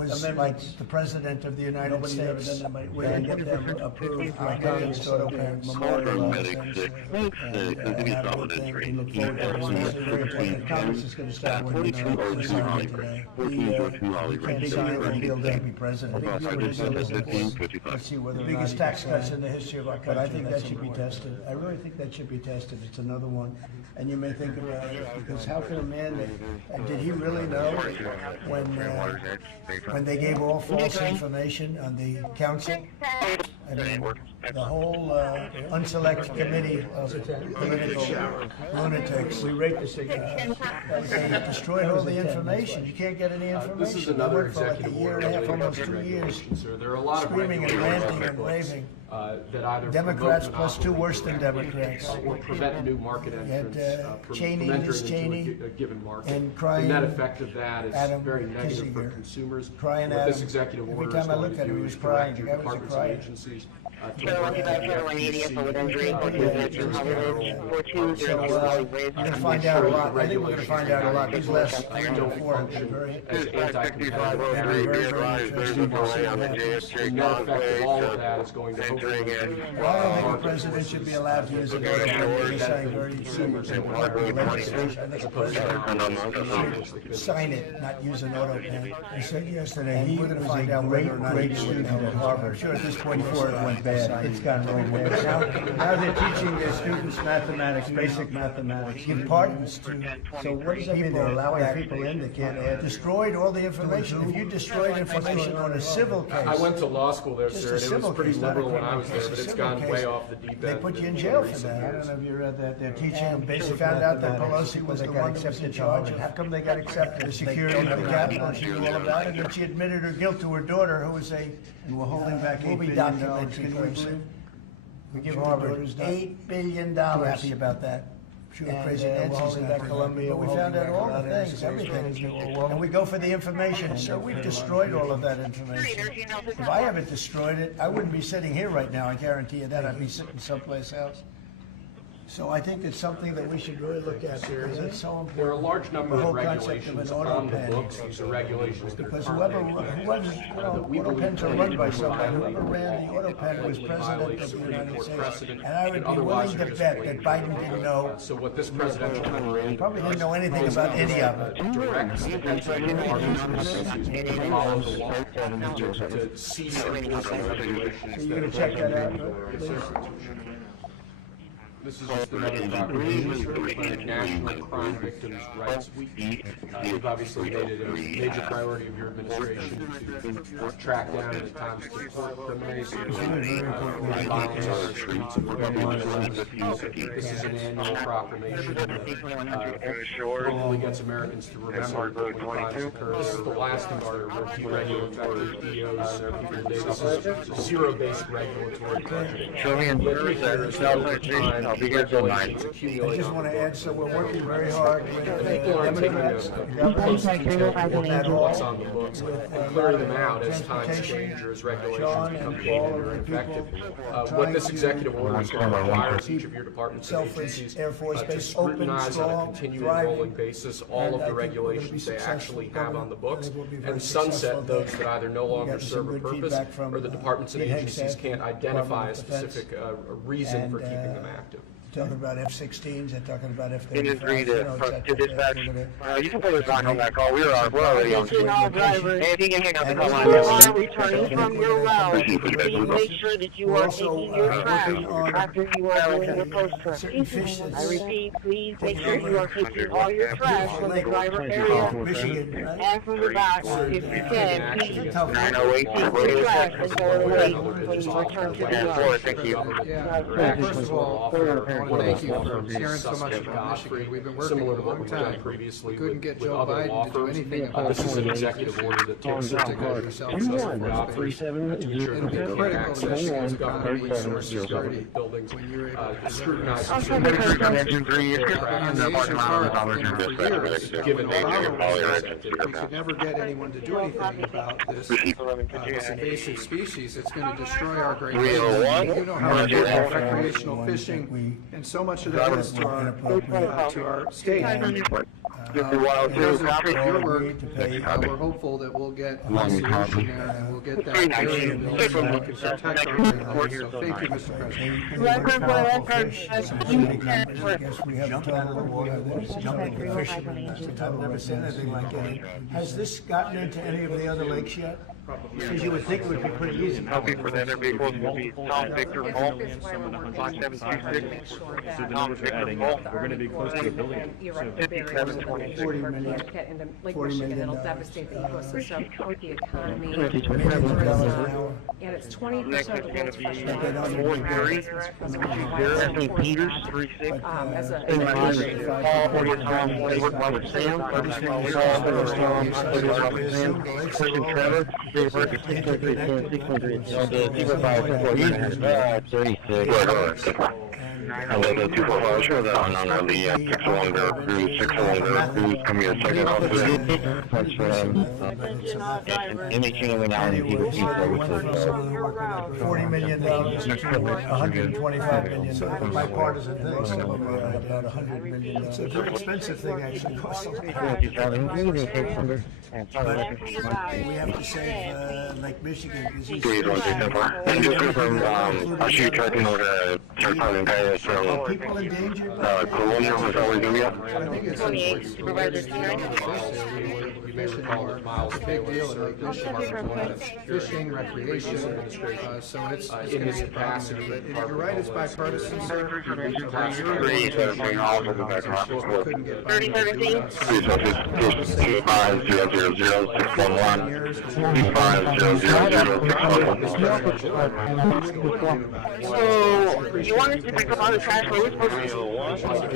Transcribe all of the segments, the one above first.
was like the President of the United States. We didn't get them approved against auto parents. Congress is going to start working on it today. You can't sign the bill to be president. Let's see whether the biggest tax cuts in the history of our country. But I think that should be tested. I really think that should be tested. It's another one. And you may think about it, because how can a man, did he really know when they gave all false information on the council? I mean, the whole unselect committee of political lunatics. We rate the signature. They destroyed all the information. You can't get any information. This is another for like a year and a half, almost 2 years, there are a lot of screaming and ranting and raving. That either Democrats plus two worse than Democrats. or prevent new market entrants Cheney, from Miss entering Cheney, into a given market. and The crying net effect of that is Adam very negative for Kissinger. consumers. Crying What this Adam. executive Every order is time I going looked to at him, do he was is crying. direct The your guy was departments crying. and agencies to You're work with the FTC We're going to find out a lot. I think we're going to find out a lot. These last 3 or 4 have been very, as anti-competitive. very interesting. We'll see what happens. The net effect of all of that is going to hopefully be Well, I don't think the president should be allowed to use a vote. They're saying very similar to the legislation. I think the president should sign it, not use an auto pen. I said yesterday, we're going to find out whether or not he's student at Harvard. Sure, at this point, before it went bad, it's gotten really bad. Now they're teaching their students mathematics, basic mathematics. Give pardons to. So what does that mean? They're allowing people in that can't add. Destroyed all the information. If you destroyed information on a civil case. I went to law school there, Just sir, a and it civil was pretty case, not a liberal when I criminal was there, case. but A it's civil gone case, way off the deep end. They put you in in jail for recent that. I don't years. know if you read that. They're teaching basic. They found out that Pelosi was the one that was in charge. How come they got accepted? The security of the Capitol. She knew all about it, and she admitted her guilt to her daughter, who was a. And we're holding back $8 billion. Can you believe? We give Harvard $8 billion. Too happy about that. Sure, crazy Nancy's back Columbia. We found out all the things, everything. And we go for the information. So we've destroyed all of that information. If I haven't destroyed it, I wouldn't be sitting here right now. I guarantee you that. I'd be sitting someplace else. So I think it's something that we should really look at because it's so important. There are a large number The of whole concept of regulations an auto on the pen. books. These are regulations that Because aren't whoever, auto pens are run by somebody. Whoever ran the auto pen was president of the United States. And I would be willing to bet that Biden didn't know, So what this presidential memorandum probably didn't know anything about any of it. directs the Pennsylvania departments to follow the law, to see enforcement regulations. So you're gonna check that out, Yes, please? sir. This is just another proclamation for National Crime Victims' Rights Week. You've obviously made it a major priority of your administration to track down and at times deport criminals who violence on the streets of This is an annual proclamation that hopefully gets Americans to remember when crimes occur. This is the last of our deregulated EOs. This is a zero-based regulatory budget. Show me in Time, I'll be here till 9. I just want to add, so we're working very hard with People aren't taking Democrats, close attention to what's on the with books and clearing them out as times transportation, change or as regulations Sean become and dated all or of the ineffective. people What trying this to executive order is going to require is each of your departments and Selfridge agencies Air Force to Base open, scrutinize on a strong, continuing thriving, rolling basis all of and I the think we're gonna be regulations they successful actually have on the books I think we'll be very and successful sunset those there. that either no longer Got some serve a good purpose feedback from, or the departments and Pete agencies Hegseth, can't identify a Department of Defense. specific reason for And, keeping them active. Talking about F-16s, they're talking about Didn't agree F-35s, to dispatch. You can put us on that call. We're already on. Attention all drivers. Hey, if you can hang up the And call If on you that are one. returning from your route, please make sure that you We're are also, taking your trash working on after you are doing your post trip. certain fish that's I repeat, please make taking sure you over are taking all your trash from the driver area Michigan, right? and from the back. If you can, please take Tough. 908. your trash and throw it away when you return to the And yard. four, thank you. First of all, I want to thank you for sharing so much about Godfrey, Michigan. We've been working similar for to a what long we've done time. previously We couldn't with get Joe other law Biden to do firms. anything about This is it. an executive order that takes Take into care of yourself. account Godfrey to ensure It'll be that they critical can to access Michigan's government economy and resources, security government buildings, when you're able to scrutinize I'll certain take care of From engine 3, it's And the Asian part, for years, Given the problem was that that we could never get anyone to do anything about this invasive species. It's going to destroy our great lakes. 301. You know how important recreational fishing and so much of that is to our state. Because of your work, we're hopeful that we'll get a solution there and we'll get that area built so we can protect our greenways. So thank you, Mr. President. I guess we have total water that's jumping the fishermen. I've never seen anything like it. Has this gotten into any of the other lakes yet? Because you would think it would be pretty easy. Happy for that vehicle will be Tom Victor Paul, 5726. Tom Victor Paul. We're going to be close to the building. You're right, the barriers that they get into Lake Michigan, it'll devastate the ecosystem, hurt the economy, tourism, and it's 20% of the world's freshwater Peters, 36. as a Trevor, 245, sure that on the 601 Bear Cruise, 601 Bear Cruise, come here second officer. That's for anything in the island, he would $40 million, $125 million, bipartisan thing, some of them are about $100 million. It's a very expensive thing, actually, costs a lot. But we have to save Lake Michigan. And just confirm, I'll shoot tracking over to third party guys from People in danger? Colonial, is that where you I think it's like fishing more. It's a big deal in Lake Michigan. Fishing, recreation, so it's In his capacity. But you're right, it's bipartisan, sir. We couldn't get by. 3017. So, you want us to pick up all the trash, where we're supposed to?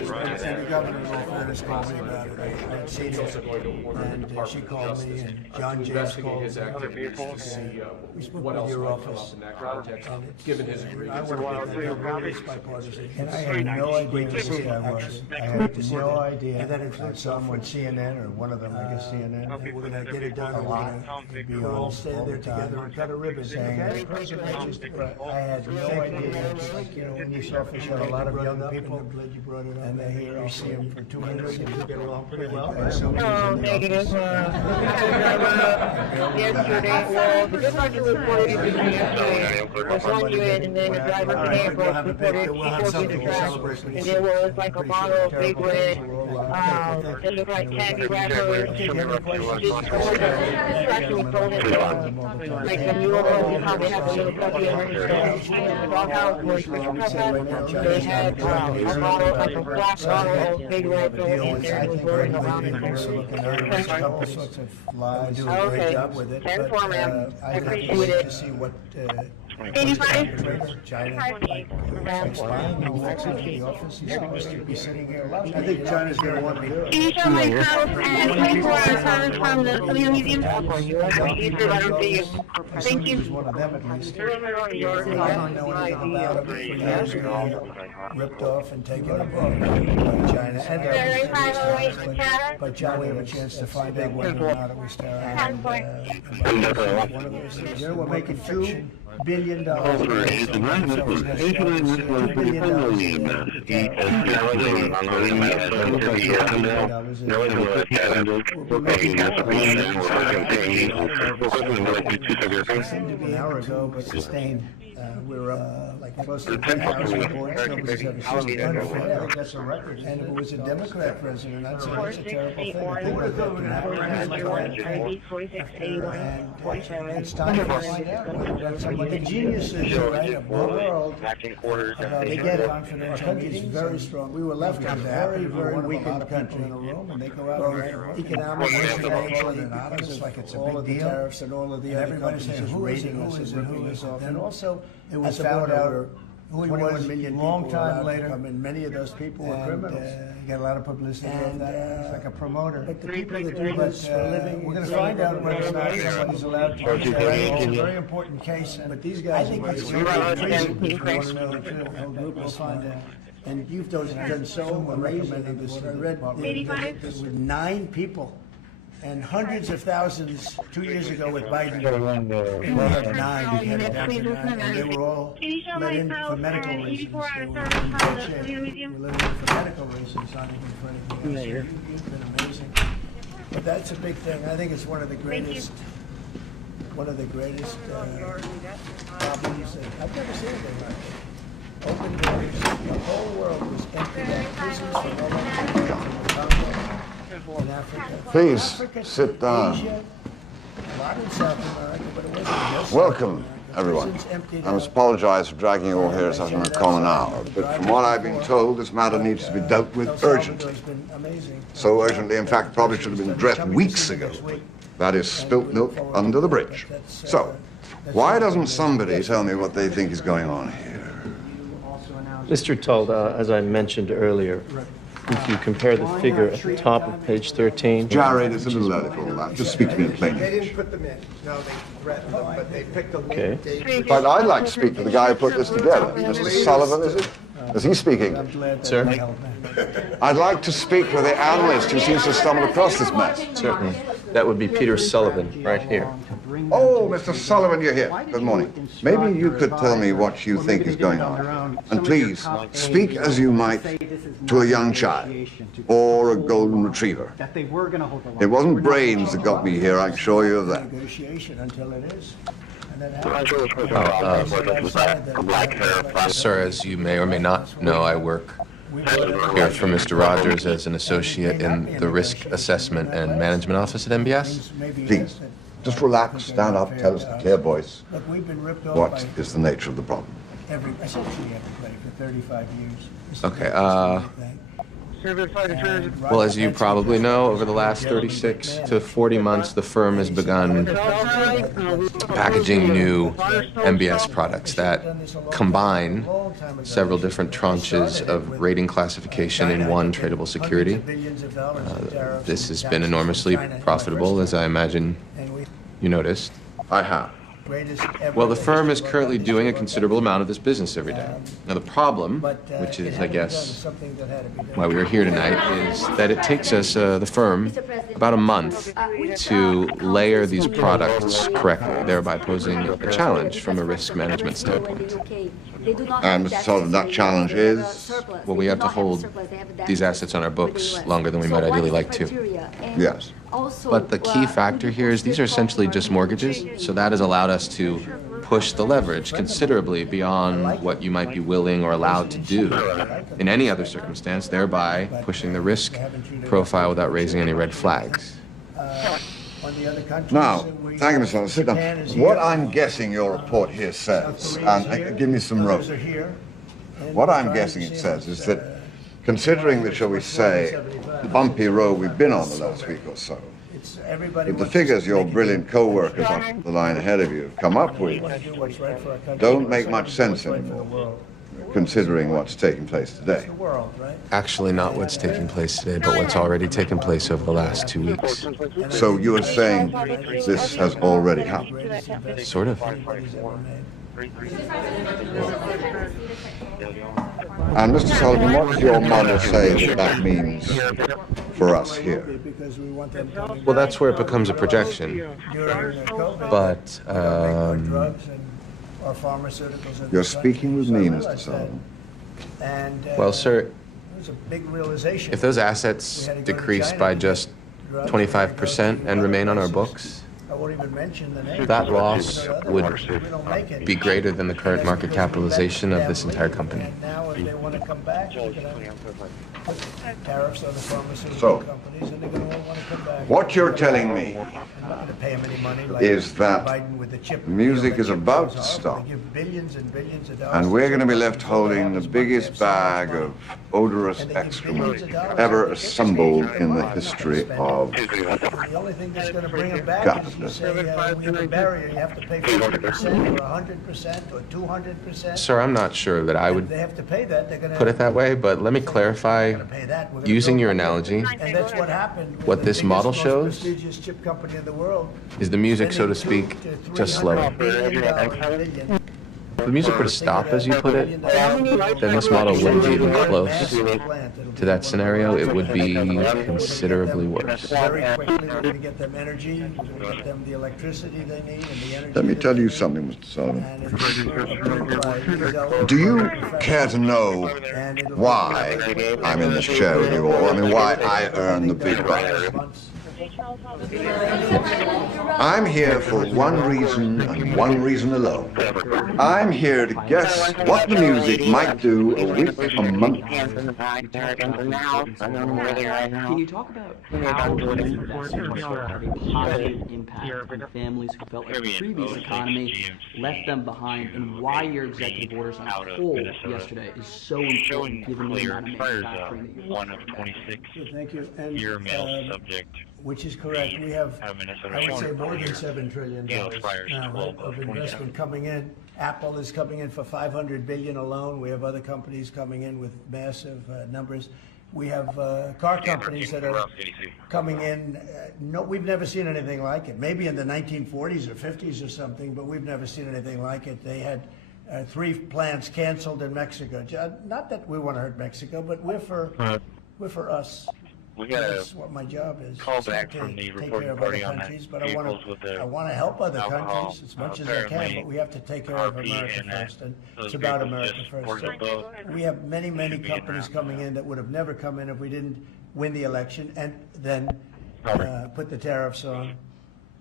And the governor, in all fairness, called me about it. I had seen it, and she called me, and John James Investigate called his me. activities to see spoke what with else your might come office. up in that context, given his I agreement. want to get that done. It's bipartisan. And I had no idea who I was. I had no idea. And then it was someone CNN, or one of them, I guess CNN. And we're gonna get it done a lot. We'll all stand there together and cut a ribbon saying, "Hey, President, I had no idea. Like, you know, when you saw fish, had a lot of young people, and they're here, you see them for 2 minutes, and you get along pretty well. No, negative. Yesterday, well, the good part you reported is yesterday was one unit, and then the driver came and reported he goes in the trash, and there was like a bottle of Big Red, it looked like candy wrappers, just trash was thrown in like the new ones, how they have the little puppy in the doghouse where fish are kept at. They had a bottle, like a black bottle of Big Red thrown in there, and was whirling around in there. All sorts of lies. Do a great Okay. job with it. 10 but, for ma'am. I I have to appreciate wait it. to see what, 85? China, like, spying on the office, he's supposed to be sitting here. I think China's gonna want me. Can you show my house and 24 hours from the Colonial Museum? You said I don't see you. Thank you. He's one of them at least. I don't know anything about him. For years, he ripped off and taken up by China and others. But John, we have a chance to find out whether or not it was terror. And, one of those things. You know, we're making $2 billion. An hour ago, but sustained. We were up like close to 10,000 reports. Nobody's ever seen it. I think that's a record. And if it was a Democrat president, I'd say it's a terrible thing. Who would have thought it would happen? And it's time to find out. But the geniuses, right, of the world, they get it. Our country is very strong. We were left a very, very weakened country in a room, and they go out and economic financially, because like it's all of the tariffs and all of the other countries just raiding us and ripping us off. And also, it was found out who he was a long time later. I mean, many of those people were criminals. You got a lot of publicity about that. It's like a promoter. But the people that do this for a living, we're going to find out whether or not somebody's allowed to. It's a very important case. But these guys, I think it's crazy. We'll find out. And you've done so amazing. This red, there were 9 people And hundreds of thousands 2 years ago with Biden, we had 9, we had it down to 9, and they were all let in for medical reasons. They were in good shape. We let in for medical reasons, not even for anything else. It's been amazing. But that's a big thing. I think it's one of the greatest problems that I've never seen anything like it. Open doors, the whole world was empty. Prisons for all over the Congo, in Africa. Please, Africa, sit down. Asia, a lot in South America, but it wasn't just South Welcome, America. everyone. Prisons emptied I must out. apologize for dragging you all here at such an uncommon hour, but from what I've been told, this matter needs to be dealt with El Salvador's urgently. been amazing. So urgently, in fact, probably should have been addressed weeks ago. That is spilt milk under the bridge. So, why doesn't somebody tell me what they think is going on here? Mr. Tull, as I mentioned earlier, if you compare the figure at the top of page 13. Jared, it's a little early for all that. Just speak to me in plain They English. didn't put them in. No, they threatened them, but they picked them. Okay. But I'd like to speak to the guy who put this together. Mr. Sullivan, is it? Is he speaking? I'm glad that Sir? they helped me. I'd like to speak with the analyst who seems to have stumbled across this mess. Certainly. That would be Peter Sullivan, right here. Oh, Mr. Sullivan, you're here. Good morning. Maybe you could tell me what you think is going on. And please, speak as you might to a young child or a golden retriever. It wasn't brains that got me here, I can assure you of that. Negotiation until it is. And then Sir, as you may or may not know, I work here for Mr. Rogers as an associate in the Risk Assessment and Management Office at MBS. Please, just relax, stand up, tell us in a clear voice. Look, we've been ripped off What by is the nature of the problem? essentially everybody for 35 years. This is Okay, the best thing. Well, as you probably know, over the last 36 to 40 months, the firm has begun packaging new MBS products that combine several different tranches of rating classification in one tradable security. This has been enormously profitable, as I imagine you noticed. I have. Well, the firm is currently doing a considerable amount of this business every day. Now, the problem, which is, I guess, why we are here tonight, is that it takes us, the firm, about a month to layer these products correctly, thereby posing a challenge from a risk management standpoint. And Mr. Sullivan, that challenge is? Well, we have to hold these assets on our books longer than we might ideally like to. Yes. But the key factor here is these are essentially just mortgages, so that has allowed us to push the leverage considerably beyond what you might be willing or allowed to do in any other circumstance, thereby pushing the risk profile without raising any red flags. Now, thank you, Mr. Sullivan. Sit down. What I'm guessing your report here says, and give me some rope. What I'm guessing it says is that, considering the, shall we say, bumpy road we've been on the last week or so, that the figures your brilliant co-workers on the line ahead of you have come up with don't make much sense anymore, considering what's taking place today. Actually, not what's taking place today, but what's already taken place over the last 2 weeks. So you are saying this has already happened? Sort of. And Mr. Sullivan, what does your model say that that means for us here? Well, that's where it becomes a projection. But, You're speaking with me, Mr. Sullivan. well, sir, if those assets decrease by just 25% and remain on our books, that loss would be greater than the current market capitalization of this entire company. So, what you're telling me is that music is about to stop, and we're going to be left holding the biggest bag of odorous excrement ever assembled in the history of The only thing that's going to bring them back is you say, we have a barrier, you have to pay 50% or 100% or 200%. Sir, I'm not sure that I would They have to pay that, they're going to put it that way, but let me clarify, pay that. We're gonna using go- your analogy, And that's what happened. with what the this biggest, model most shows prestigious chip company in the world, is the music, so to spending speak, $200 to just slower. $300 billion the music were to stop, as you put it, then this model wouldn't be even close to that scenario. It would be considerably worse. Very quickly, we're going to get them energy, we're going to get them the electricity they need and the energy. Let me tell you something, Mr. Sullivan. Do you care to know why I'm in this chair with you all? I mean, why I earn the big bucks? I'm here for one reason and one reason alone. I'm here to guess what the music might do a week, a month. Can you talk about how the investments have a positive impact on families who felt like the previous economy left them behind, and why your executive orders on coal yesterday is so important given the amount of manufacturing that you're one of 26 Thank you. And, year male subject. Which is correct. We have, I would say, more than $7 trillion now of investment coming in. Apple is coming in for $500 billion alone. We have other companies coming in with massive numbers. We have car companies that are coming in. No, we've never seen anything like it. Maybe in the 1940s or 50s or something, but we've never seen anything like it. They had 3 plants canceled in Mexico. Not that we want to hurt Mexico, but we're for us. That's what my job is. Call back from the reporting party on that. But I want to help other countries as much as I can, but we have to take care of America first, and it's about America first. So we have many companies coming in that would have never come in if we didn't win the election and then put the tariffs on.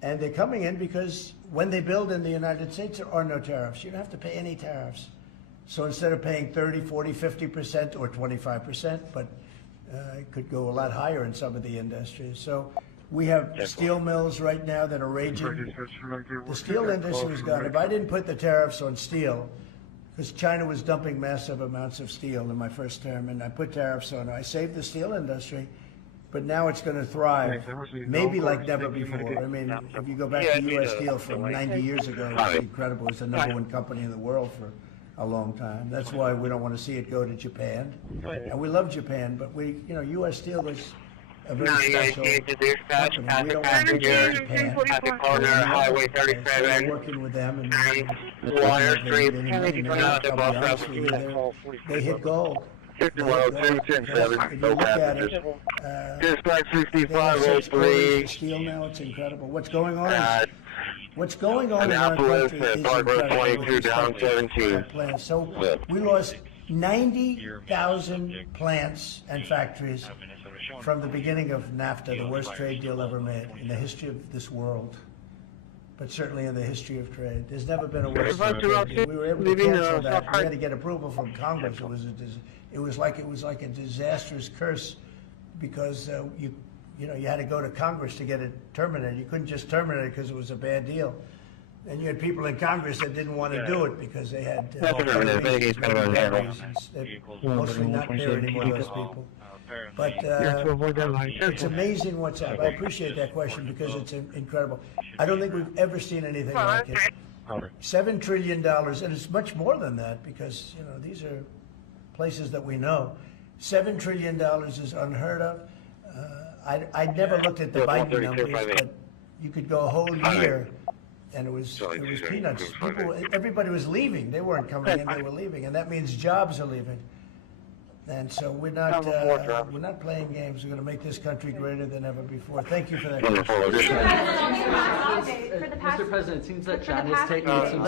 And they're coming in because when they build in the United States, there are no tariffs. You don't have to pay any tariffs. So instead of paying 30, 40, 50% or 25%, but it could go a lot higher in some of the industries. So we have steel mills right now that are raging. The steel industry is gone. If I didn't put the tariffs on steel, because China was dumping massive amounts of steel in my first term, and I put tariffs on it, I saved the steel industry, but now it's going to thrive, maybe like never before. I mean, if you go back to U.S. Steel from 90 years ago, it was incredible. It was the #1 company in the world for a long time. That's why we don't want to see it go to Japan. And we love Japan, but U.S. Steel is a very special company. We don't want to go to Japan. At the corner of Highway 37. We're working with them, and Water Street. they hit gold. 5102-107, no passengers. Dispatch 6503. Steel now, it's incredible. What's going on? What's going on in our country is Park Road 22 down 17. So we lost 90,000 plants and factories from the beginning of NAFTA, the worst trade deal ever made in the history of this world, but certainly in the history of trade. There's never been a worse trade deal. We were able to cancel that. We had to get approval from Congress. It was like a disastrous curse because you had to go to Congress to get it terminated. You couldn't just terminate it because it was a bad deal. And you had people in Congress that didn't want to do it because they had mostly not there anymore, those people. But it's amazing what's up. I appreciate that question because it's incredible. I don't think we've ever seen anything like it. $7 trillion, and it's much more than that because these are places that we know. $7 trillion is unheard of. I never looked at the Biden numbers, but you could go a whole year, and it was peanuts. Everybody was leaving. They weren't coming in; they were leaving, and that means jobs are leaving. And so we're not playing games. We're going to make this country greater than ever before. Thank you for that question. Mr. President, it seems that China is taking some.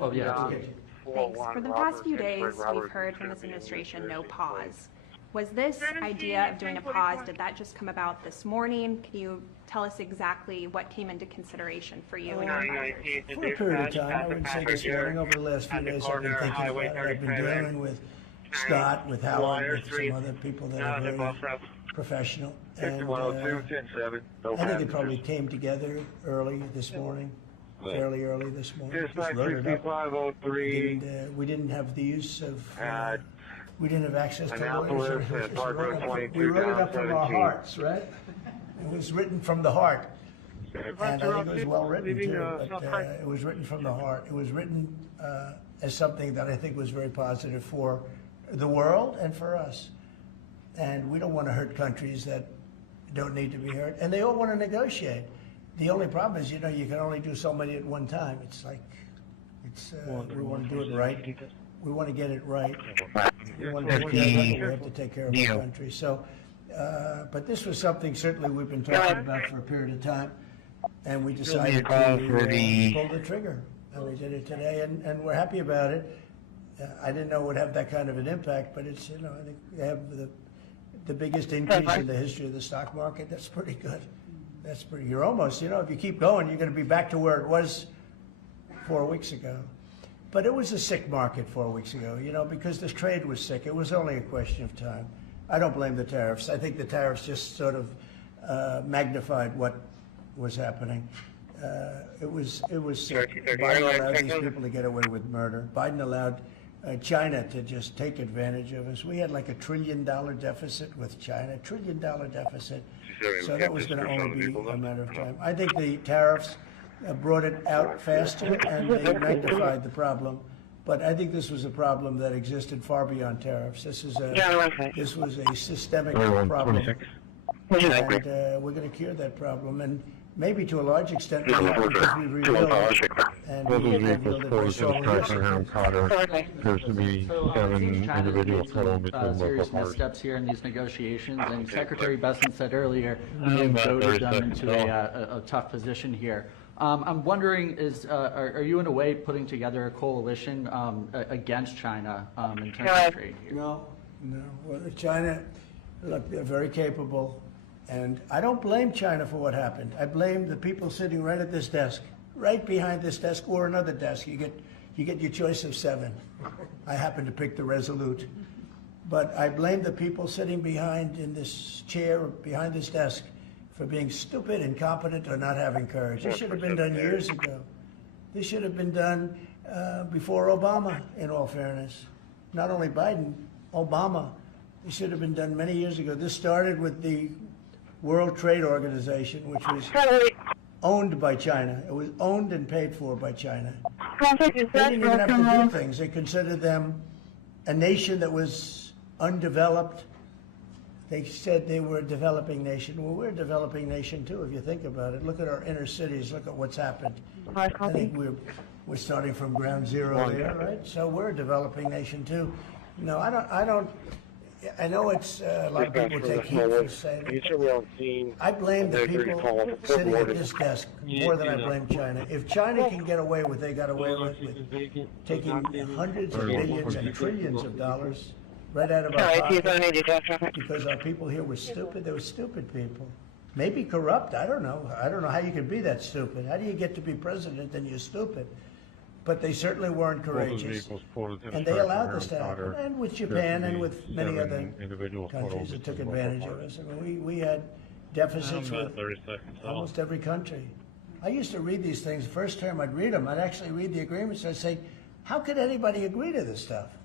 Oh yeah. Thanks. For the past few days, we've heard from this administration no pause. Was this idea of doing a pause, did that just come about this morning? Can you tell us exactly what came into consideration for you? For a period of time, I wouldn't say this morning. Over the last few days, I've been thinking about it. I've been dealing with Scott, with Howard, with some other people that are very professional. And I think it probably came together early this morning. Fairly early this morning. Just wrote it up. We didn't have the use of. We didn't have access to lawyers. We wrote it up from our hearts, right? It was written from the heart, and I think it was well written too. But it was written from the heart. It was written as something that I think was very positive for the world and for us. And we don't want to hurt countries that don't need to be hurt, and they all want to negotiate. The only problem is, you can only do so many at one time. It's like It's, we want to do it right. We want to get it right. We want to take care of it. We have to take care of our country. So, but this was something certainly we've been talking about for a period of time, and we decided to pull the trigger, and we did it today, and we're happy about it. I didn't know it would have that kind of an impact, but it's, I think they have the biggest increase in the history of the stock market. That's pretty good. That's pretty, you're almost, if you keep going, you're going to be back to where it was 4 weeks ago. But it was a sick market 4 weeks ago, because the trade was sick. It was only a question of time. I don't blame the tariffs. I think the tariffs just sort of magnified what was happening. It was sick. Biden allowed these people to get away with murder. Biden allowed China to just take advantage of us. We had like $1 trillion deficit with China, $1 trillion deficit. So that was going to only be a matter of time. I think the tariffs brought it out faster and they magnified the problem. But I think this was a problem that existed far beyond tariffs. This was a systemic problem, and we're going to cure that problem. And maybe to a large extent, we have because we rebuild and we rebuild it very strongly. Appears to be 7 individuals total serious missteps here in these negotiations, and Secretary Bessent said earlier he voted them into a tough position here. I'm wondering, are you in a way putting together a coalition against China in terms of trade here? No. Well, China, look, they're very capable. And I don't blame China for what happened. I blame the people sitting right at this desk, right behind this desk, or another desk. You get your choice of 7. I happen to pick the Resolute. But I blame the people sitting behind in this chair, behind this desk, for being stupid, incompetent, or not having courage. This should have been done years ago. This should have been done before Obama, in all fairness. Not only Biden, Obama. This should have been done many years ago. This started with the World Trade Organization, which was owned by China. It was owned and paid for by China. They didn't even have to do things. They considered them a nation that was undeveloped. They said they were a developing nation. Well, we're a developing nation too, if you think about it. Look at our inner cities. Look at what's happened. I think we're starting from ground zero there, right? So we're a developing nation too. No, I don't. I know it's a lot of people take heat for saying it. I blame the people sitting at this desk more than I blame China. If China can get away with they got away with taking hundreds of billions and trillions of dollars right out of our pocket because our people here were stupid. They were stupid people. Maybe corrupt. I don't know. I don't know how you can be that stupid. How do you get to be president and you're stupid? But they certainly weren't courageous, and they allowed this to happen. And with Japan and with many other countries that took advantage of us. I mean, we had deficits with almost every country. I used to read these things. The first term I'd read them. I'd actually read the agreements. I'd say, how could anybody agree to this stuff?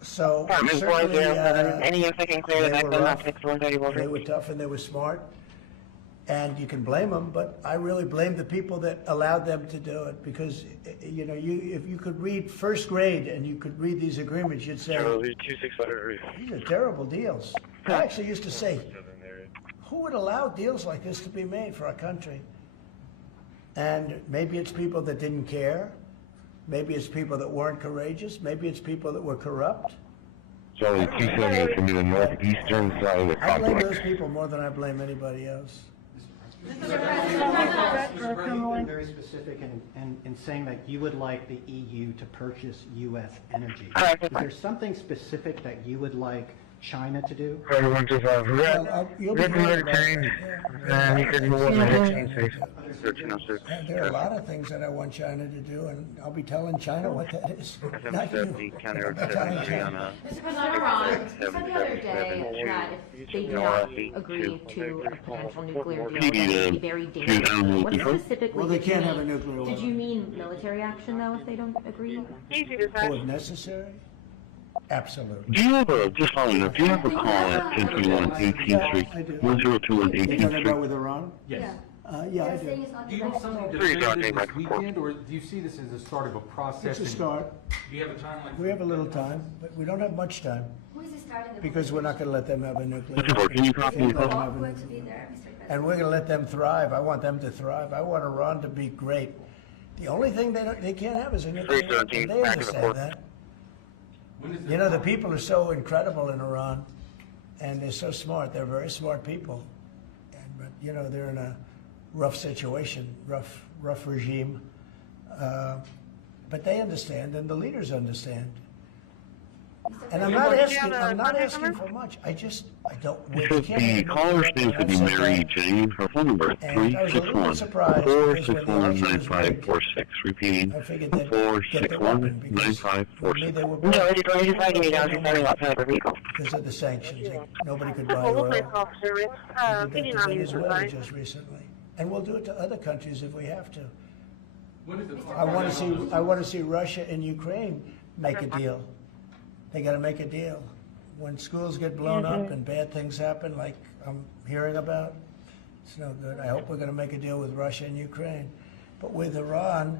So certainly, they were tough and they were smart. And you can blame them, but I really blame the people that allowed them to do it because, if you could read first grade and you could read these agreements, you'd say, these are terrible deals. I actually used to say, who would allow deals like this to be made for our country? And maybe it's people that didn't care. Maybe it's people that weren't courageous. Maybe it's people that were corrupt. Charlie 270 can be the northeastern side of the complex. I blame those people more than I blame anybody else. Very specific in saying that you would like the EU to purchase U.S. energy. Is there something specific that you would like China to do? Everyone just has There are a lot of things that I want China to do, and I'll be telling China what that is. Not you. Mr. President, Iran said the other day that if they do not agree to a potential nuclear deal, that would be very dangerous. What specifically well, they can't have a nuclear war. Did you mean military action, though, if they don't agree? Oh, if necessary? Absolutely. Do you have a, just following up, do you have a call at 1021 18th Street? 102 and 18th Street? Talking about with Iran? Yes. Yeah, I do. Do you have something definitive this weekend, or do you see this as the start of a process? It's a start. Do you have a timeline? We have a little time, but we don't have much time. Because we're not going to let them have a nuclear war. And we're going to let them thrive. I want them to thrive. I want Iran to be great. The only thing they can't have is a nuclear weapon. They understand that. You know, the people are so incredible in Iran, and they're so smart. They're very smart people. But, you know, they're in a rough situation, rough regime. But they understand, and the leaders understand. And I'm not asking for much. I don't. The caller's name should be Mary Jane. Her phone number is 361-461-9546. Repeating, 461-9546. Because of the sanctions, nobody could buy oil. We did that to Venezuela just recently, and we'll do it to other countries if we have to. I want to see Russia and Ukraine make a deal. They got to make a deal. When schools get blown up and bad things happen, like I'm hearing about, it's no good. I hope we're going to make a deal with Russia and Ukraine. But with Iran,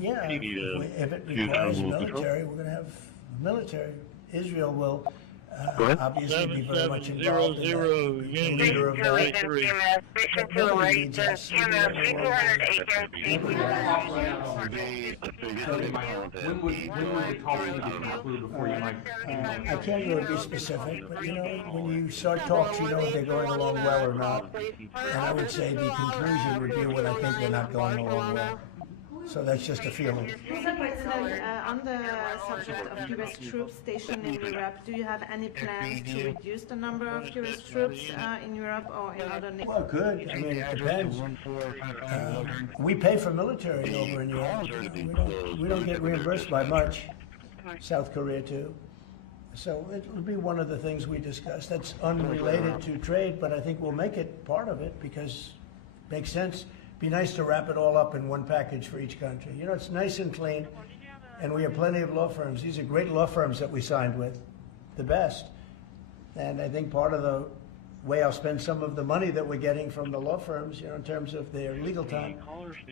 if it requires military, we're going to have military. Israel will obviously be very much involved in that. The leader of that. Nobody needs us. When would the call be concluded before you might? I can't really be specific, but you know, when you start talks, you know if they're going along well or not. And I would say the conclusion would be when I think they're not going along well. So that's just a feeling. Mr. President, on the subject of U.S. troops stationed in Europe, do you have any plans to reduce the number of U.S. troops in Europe or in other nations? Well, good. I mean, it depends. We pay for military over in Europe. We don't get reimbursed by much. South Korea, too. So it will be one of the things we discuss. That's unrelated to trade, but I think we'll make it part of it because it makes sense. Be nice to wrap it all up in one package for each country. You know, it's nice and clean, and we have plenty of law firms. These are great law firms that we signed with, the best. And I think part of the way I'll spend some of the money that we're getting from the law firms, you know, in terms of their legal time,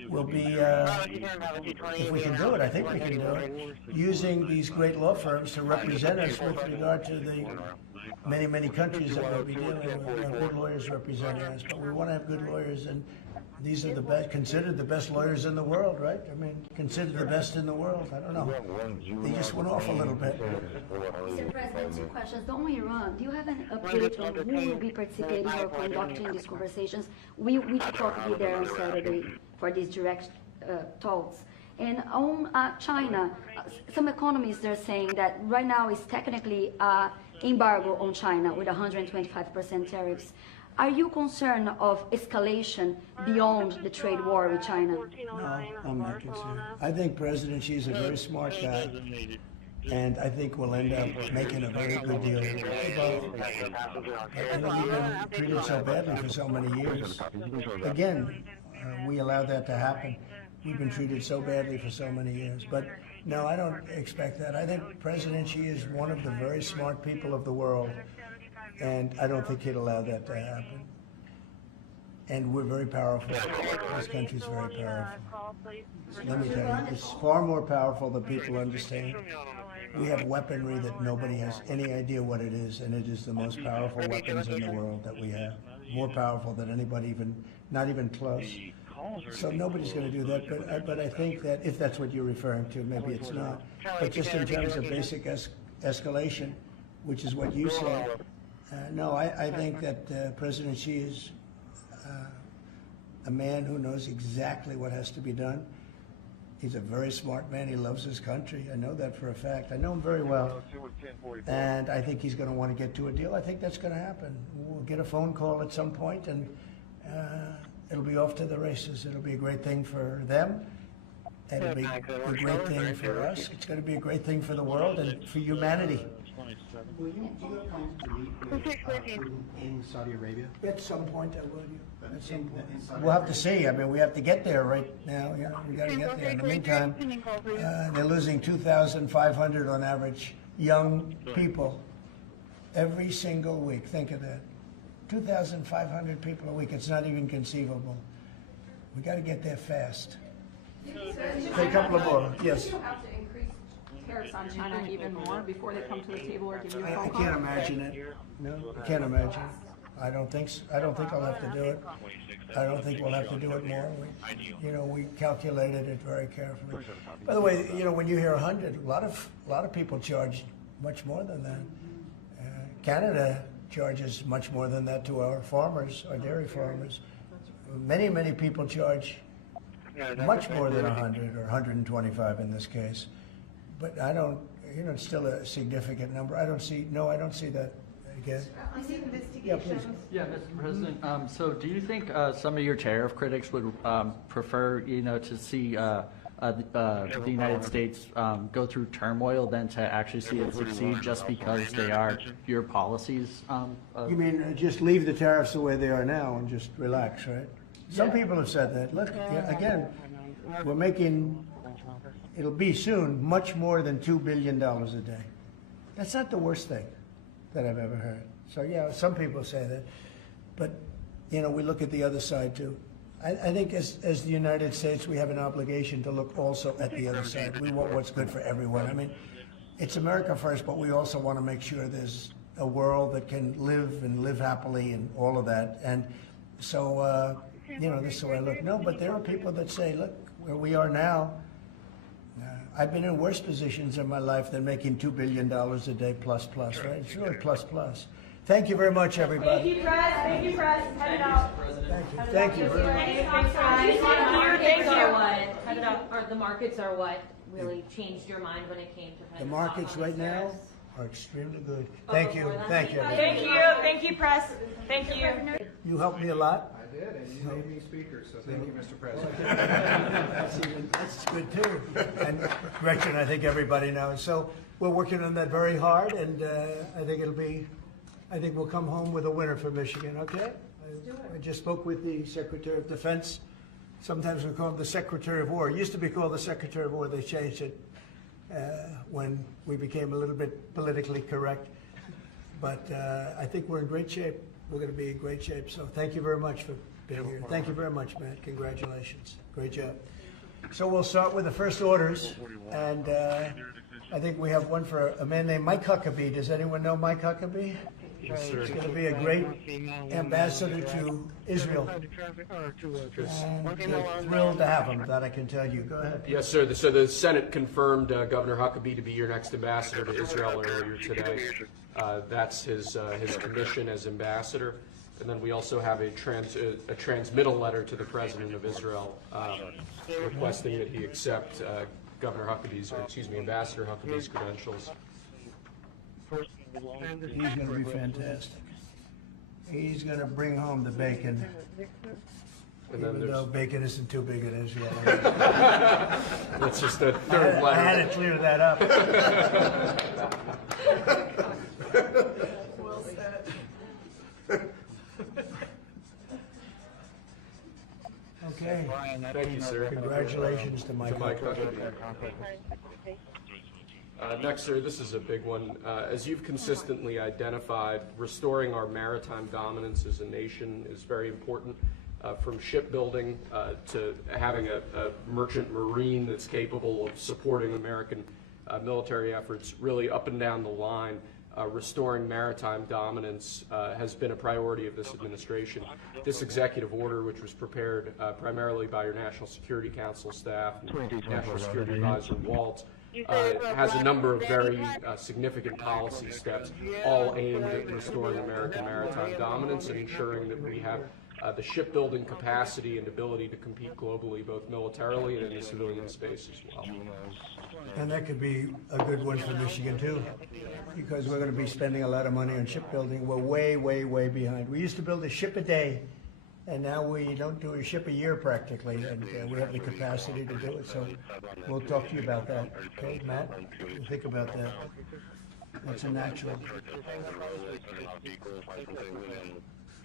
will be, if we can do it, I think we can do it, using these great law firms to represent us with regard to the many, many countries that we'll be dealing with. We have good lawyers representing us, but we want to have good lawyers, and these are the best, considered the best lawyers in the world, right? I mean, considered the best in the world. I don't know. They just went off a little bit. Mr. President, two questions. On Iran, do you have an update on who will be participating or conducting these conversations? We thought to be there on Saturday for these direct talks. And on China, some economists are saying that right now is technically embargo on China with 125% tariffs. Are you concerned of escalation beyond the trade war with China? No, I'm not concerned. I think President Xi is a very smart guy, and I think we'll end up making a very good deal. We've been treated so badly for so many years. Again, we allowed that to happen. We've been treated so badly for so many years. But no, I don't expect that. I think President Xi is one of the very smart people of the world. And I don't think he'd allow that to happen. And we're very powerful. This country's very powerful. Let me tell you, it's far more powerful than people understand. We have weaponry that nobody has any idea what it is, and it is the most powerful weapons in the world that we have. More powerful than anybody even, not even close. So nobody's going to do that, but I think that if that's what you're referring to, maybe it's not. But just in terms of basic escalation, which is what you said, no, I think that President Xi is a man who knows exactly what has to be done. He's a very smart man. He loves his country. I know that for a fact. I know him very well. And I think he's going to want to get to a deal. I think that's going to happen. We'll get a phone call at some point, and it'll be off to the races. It'll be a great thing for them. It'll be a great thing for us. It's going to be a great thing for the world and for humanity. Do you have plans to meet with Putin in Saudi Arabia? At some point, I will. At some point. We'll have to see. I mean, we have to get there right now. You know, we got to get there. In the meantime, they're losing 2,500 on average young people every single week. Think of that. 2,500 people a week. It's not even conceivable. We got to get there fast. Say a couple of more. Yes. Tariffs on China even more before they come to the table or give you a phone call? I can't imagine it. No, I can't imagine. I don't think I'll have to do it. I don't think we'll have to do it more. We calculated it very carefully. By the way, when you hear 100, a lot of people charge much more than that. Canada charges much more than that to our farmers, our dairy farmers. Many people charge much more than 100 or 125 in this case. But I don't, it's still a significant number. I don't see that again. On the investigations. Yeah, please. Yeah, Mr. President. So do you think some of your tariff critics would prefer, to see the United States go through turmoil than to actually see it succeed just because they are your policies? You mean just leave the tariffs the way they are now and just relax, right? Some people have said that. Look, again, we're making, it'll be soon, much more than $2 billion a day. That's not the worst thing that I've ever heard. So yeah, some people say that. But, we look at the other side too. I think as the United States, we have an obligation to look also at the other side. We want what's good for everyone. I mean, it's America first, but we also want to make sure there's a world that can live happily and all of that. And so, this is the way I look. No, but there are people that say, look, where we are now, I've been in worse positions in my life than making $2 billion a day plus, right? It's really plus. Thank you very much, everybody. Thank you, Press. Thank you, Press. Head it out. Thank you. The markets are what really changed your mind when it came to The markets right now are extremely good. Thank you. Thank you. Thank you. Thank you, Press. Thank you. You helped me a lot. I did, and you made me speaker, so thank you, Mr. President. That's good too. And Gretchen, I think everybody knows. So we're working on that very hard, and I think we'll come home with a winner for Michigan, okay? I just spoke with the Secretary of Defense. Sometimes we call him the Secretary of War. It used to be called the Secretary of War. They changed it when we became a little bit politically correct. But I think we're in great shape. We're going to be in great shape. So thank you very much for being here. Thank you very much, Matt. Congratulations. Great job. So we'll start with the first orders. And I think we have one for a man named Mike Huckabee. Does anyone know Mike Huckabee? Yes, sir. He's going to be a great ambassador to Israel. And we're thrilled to have him, that I can tell you. Go ahead. Yes, sir. So the Senate confirmed Governor Huckabee to be your next ambassador to Israel earlier today. That's his commission as ambassador. And then we also have a transmittal letter to the President of Israel requesting that he accept Ambassador Huckabee's credentials. He's going to be fantastic. He's going to bring home the bacon. Even though bacon isn't too big in Israel. That's just a third letter. I had to clear that up. Well said. Okay. Thank you, sir. Congratulations to Mike. Next, sir, this is a big one. As you've consistently identified, restoring our maritime dominance as a nation is very important. From shipbuilding to having a merchant marine that's capable of supporting American military efforts, really up and down the line, restoring maritime dominance has been a priority of this administration. This executive order, which was prepared primarily by your National Security Council staff, National Security Advisor Waltz, has a number of very significant policy steps, all aimed at restoring American maritime dominance and ensuring that we have the shipbuilding capacity and ability to compete globally, both militarily and in the civilian space as well. And that could be a good one for Michigan too, because we're going to be spending a lot of money on shipbuilding. We're way behind. We used to build a ship a day, and now we don't do a ship a year practically, and we have the capacity to do it. So we'll talk to you about that. Okay, Matt? Think about that. That's a natural.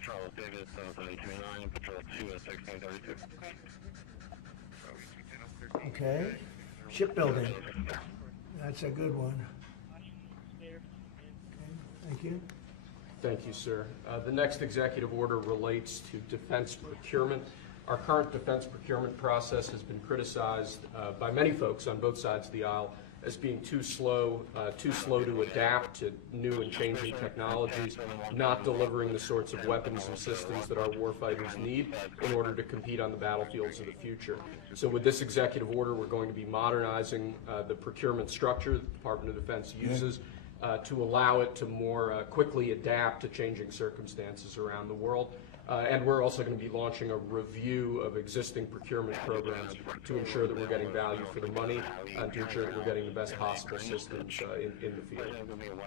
Charles Davis, 729, Patrol 2 at 1632. Okay. Shipbuilding. That's a good one. Okay. Thank you. Thank you, sir. The next executive order relates to defense procurement. Our current defense procurement process has been criticized by many folks on both sides of the aisle as being too slow to adapt to new and changing technologies, not delivering the sorts of weapons and systems that our warfighters need in order to compete on the battlefields of the future. So with this executive order, we're going to be modernizing the procurement structure that the Department of Defense uses to allow it to more quickly adapt to changing circumstances around the world. And we're also going to be launching a review of existing procurement programs to ensure that we're getting value for the money and to ensure that we're getting the best possible systems in the field.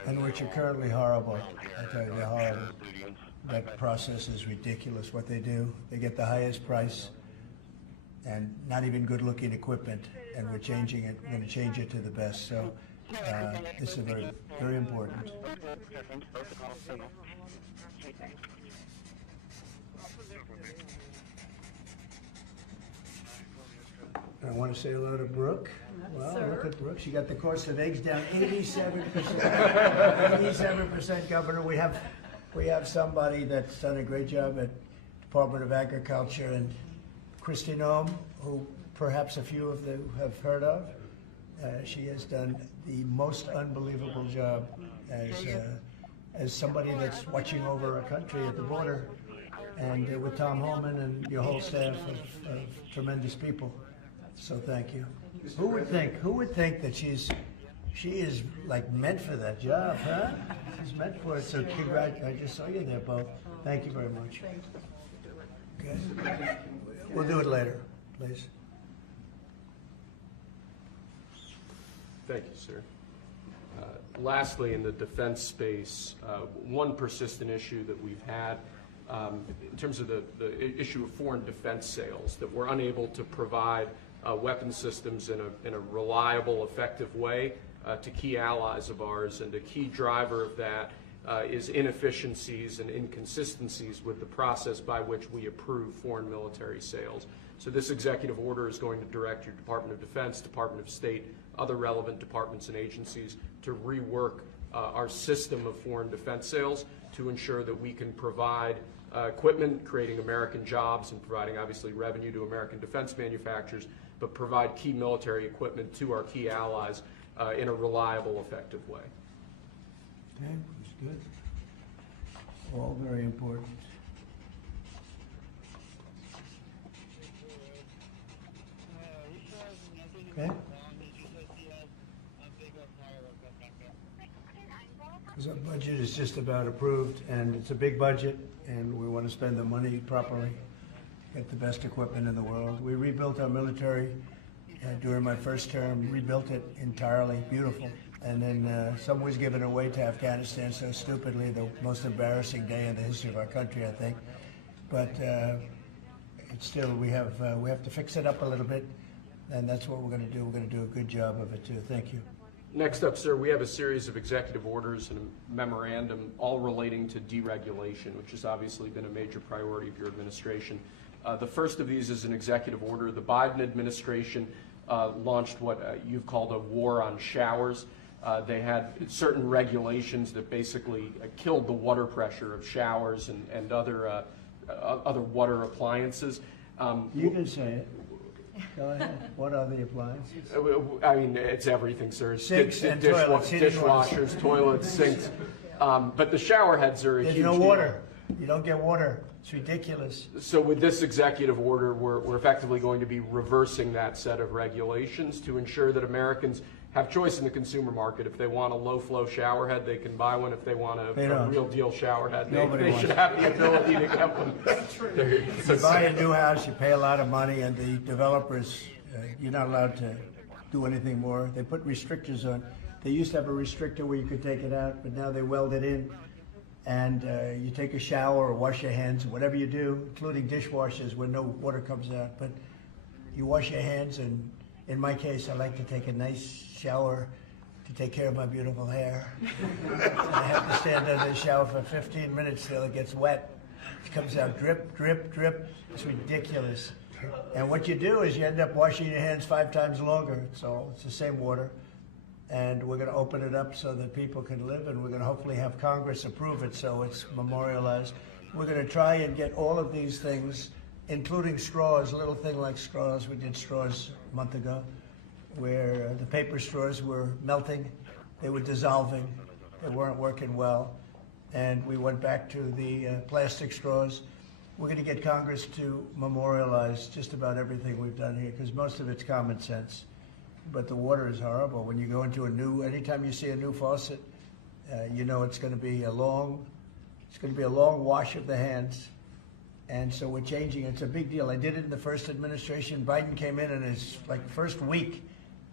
And which are currently horrible. I tell you, they're horrible. That process is ridiculous, what they do. They get the highest price and not even good-looking equipment, and we're changing it. We're going to change it to the best. So this is very, very important. I want to say hello to Brooke. Well, look at Brooke. She got the cost of eggs down 87%. 87%, Governor. We have somebody that's done a great job at Department of Agriculture, and Christi, who perhaps a few of you have heard of. She has done the most unbelievable job as somebody that's watching over our country at the border, and with Tom Holman and your whole staff of tremendous people. So thank you. Who would think that she is like meant for that job, huh? She's meant for it. So I just saw you there, Bo. Thank you very much. Okay. We'll do it later, please. Thank you, sir. Lastly, in the defense space, one persistent issue that we've had in terms of the issue of foreign defense sales, that we're unable to provide weapon systems in a reliable, effective way to key allies of ours, and a key driver of that is inefficiencies and inconsistencies with the process by which we approve foreign military sales. So this executive order is going to direct your Department of Defense, Department of State, other relevant departments and agencies to rework our system of foreign defense sales to ensure that we can provide equipment, creating American jobs and providing obviously revenue to American defense manufacturers, but provide key military equipment to our key allies in a reliable, effective way. Okay, that's good. All very important. Okay. Because our budget is just about approved, and it's a big budget, and we want to spend the money properly, get the best equipment in the world. We rebuilt our military during my first term, rebuilt it entirely, beautiful. And then some was given away to Afghanistan so stupidly, the most embarrassing day in the history of our country, I think. But it's still, we have to fix it up a little bit, and that's what we're going to do. We're going to do a good job of it too. Thank you. Next up, sir, we have a series of executive orders and a memorandum all relating to deregulation, which has obviously been a major priority of your administration. The first of these is an executive order. The Biden administration launched what you've called a war on showers. They had certain regulations that basically killed the water pressure of showers and other water appliances. You can say it. Go ahead. What are the appliances? I mean, it's everything, sir. Sinks and toilets. Dishwashers, toilets, sinks. But the shower heads are a huge deal. There's no water. You don't get water. It's ridiculous. So with this executive order, we're effectively going to be reversing that set of regulations to ensure that Americans have choice in the consumer market. If they want a low-flow shower head, they can buy one. If they want a real deal shower head, they should have the ability to get one. You buy a new house, you pay a lot of money, and the developers, you're not allowed to do anything more. They put restrictors on. They used to have a restrictor where you could take it out, but now they weld it in. And you take a shower or wash your hands, whatever you do, including dishwashers where no water comes out. But you wash your hands, and in my case, I like to take a nice shower to take care of my beautiful hair. I have to stand under the shower for 15 minutes till it gets wet. It comes out drip, drip, drip. It's ridiculous. And what you do is you end up washing your hands 5 times longer. So it's the same water. And we're going to open it up so that people can live, and we're going to hopefully have Congress approve it so it's memorialized. We're going to try and get all of these things, including straws, a little thing like straws. We did straws a month ago. where the paper straws were melting, they were dissolving, they weren't working well, and we went back to the plastic straws. We're going to get Congress to memorialize just about everything we've done here, because most of it's common sense. But the water is horrible. When you go into anytime you see a new faucet, you know it's going to be a long wash of the hands. And so we're changing. It's a big deal. I did it in the first administration. Biden came in his first week,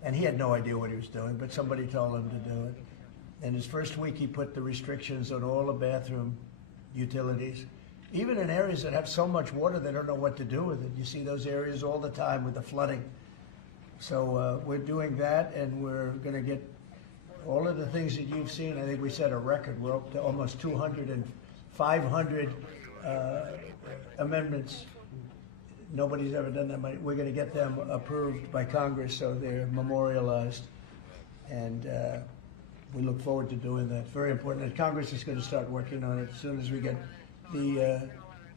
and he had no idea what he was doing, but somebody told him to do it. In his first week, he put the restrictions on all the bathroom utilities. Even in areas that have so much water, they don't know what to do with it. You see those areas all the time with the flooding. So we're doing that, and we're going to get all of the things that you've seen. I think we set a record. We're up to almost 200 and 500 amendments. Nobody's ever done that many. We're going to get them approved by Congress, so they're memorialized. And we look forward to doing that. Very important. And Congress is going to start working on it as soon as we get the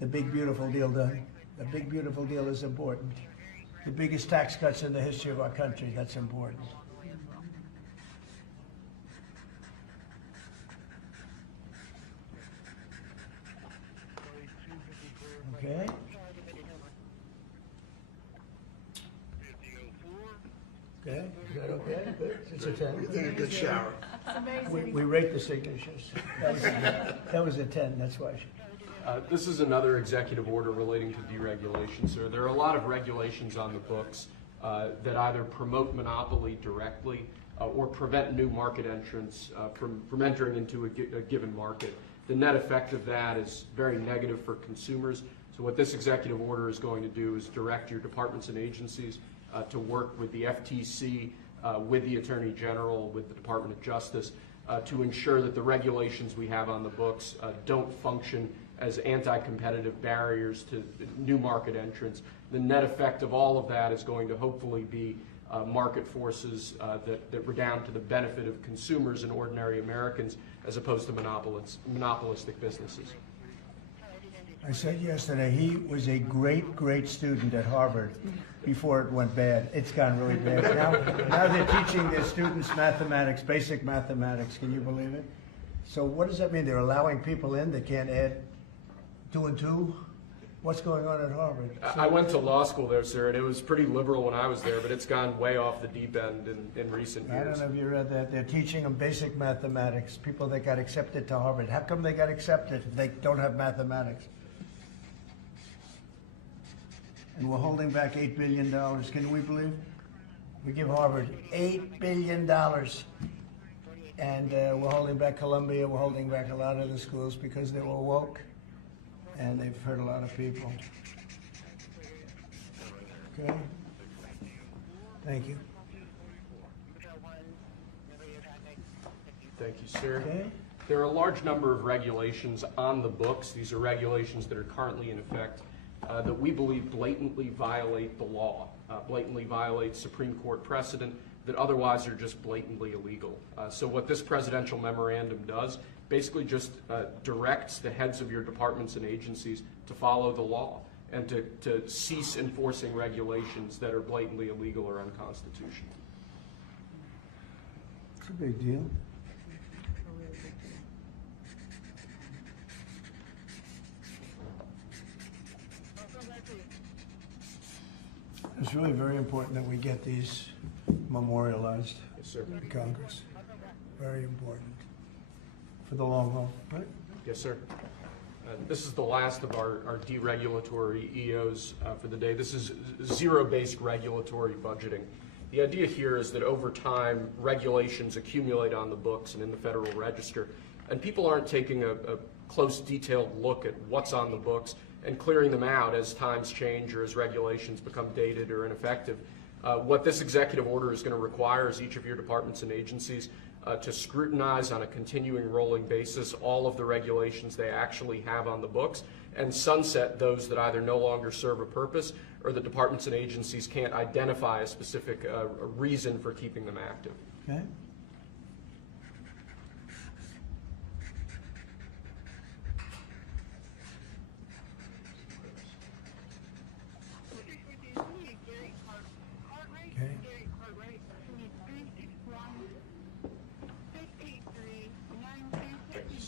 big, beautiful deal done. The big, beautiful deal is important. The biggest tax cuts in the history of our country, that's important. Okay. Okay, is that okay? Good. It's a 10. You're taking a good shower. We rate the signatures. That was a 10, that's why. This is another executive order relating to deregulation, sir. There are a lot of regulations on the books that either promote monopoly directly or prevent new market entrants from entering into a given market. The net effect of that is very negative for consumers. So what this executive order is going to do is direct your departments and agencies to work with the FTC, with the Attorney General, with the Department of Justice, to ensure that the regulations we have on the books don't function as anti-competitive barriers to new market entrants. The net effect of all of that is going to hopefully be market forces that redound to the benefit of consumers and ordinary Americans as opposed to monopolistic businesses. I said yesterday, he was a great, great student at Harvard before it went bad. It's gone really bad. Now they're teaching their students mathematics, basic mathematics. Can you believe it? So what does that mean? They're allowing people in that can't add 2 and 2? What's going on at Harvard? I went to law school there, sir, and it was pretty liberal when I was there, but it's gone way off the deep end in recent years. I don't know if you read that. They're teaching them basic mathematics, people that got accepted to Harvard. How come they got accepted if they don't have mathematics? And we're holding back $8 billion. Can we believe? We give Harvard $8 billion. And we're holding back Columbia. We're holding back a lot of the schools because they were woke. And they've hurt a lot of people. Okay? Thank you. Thank you, sir. Okay. There are a large number of regulations on the books. These are regulations that are currently in effect that we believe blatantly violate the law, blatantly violate Supreme Court precedent that otherwise are just blatantly illegal. So what this presidential memorandum does basically just directs the heads of your departments and agencies to follow the law and to cease enforcing regulations that are blatantly illegal or unconstitutional. It's a big deal. It's really very important that we get these memorialized in Congress. Very important. For the long haul, right? Yes, sir. This is the last of our deregulatory EOs for the day. This is zero-based regulatory budgeting. The idea here is that over time, regulations accumulate on the books and in the Federal Register, and people aren't taking a close, detailed look at what's on the books and clearing them out as times change or as regulations become dated or ineffective. What this executive order is going to require is each of your departments and agencies to scrutinize on a continuing rolling basis all of the regulations they actually have on the books and sunset those that either no longer serve a purpose or the departments and agencies can't identify a specific reason for keeping them active. Okay.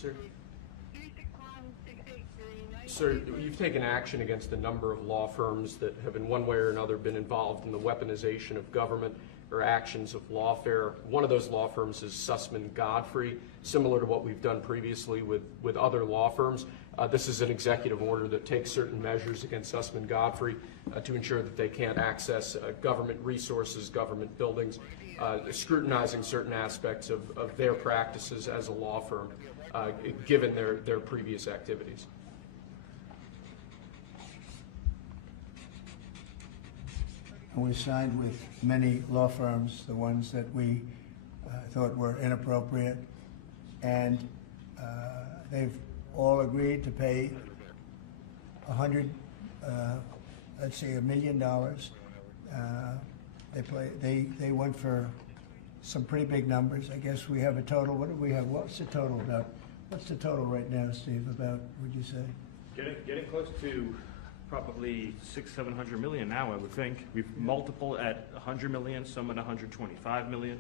sir. Sir, you've taken action against a number of law firms that have in one way or another been involved in the weaponization of government or actions of lawfare. One of those law firms is Sussman Godfrey, similar to what we've done previously with other law firms. This is an executive order that takes certain measures against Sussman Godfrey to ensure that they can't access government resources, government buildings, scrutinizing certain aspects of their practices as a law firm, given their previous activities. And we signed with many law firms, the ones that we thought were inappropriate, and they've all agreed to pay $100 million. They went for some pretty big numbers. I guess we have a total. What do we have? What's the total about? What's the total right now, Steve? About, would you say? Getting close to probably 600-700 million now, I would think. We've multiple at 100 million, some at 125 million.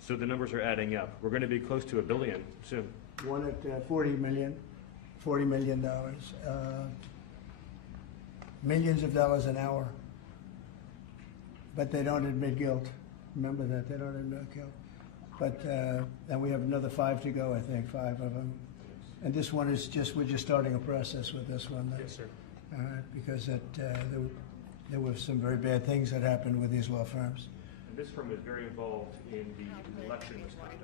So the numbers are adding up. We're going to be close to $1 billion soon. One at $40 million. Millions of dollars an hour. But they don't admit guilt. Remember that, they don't admit guilt. But then we have another 5 to go, I think, 5 of them. And this one is we're just starting a process with this one. Yes, sir. Because there were some very bad things that happened with these law firms. And this firm is very involved in the election misconduct.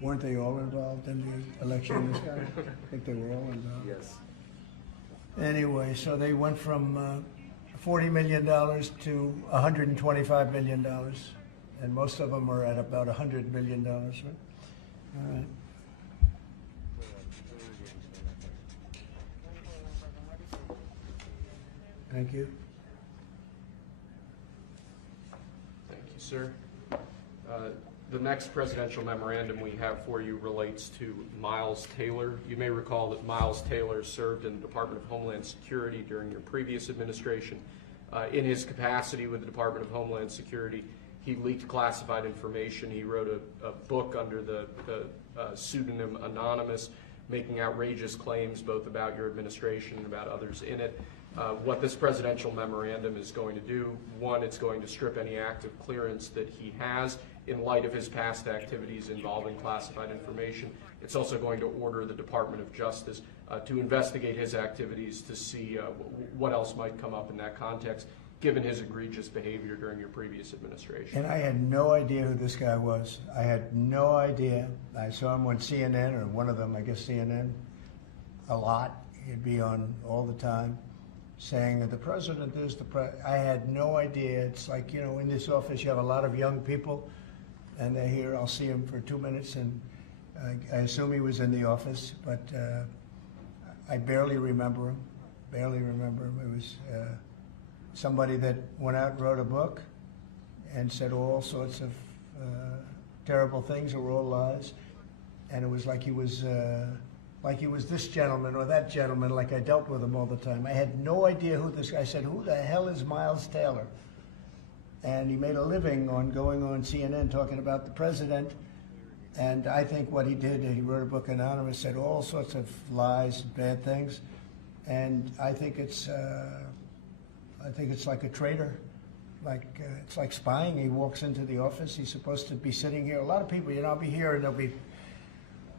Weren't they all involved in the election misconduct? I think they were all involved. Yes. Anyway, so they went from $40 million to $125 million. And most of them are at about $100 million, right? All right. Thank you. Thank you, sir. The next presidential memorandum we have for you relates to Miles Taylor. You may recall that Miles Taylor served in the Department of Homeland Security during your previous administration. In his capacity with the Department of Homeland Security, he leaked classified information. He wrote a book under the pseudonym Anonymous, making outrageous claims both about your administration and about others in it. What this presidential memorandum is going to do, one, it's going to strip any active clearance that he has in light of his past activities involving classified information. It's also going to order the Department of Justice to investigate his activities to see what else might come up in that context, given his egregious behavior during your previous administration. And I had no idea who this guy was. I had no idea. I saw him on CNN, or one of them, I guess CNN, a lot. He'd be on all the time, saying that the president is the president. I had no idea. It's like, you know, in this office you have a lot of young people, and they're here. I'll see him for 2 minutes, and I assume he was in the office, but I barely remember him. Barely remember him. It was somebody that went out and wrote a book and said all sorts of terrible things that were all lies, and it was like he was this gentleman or that gentleman, like I dealt with him all the time. I had no idea who this guy. I said, who the hell is Miles Taylor? And he made a living on going on CNN talking about the president. And I think what he did, he wrote a book, Anonymous, said all sorts of lies, bad things. And I think it's like a traitor. It's like spying. He walks into the office. He's supposed to be sitting here. A lot of people, you know, I'll be here and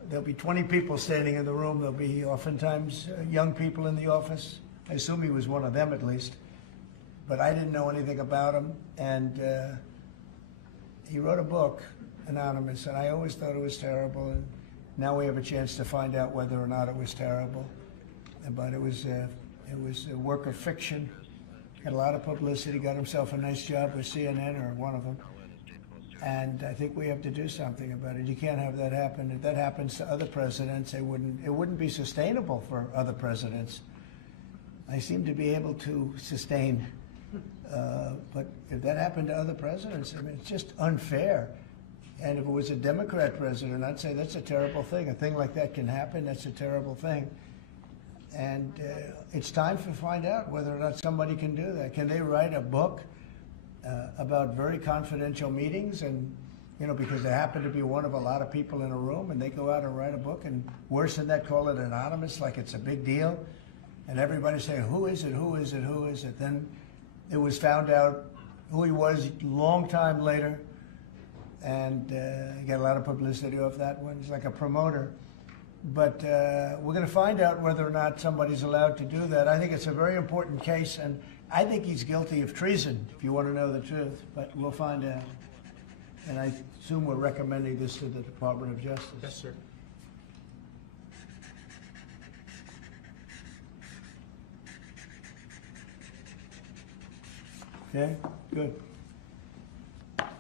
there'll be 20 people standing in the room. There'll be oftentimes young people in the office. I assume he was one of them at least. But I didn't know anything about him. And he wrote a book, Anonymous, and I always thought it was terrible. And now we have a chance to find out whether or not it was terrible. But it was a work of fiction. Had a lot of publicity, got himself a nice job with CNN, or one of them. And I think we have to do something about it. You can't have that happen. If that happens to other presidents, it wouldn't be sustainable for other presidents. I seem to be able to sustain, but if that happened to other presidents, I mean, it's just unfair. And if it was a Democrat president, I'd say that's a terrible thing. A thing like that can happen. That's a terrible thing. And it's time to find out whether or not somebody can do that. Can they write a book about very confidential meetings and you know, because they happen to be one of a lot of people in a room, and they go out and write a book, and worse than that, call it anonymous, like it's a big deal. And everybody's saying, who is it, who is it, who is it? Then it was found out who he was a long time later, and he got a lot of publicity off that one. He's like a promoter. But we're going to find out whether or not somebody's allowed to do that. I think it's a very important case, and I think he's guilty of treason, if you want to know the truth. But we'll find out. And I assume we're recommending this to the Department of Justice. Yes, sir. Okay, good.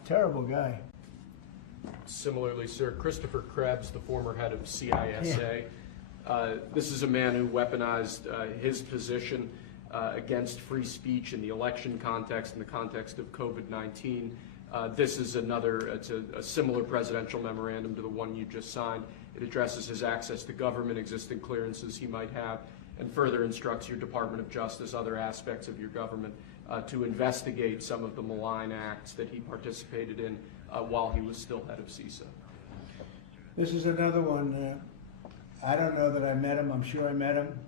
Terrible guy. Similarly, sir, Christopher Krebs, the former head of CISA. This is a man who weaponized his position against free speech in the election context, in the context of COVID-19. This is it's a similar presidential memorandum to the one you just signed. It addresses his access to government, existing clearances he might have, and further instructs your Department of Justice, other aspects of your government, to investigate some of the malign acts that he participated in while he was still head of CISA. This is another one. I don't know that I met him. I'm sure I met him,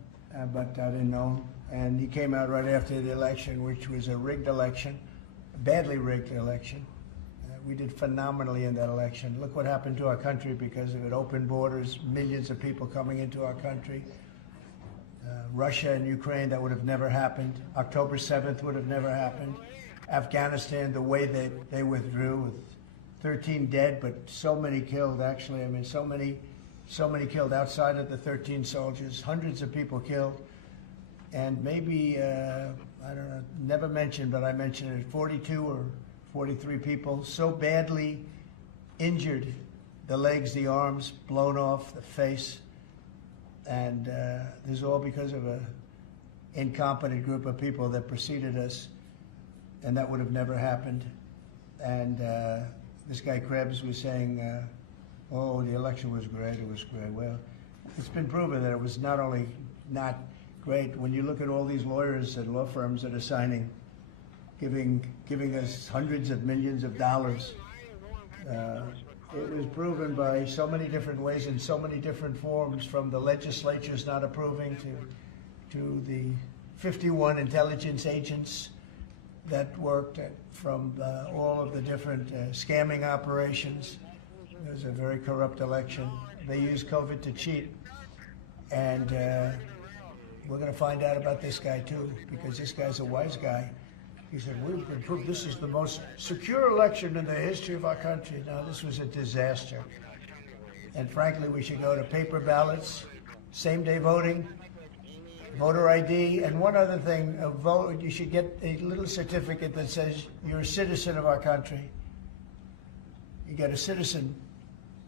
but I didn't know him. And he came out right after the election, which was a rigged election, a badly rigged election. We did phenomenally in that election. Look what happened to our country because of it. Open borders, millions of people coming into our country. Russia and Ukraine, that would have never happened. October 7th would have never happened. Afghanistan, the way they withdrew with 13 dead, but so many killed, actually. I mean, so many killed outside of the 13 soldiers, hundreds of people killed. And maybe, I don't know, never mentioned, but I mentioned it, 42 or 43 people so badly injured, the legs, the arms, blown off, the face. And this is all because of an incompetent group of people that preceded us, and that would have never happened. And this guy Krebs was saying, oh, the election was great, it was great. Well, it's been proven that it was not only not great. When you look at all these lawyers and law firms that are signing, giving us hundreds of millions of dollars, it was proven by so many different ways in so many different forms, from the legislatures not approving to the 51 intelligence agents that worked, from all of the different scamming operations. It was a very corrupt election. They used COVID to cheat. And we're going to find out about this guy too, because this guy's a wise guy. He said, we've been proved this is the most secure election in the history of our country. Now, this was a disaster. And frankly, we should go to paper ballots, same-day voting, voter ID, and one other thing, you should get a little certificate that says you're a citizen of our country. You get a citizen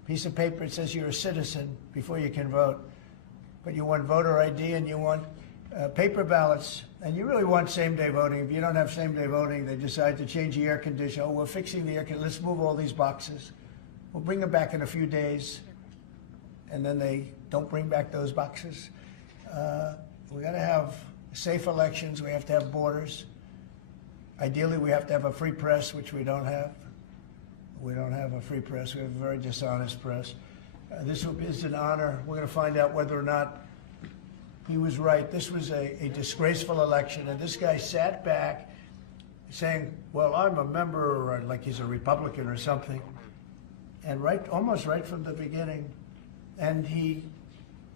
piece of paper that says you're a citizen before you can vote. But you want voter ID and you want paper ballots, and you really want same-day voting. If you don't have same-day voting, they decide to change the air conditioner. Oh, we're fixing the air conditioner. Let's move all these boxes. We'll bring them back in a few days, and then they don't bring back those boxes. We got to have safe elections. We have to have borders. Ideally, we have to have a free press, which we don't have. We don't have a free press. We have a very dishonest press. This is an honor. We're going to find out whether or not he was right. This was a disgraceful election, and this guy sat back saying, well, I'm a member, or like he's a Republican or something, and almost right from the beginning. And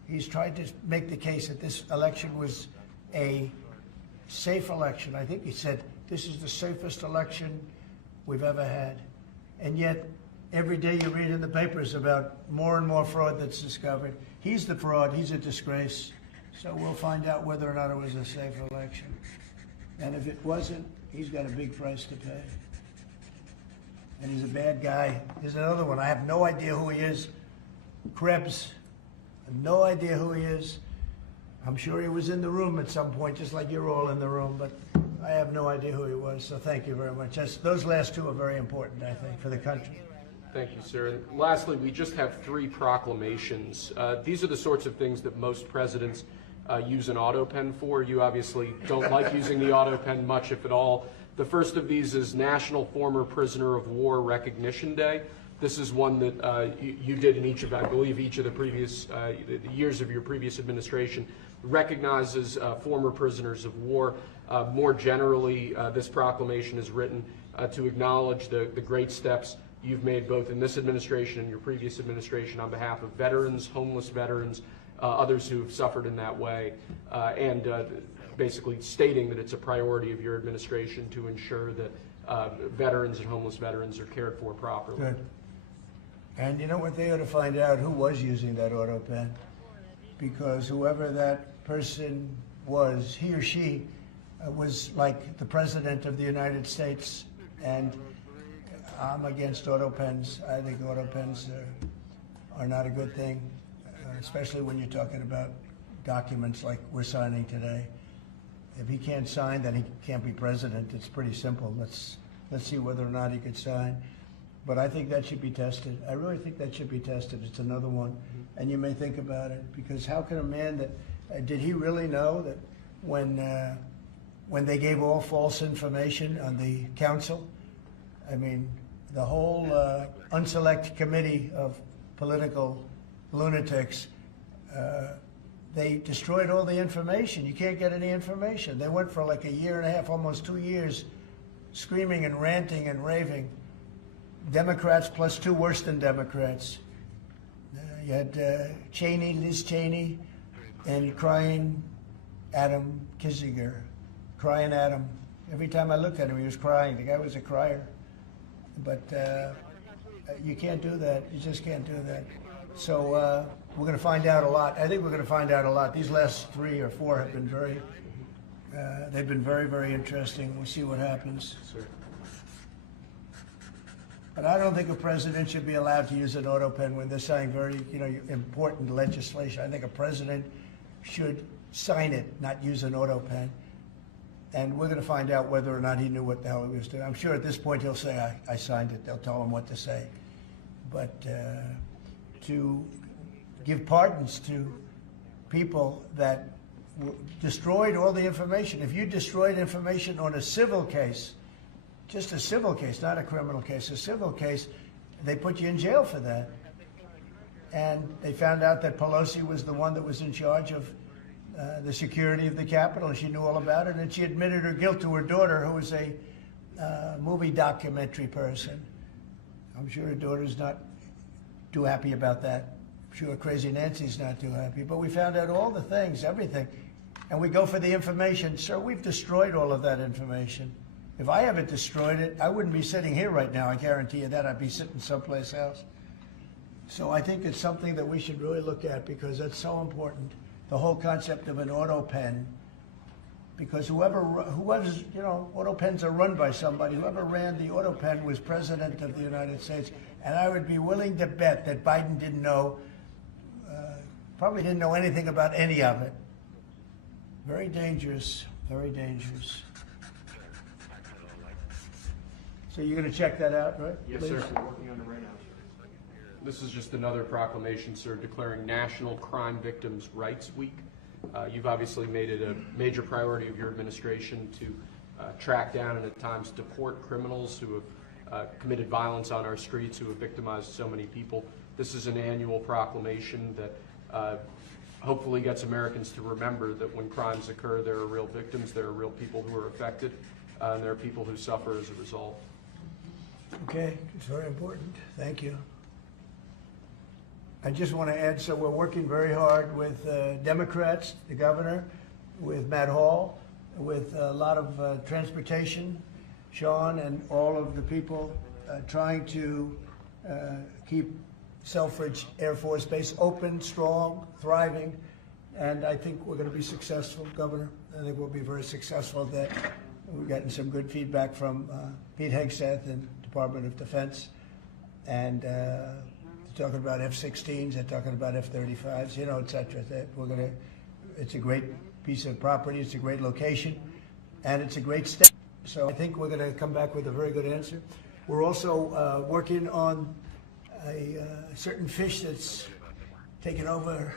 he's tried to make the case that this election was a safe election. I think he said, this is the safest election we've ever had. And yet, every day you read in the papers about more and more fraud that's discovered. He's the fraud. He's a disgrace. So we'll find out whether or not it was a safe election. And if it wasn't, he's got a big price to pay. And he's a bad guy. There's another one. I have no idea who he is. Krebs. I have no idea who he is. I'm sure he was in the room at some point, just like you're all in the room, but I have no idea who he was. So thank you very much. Those last two are very important, I think, for the country. Thank you, sir. And lastly, we just have 3 proclamations. These are the sorts of things that most presidents use an auto pen for. You obviously don't like using the auto pen much, if at all. The first of these is National Former Prisoner of War Recognition Day. This is one that you did in each of, I believe, each of the previous the years of your previous administration. Recognizes former prisoners of war. More generally, this proclamation is written to acknowledge the great steps you've made both in this administration and your previous administration on behalf of veterans, homeless veterans, others who have suffered in that way, and basically stating that it's a priority of your administration to ensure that veterans and homeless veterans are cared for properly. Good. And you know what, they ought to find out who was using that auto pen, because whoever that person was, he or she was like the President of the United States, and I'm against auto pens. I think auto pens are not a good thing, especially when you're talking about documents like we're signing today. If he can't sign, then he can't be president. It's pretty simple. Let's see whether or not he could sign. But I think that should be tested. I really think that should be tested. It's another one. And you may think about it, because how can a man that, did he really know that when they gave all false information on the council, I mean, the whole unselect committee of political lunatics, they destroyed all the information. You can't get any information. They went for like a year and a half, almost 2 years, screaming and ranting and raving. Democrats plus two worse than Democrats. You had Cheney, Liz Cheney, and crying Adam Kinzinger, crying Adam. Every time I looked at him, he was crying. The guy was a crier. But you can't do that. You just can't do that. So we're going to find out a lot. I think we're going to find out a lot. These last 3 or 4 have been they've been very, very interesting. We'll see what happens. But I don't think a president should be allowed to use an auto pen when they're signing very, important legislation. I think a president should sign it, not use an auto pen. And we're going to find out whether or not he knew what the hell he was doing. I'm sure at this point he'll say, I signed it. They'll tell him what to say. But to give pardons to people that destroyed all the information. If you destroyed information on a civil case, just a civil case, not a criminal case, a civil case, they put you in jail for that. And they found out that Pelosi was the one that was in charge of the security of the Capitol, and she knew all about it, and she admitted her guilt to her daughter, who was a movie documentary person. I'm sure her daughter's not too happy about that. I'm sure Crazy Nancy's not too happy. But we found out all the things, everything. And we go for the information. Sir, we've destroyed all of that information. If I haven't destroyed it, I wouldn't be sitting here right now. I guarantee you that. I'd be sitting someplace else. So I think it's something that we should really look at, because that's so important. The whole concept of an auto pen, because whoever's, auto pens are run by somebody. Whoever ran the auto pen was President of the United States. And I would be willing to bet that Biden didn't know, probably didn't know anything about any of it. Very dangerous, very dangerous. So you're going to check that out, right? Yes, sir. We're working on it right now. This is just another proclamation, sir, declaring National Crime Victims' Rights Week. You've obviously made it a major priority of your administration to track down and at times deport criminals who have committed violence on our streets, who have victimized so many people. This is an annual proclamation that hopefully gets Americans to remember that when crimes occur, there are real victims, there are real people who are affected, and there are people who suffer as a result. Okay, it's very important. Thank you. I just want to add, so we're working very hard with Democrats, the governor, with Matt Hall, with a lot of transportation, Sean, and all of the people trying to keep Selfridge Air Force Base open, strong, thriving, and I think we're going to be successful, Governor. I think we'll be very successful at that. We've gotten some good feedback from Pete Hegseth and Department of Defense, and talking about F-16s, they're talking about F-35s, et cetera. It's a great piece of property, it's a great location, and it's a great step. So I think we're going to come back with a very good answer. We're also working on a certain fish that's taken over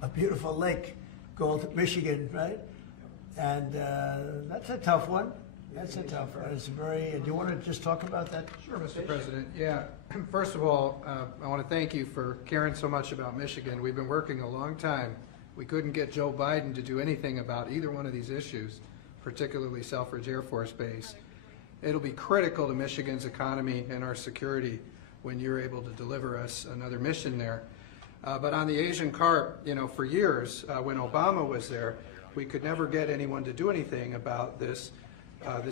a beautiful lake called Michigan, right? And that's a tough one. That's a tough one. It's very, do you want to just talk about that? Sure, Mr. President. Yeah. First of all, I want to thank you for caring so much about Michigan. We've been working a long time. We couldn't get Joe Biden to do anything about either one of these issues, particularly Selfridge Air Force Base. It'll be critical to Michigan's economy and our security when you're able to deliver us another mission there. But on the Asian carp, for years, when Obama was there, we could never get anyone to do anything about this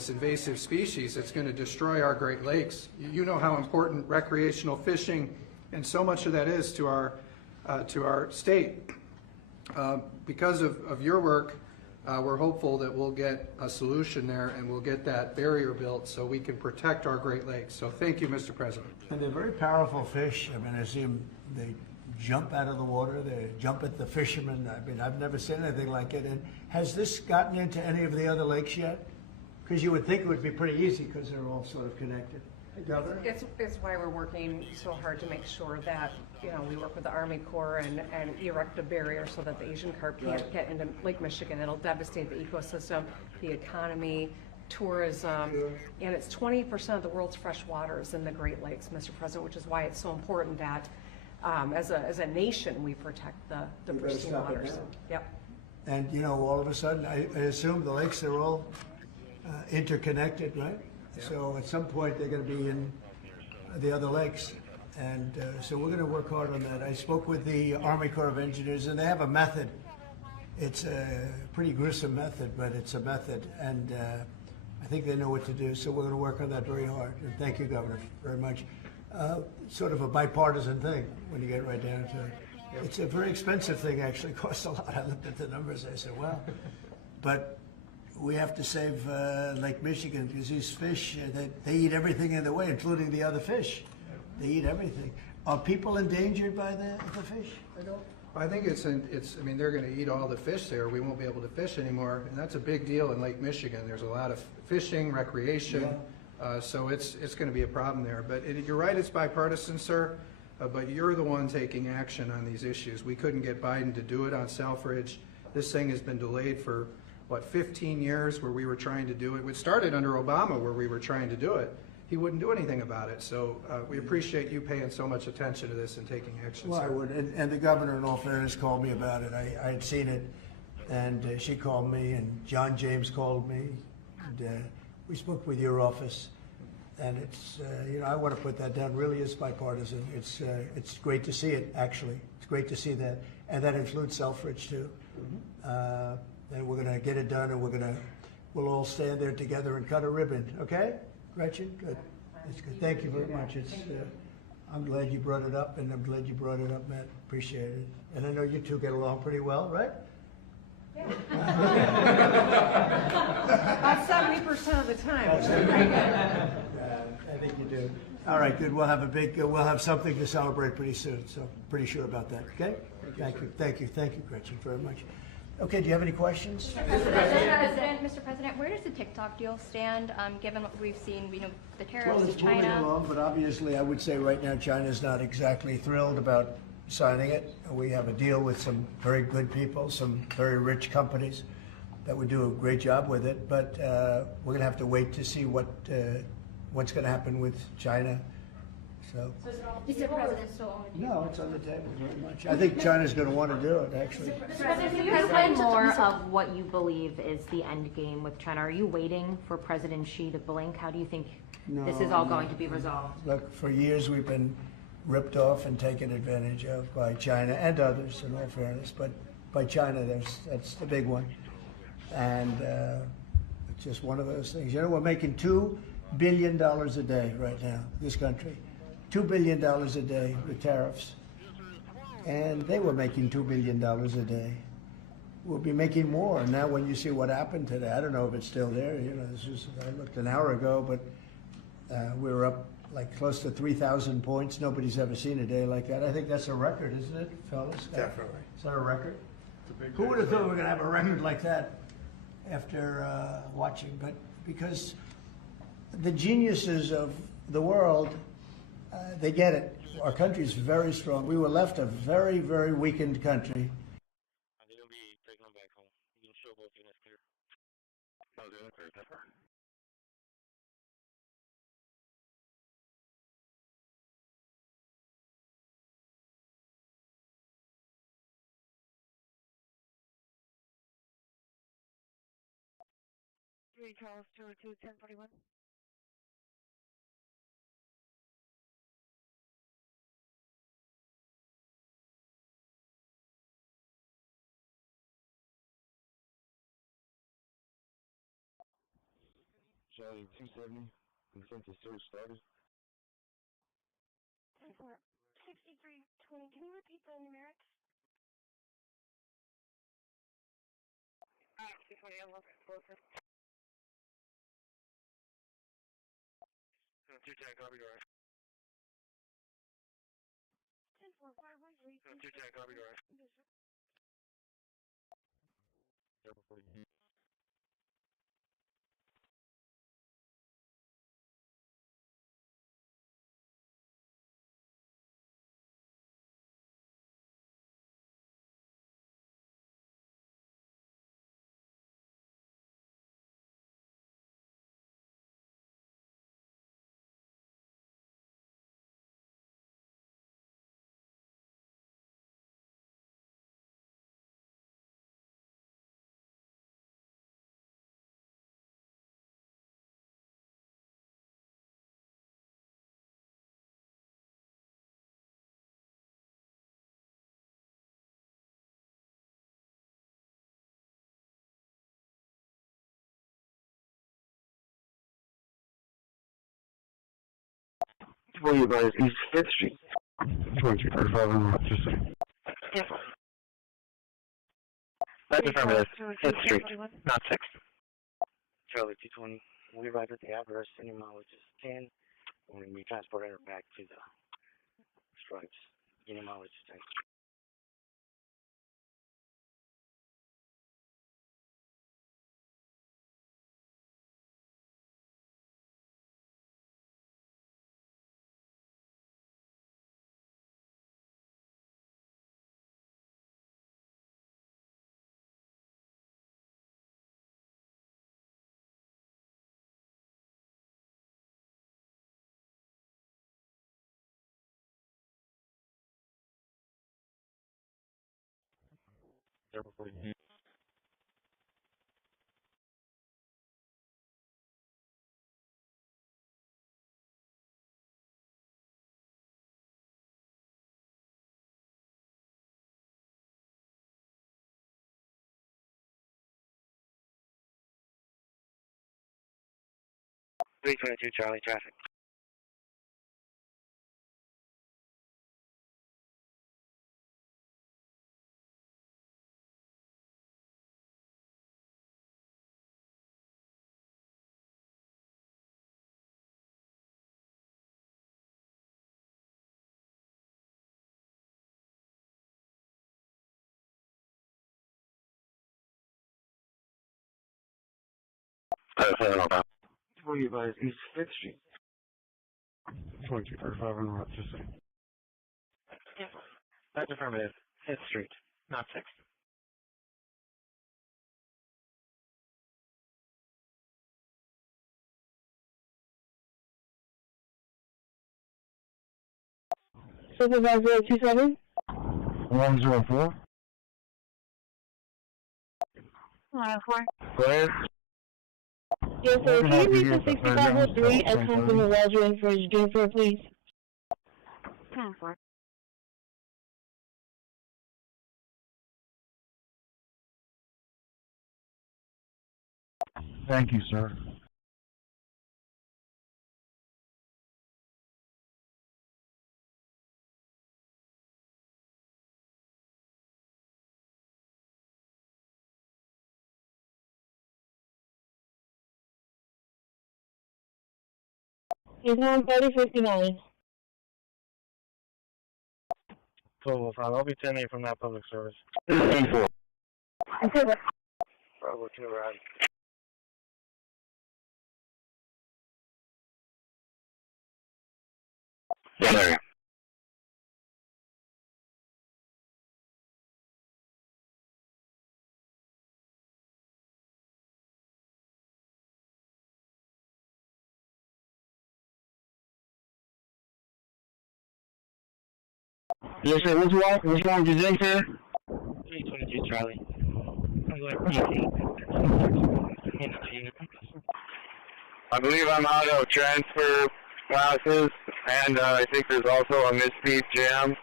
invasive species that's going to destroy our Great Lakes. You know how important recreational fishing and so much of that is to our state. Because of your work, we're hopeful that we'll get a solution there and we'll get that barrier built so we can protect our Great Lakes. So thank you, Mr. President. And they're very powerful fish. I mean, I see them, they jump out of the water, they jump at the fishermen. I mean, I've never seen anything like it. And has this gotten into any of the other lakes yet? Because you would think it would be pretty easy because they're all sort of connected. Governor? It's why we're working so hard to make sure that, we work with the Army Corps and erect a barrier so that the Asian carp can't get into Lake Michigan. It'll devastate the ecosystem, the economy, tourism, and it's 20% of the world's fresh waters in the Great Lakes, Mr. President, which is why it's so important that as a nation we protect the pristine waters. Yep. And all of a sudden, I assume the lakes are all interconnected, right? Yeah. So at some point they're going to be in the other lakes. And so we're going to work hard on that. I spoke with the Army Corps of Engineers, and they have a method. It's a pretty gruesome method, but it's a method. And I think they know what to do. So we're going to work on that very hard. And thank you, Governor, very much. Sort of a bipartisan thing when you get right down to it. It's a very expensive thing, actually. It costs a lot. I looked at the numbers. I said, well, but we have to save Lake Michigan because these fish, they eat everything in the way, including the other fish. They eat everything. Are people endangered by the fish? I think I mean, they're going to eat all the fish there. We won't be able to fish anymore, and that's a big deal in Lake Michigan. There's a lot of fishing, recreation, so it's going to be a problem there. But you're right, it's bipartisan, sir, but you're the one taking action on these issues. We couldn't get Biden to do it on Selfridge. This thing has been delayed for 15 years where we were trying to do it. It started under Obama where we were trying to do it. He wouldn't do anything about it. So we appreciate you paying so much attention to this and taking action. Well, sir. I would. And the governor, in all fairness, called me about it. I had seen it, and she called me, and John James called me. And we spoke with your office. And it's, I want to put that down. Really is bipartisan. It's great to see it, actually. It's great to see that. And that includes Selfridge, too. And we're going to get it done, and we'll all stand there together and cut a ribbon, okay? Gretchen, good. That's good. Thank you very much. I'm glad you brought it up, and I'm glad you brought it up, Matt. Appreciate it. And I know you two get along pretty well, right? Yeah. About 70% of the time. I think you do. All right, good. We'll have something to celebrate pretty soon. So pretty sure about that. Okay. Thank you, Gretchen, very much. Okay, do you have any questions? Mr. President, where does the TikTok deal stand, given what we've seen, the tariffs Well, to it's moving China? along, but obviously I would say right now China's not exactly thrilled about signing it. We have a deal with some very good people, some very rich companies that would do a great job with it, but we're going to have to wait to see what's going to happen with China. So, Mr. President, no, it's on the table very much. I think China's going to want to do it, actually. Mr. President, can you explain more of what you believe is the end game with China? Are you waiting for President Xi to blink? How do you think this is all going to be resolved? Look, for years we've been ripped off and taken advantage of by China and others, in all fairness, but by China, that's the big one. And it's just one of those things. We're making $2 billion a day right now, this country. $2 billion a day with tariffs. And they were making $2 billion a day. We'll be making more. Now when you see what happened today, I don't know if it's still there. I looked an hour ago, but we were up like close to 3,000 points. Nobody's ever seen a day like that. I think that's a record, isn't it, fellas? Definitely. Is that a record? Who would have thought we were going to have a record like that after watching? But because the geniuses of the world, they get it. Our country is very strong. We were left a very, very weakened country. 3 Charles 202 1041. Charlie 270, consent to search started. 10-4, 6320. Can you repeat the numerics? 620, I'm looking closer. 210, copy, guys. 10-4, 513. 210, copy, guys. Yes, sir. For you guys, East 5th Street. 2235 in Rochester. Yes. That's affirmative. 5th Street, not 6th. Charlie 220, we arrived at the address, any mileage is 10. When we transported her back to the stripes, any mileage is 10. Mm-hmm. $322 Charlie traffic. For you guys, East 5th Street. 2235 in Rochester. Yes. That's affirmative. 5th Street, not 6th. Supervisor 27? 104. 104. Go ahead. Yes, sir. Can you reach the 6503 at Councilman Waldron for Jennifer, please? 10-4. Thank you, sir. It's 1:30:59. Total 5. I'll be 10-8 from that public service. 10-4. Bravo 2, right. Yeah, there. Yes, sir. Which one did you say, sir? 322 Charlie. I'm going 18. I believe I'm out of transfer passes, and I think there's also a misspeed jam.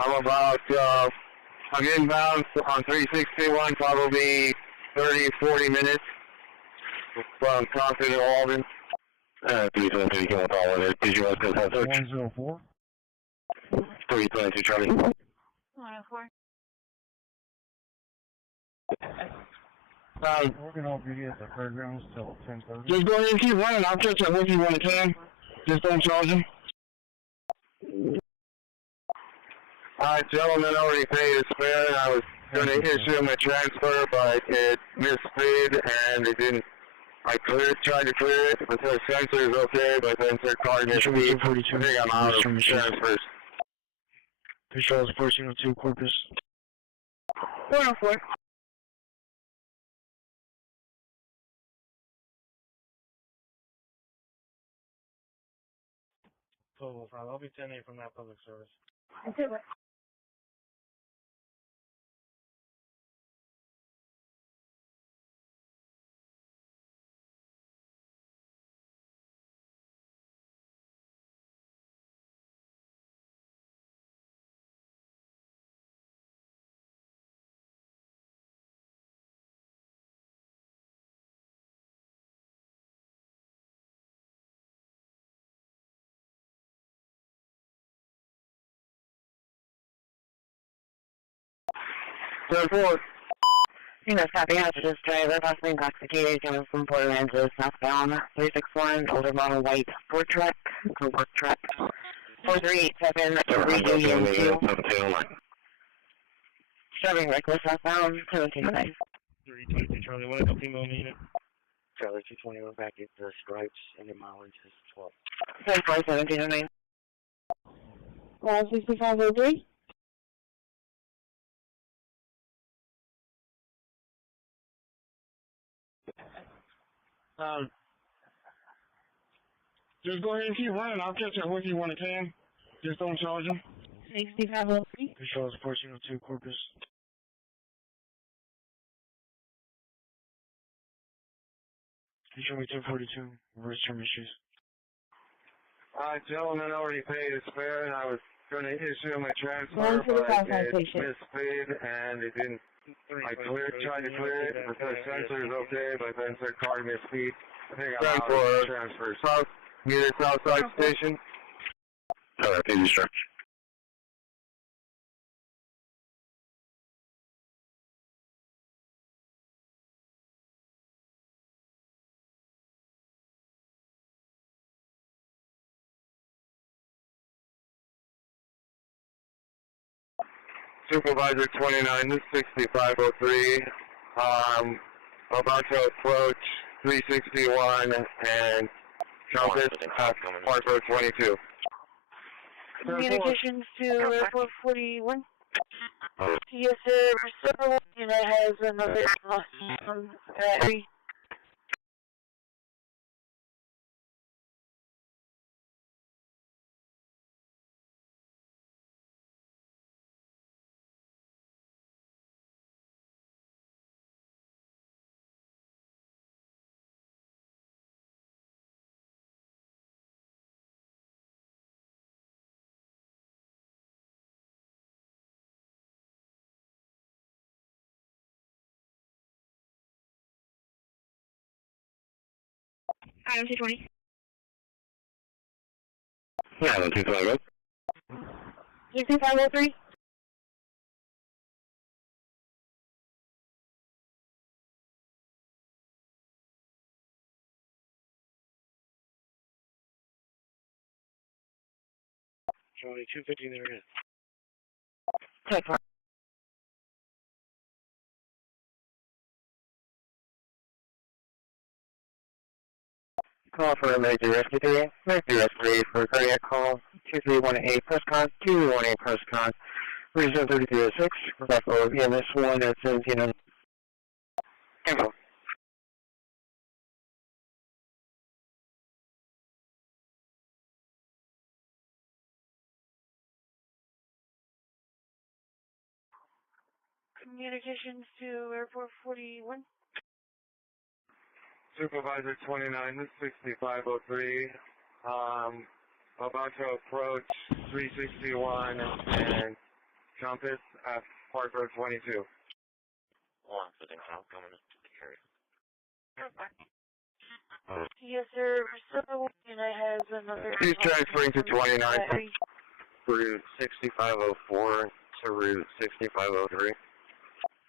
I'm inbound on 361, probably 30, 40 minutes from Compton to Walden. 322, you want to follow it? Did you want to have 104? 322, Charlie. 104. Working off duty at the fairgrounds till 10:30. Just go ahead and keep running. I'll catch up with you when I can. Just don't charge him. Alright, gentlemen, already paid his fare, and I was going to issue him a transfer, but it misfed, and it didn't. I tried to clear it, but the sensor is okay, but then said card misfeed. I think I'm out of transfers. Patrol 1402 Corpus. 104. Total 5. I'll be 10-8 from that public service. Phoenix Happy Hazardous driver, possibly intoxicated, coming from Port Angeles, southbound, 361, older model white Ford truck, work truck, 4387, Reunion 2. Driving reckless southbound, 729. 322 Charlie, 1 at T-Mobile unit. Charlie 220, we're back at the Stripes, and the mileage is 12. 1709. 6503. Just go ahead and keep running. I'll catch up with you when I can. Just don't charge him. 6503. Patrol 1402 Corpus. Show me 242. Reverse term issues. Alright, gentlemen, already paid his fare, and I was going to issue him a transfer, but it mispaid, and it didn't. I tried to clear it, but the sensor is okay, but then said card misfeed. I think I'm out of transfer. South, near the Southside Station. Alright, easy stretch. Supervisor 29, this is 6503. About to approach 361 and Compass at Park Road 22. Communications to Airport 41. Yes, sir. Several and it has another battery. Item 220. Yeah, 220. 6503. Charlie 250 there is. Take one. Call for a major rescue 3. Major rescue 3 for cardiac call. 2318 press con. 2318 press con. Region 3306. Request for EMS 1 at 1700. Info. Communications to Airport 41. Supervisor 29, this is 6503. About to approach 361 and Compass at Park Road 22. One sitting out, coming into the area. Yes, sir. So, and I have another. He's transferring to 29. Route 6504 to Route 6503.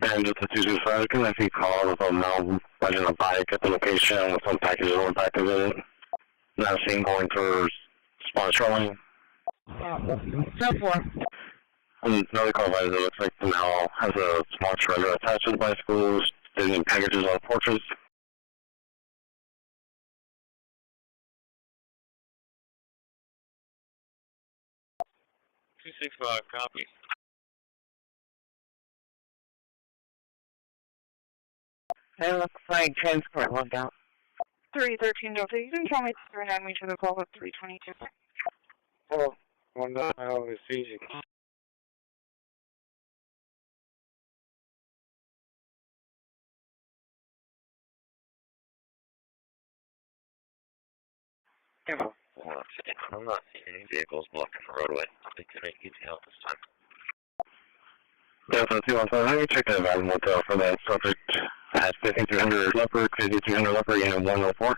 And just a 225, can I see call with a male riding a bike at the location with some packages on the back of it? Not seen going towards Spawn Shoreline. So far. And another call rider that looks like the male has a small trailer attached to the bicycle, sitting packages on porches. 265, copy. It looks like transport logged out. 313 Delta. You can tell me to turn me to the call at 322. Oh, one down, it's easy. Careful. I'm not seeing any vehicles blocking the roadway. I think they make detail this time. Delta 215, how do you check that Valley Motel for that subject at 5300 Leopard, 5300 Leopard, unit 104? Okay.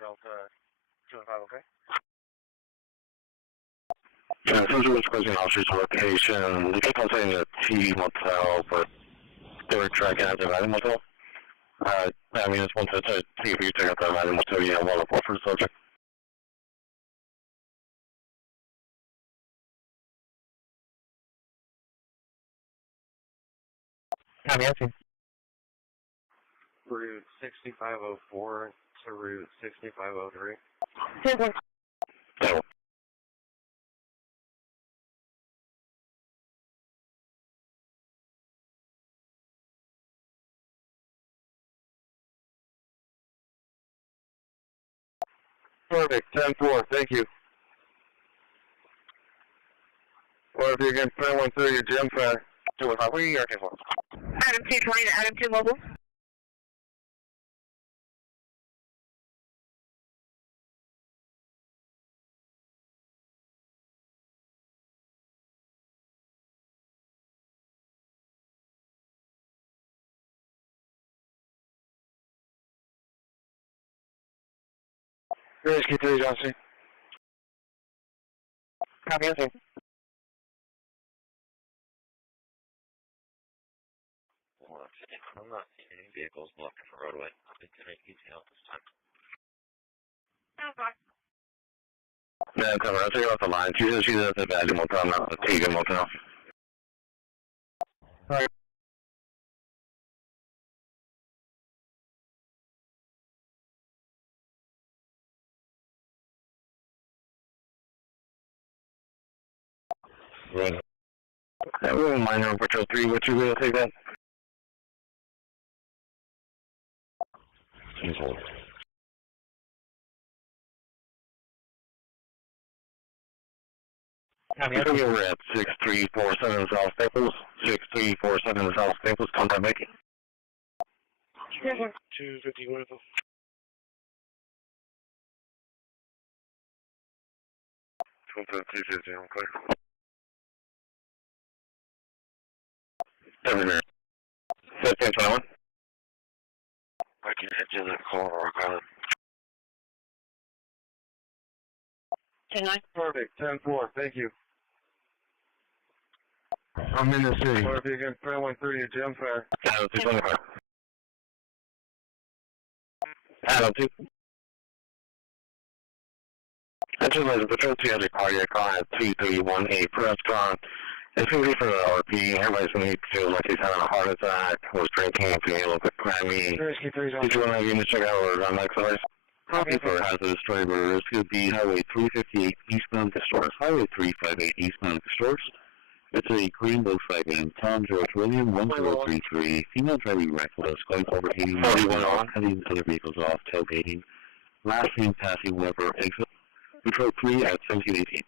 Delta 215, okay? Yeah, those are requesting officers location. They kept on saying a T motel, but they were tracking out the Valley Motel. I just wanted to see if you could check out that Valley Motel, unit 104 for the subject. Route 6504 to Route 6503. So, Perfect, 10-4, thank you. Or if you can find one through your gym fare. 215, what are you asking for? Adam 220 to Adam 2 Mobile. Rescue 3, Johnson. Copy, okay. I'm not seeing any vehicles blocking the roadway. I think they make detail this time. Okay. Yeah, cover. I'll take you off the line. She's at the Valley Motel, not the Tegan Motel. Alright. Right. Yeah, we have a minor on Patrol 3. Would you be able to take that? Please hold. We're at 6347 South Staples. 6347 South Staples. Contact making. 250, what is it? 250, I'm clear. 7 minutes. 1521. I can head to the corridor, Colin. 10-9. Perfect, 10-4, thank you. I'm in the city. Or if you can find one through your gym fare. Adam 225. Adam 2. I just like the Patrol 2 has a cardiac call at 2318 press con. It's going to be for the RP. Everybody's going to feel like he's having a heart attack, was drinking, feeling a little bit clammy. Did you want to have check out or on exercise? Copy for hazardous driver. This could be Highway 358 eastbound to Stores. Highway 358 eastbound to Stores. It's a green Volkswagen. Tom George William 1033. Female driving reckless. Going overheating. 41 on. Heading other vehicles off. Tailgating. Last name passing Weber exit. Control 3 at 1718.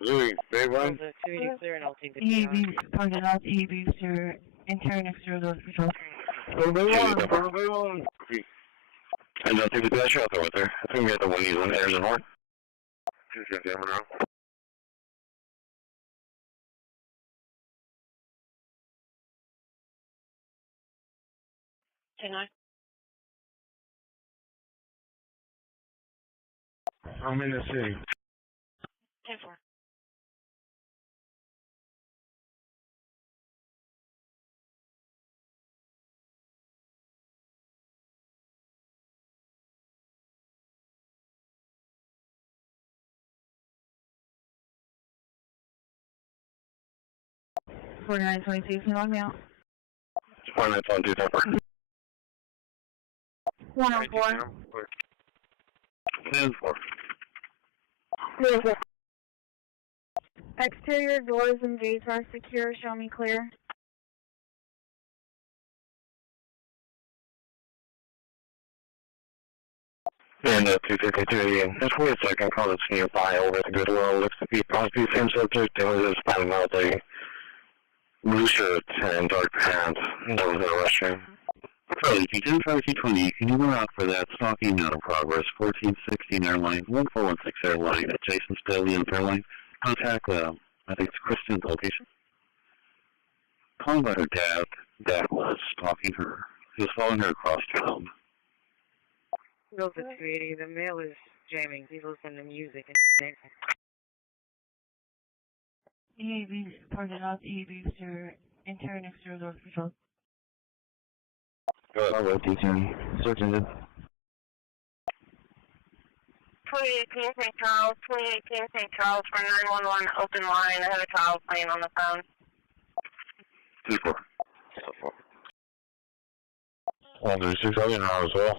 Louis, Bay 1. clear and I'll take the EAVs, target out EAVs to intern external hospital. Bay 1. And I'll take the dash out there with her. I think we have the one using airs and horn. 267 now. I'm in the city. 10-4. Forty-nine 26, log me out. 4922, 10-4. 104. 10-4. Exterior doors and gates are secure. Show me clear. And 252 again. Just wait a second, call this nearby over at the Goodwill. Looks to be possibly the same subject. They were just finding out a blue shirt and dark pants. That was in the restroom. Charlie, P10 220, can you run out for that stalking out of progress, 1416 airline, 1416 airline, adjacent to Alien Airline? Contact, I think it's Kristen's location. Calling about her dad. Dad was stalking her. He was following her across town. Delta 280, the male is jamming. He's listening to music and EAVs, target out EAVs to intern external hospital. Good. I'll rotate you. Search engine. 2018 St. Charles, 2018 St. Charles for 911, open line. I have a child playing on the phone. 2-4. 136, I'll get an hour as well.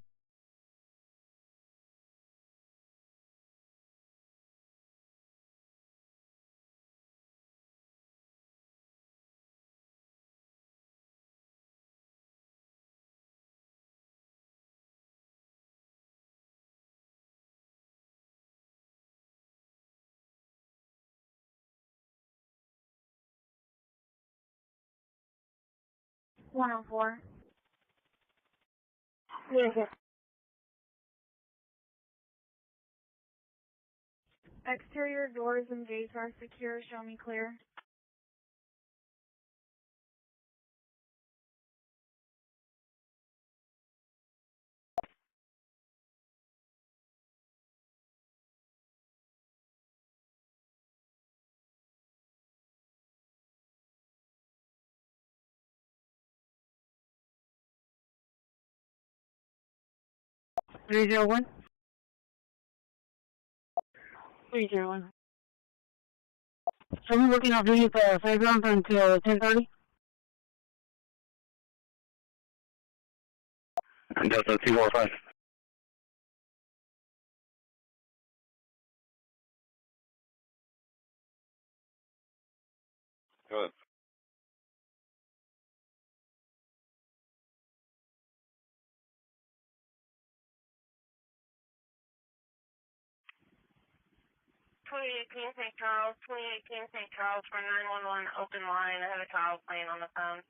One on 4. Yes. Exterior doors and gates are secure. Show me clear. Three zero one. 301. So we're working on duty for fairgrounds until 10:30. Delta 245. Good. St. Charles, 2018 St. Charles for 911, open line. I have a child playing on the phone.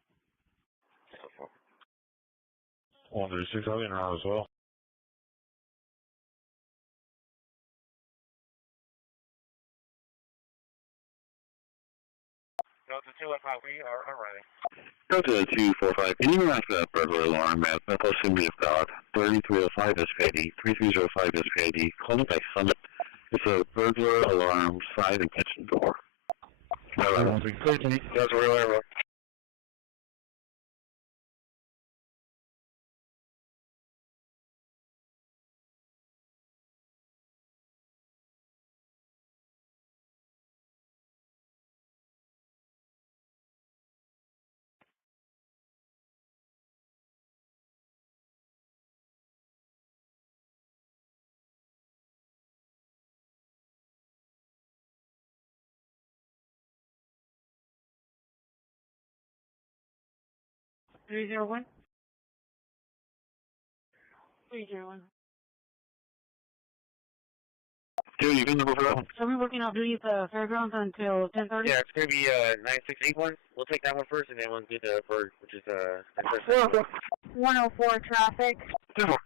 136, I'll get an hour as well. Delta 215, we are arriving. Delta 245, can you run out for that burglar alarm at Bethel Assembly of God, 3305 SPID, 3305 SPID, calling by Summit. It's a burglar alarm side and kitchen door. No, I don't think so. That's a real error. Three zero one. 301. Dude, you can number for that one? So we're working on duty at the fairgrounds until 10:30? Yeah, it's going to be 9681. We'll take that one first, and then we'll do the bird, which is 104 traffic. 10-4.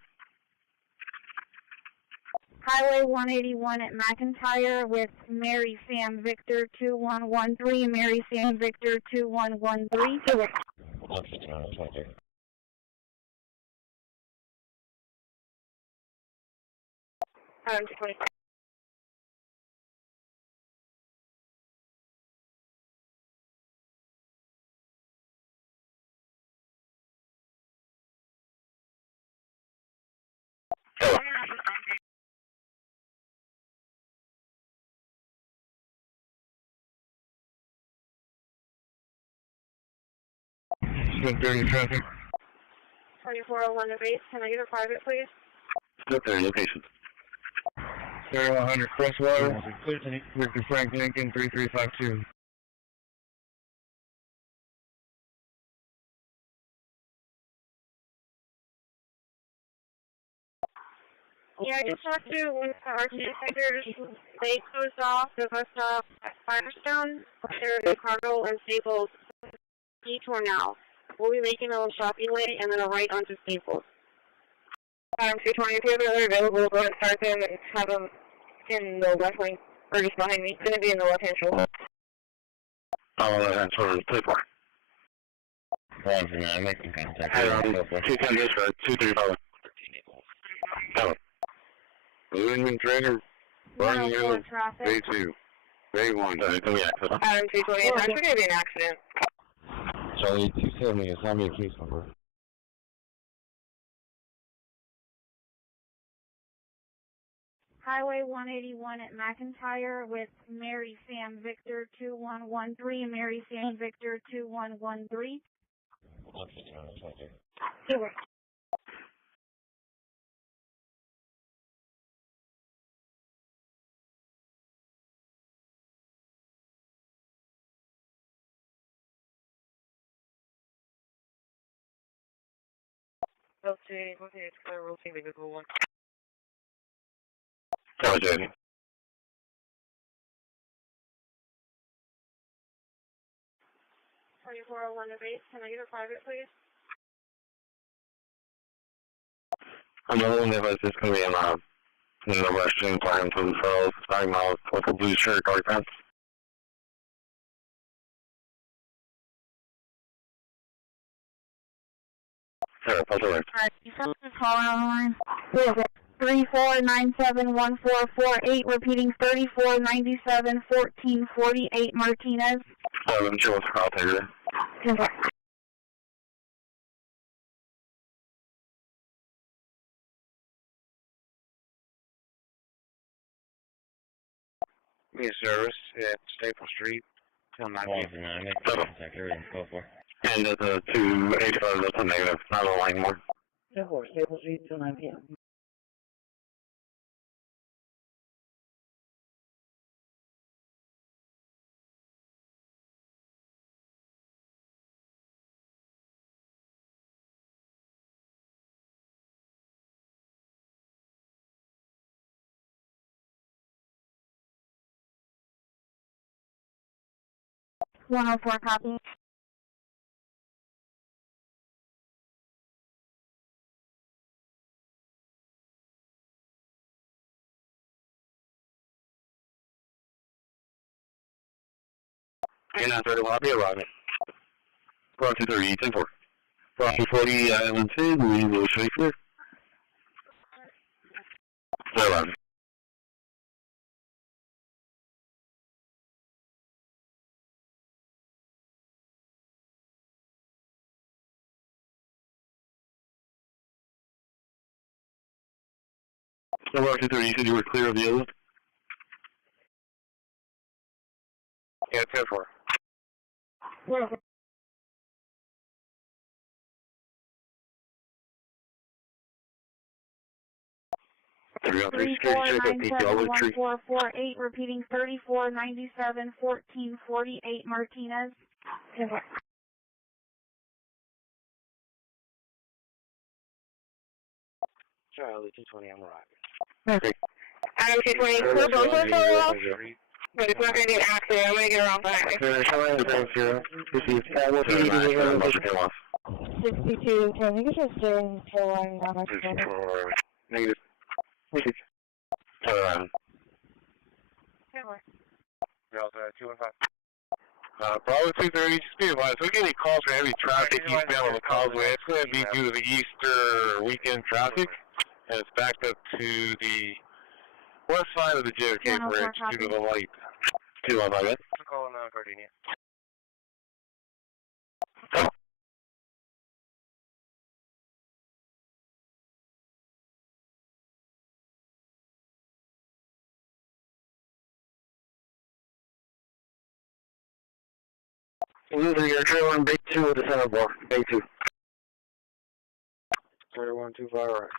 Highway 181 at McIntyre with Mary Sam Victor 2113, Mary Sam Victor 2113. 159, I'm 20. Still 30 traffic. 2401 to base. Can I get a private, please? Still 30 location. 0100 Crestwater. Victor Frank Lincoln 3352. Yeah, I just talked to one of the RT inspectors. They closed off the bus stop at Firestone. They're in Cargill and Staples. Detour now. We'll be making a little shopping way and then a right onto Staples. 220, if you have another available, go ahead and start them and have them in the left lane, or just behind me. It's going to be in the left-hand shoulder. Oh, left-hand shoulder, 24. 139, making contact. 210 this road, 235. 13 Moving trailer, running in, Bay 2. Bay 1, can we access? 220, it's actually going to be an accident. Charlie 270, it's not me a case number. Highway 181 at McIntyre with Mary Sam Victor 2113, Mary Sam Victor 2113. 159, Okay, it's clear, we'll see the Google one. Charlie Jamie. Twenty 2401 to base, can I get a private, please? I'm wondering if it's just going to be in the restroom plan for themselves, 9 miles with a blue shirt, dark pants. Sure, that's all right. Alright, you still have to call on the line? 34971448, repeating 34971448, Martinez. I'm sure I'll take it. Be a service at Staple Street till 9 p.m. And at the 285, that's a negative, not a line more. Staple Street till 9 p.m. .104 copy. And after the lobby arriving. Brought to 30, 10-4. Brought to 40, Island 10, we will show you clear. They're arriving. So, Brought to 30, you said you were clear of the other one? Yeah, 10-4. Yeah. Three, 34971448, repeating 34971448, Martinez. Charlie 220, I'm arriving. Okay. Adam 220, clear both of those. But it's not going to get active. I'm going to get around back. 62, can you just steering tail line down our Negative. Turn around. Bravo 230, speed advice. We're getting calls for heavy traffic eastbound on the causeway. It's going to be due to the Easter weekend traffic, and it's backed up to the west side of the JFK Bridge due to the light. 215, right? Calling Gardenia. User, your trailer on Bay 2 with the center bar. Bay 2. 3125, right.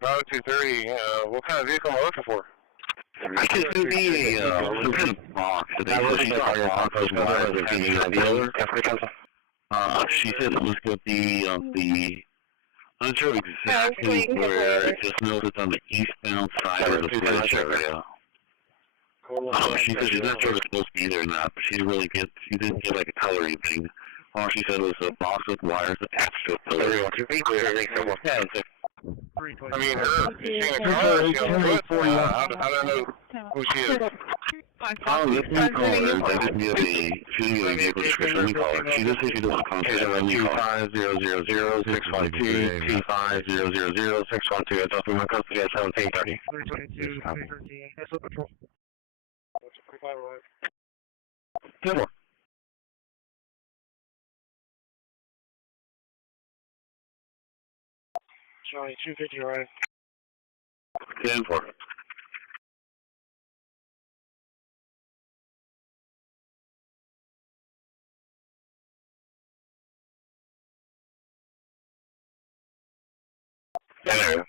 Bravo 230, what kind of vehicle am I looking for? It's going to be some kind of box. She said it was going to be on the, I'm not sure exactly where, it just knows it's on the eastbound side of the bridge area. She said she's not sure if it's supposed to be there or not, but she didn't get like a color or anything. All she said was a box with wires attached to a pillar. I mean, she's in a car, she's on foot, how do I know who she is? This new caller, I didn't get she didn't get a vehicle description, let me call her. She just said she doesn't contact her, let me call her. 25000 612 25000 612, that's off of my custody at 1730. 10 more. Charlie 250, right? 10-4. There.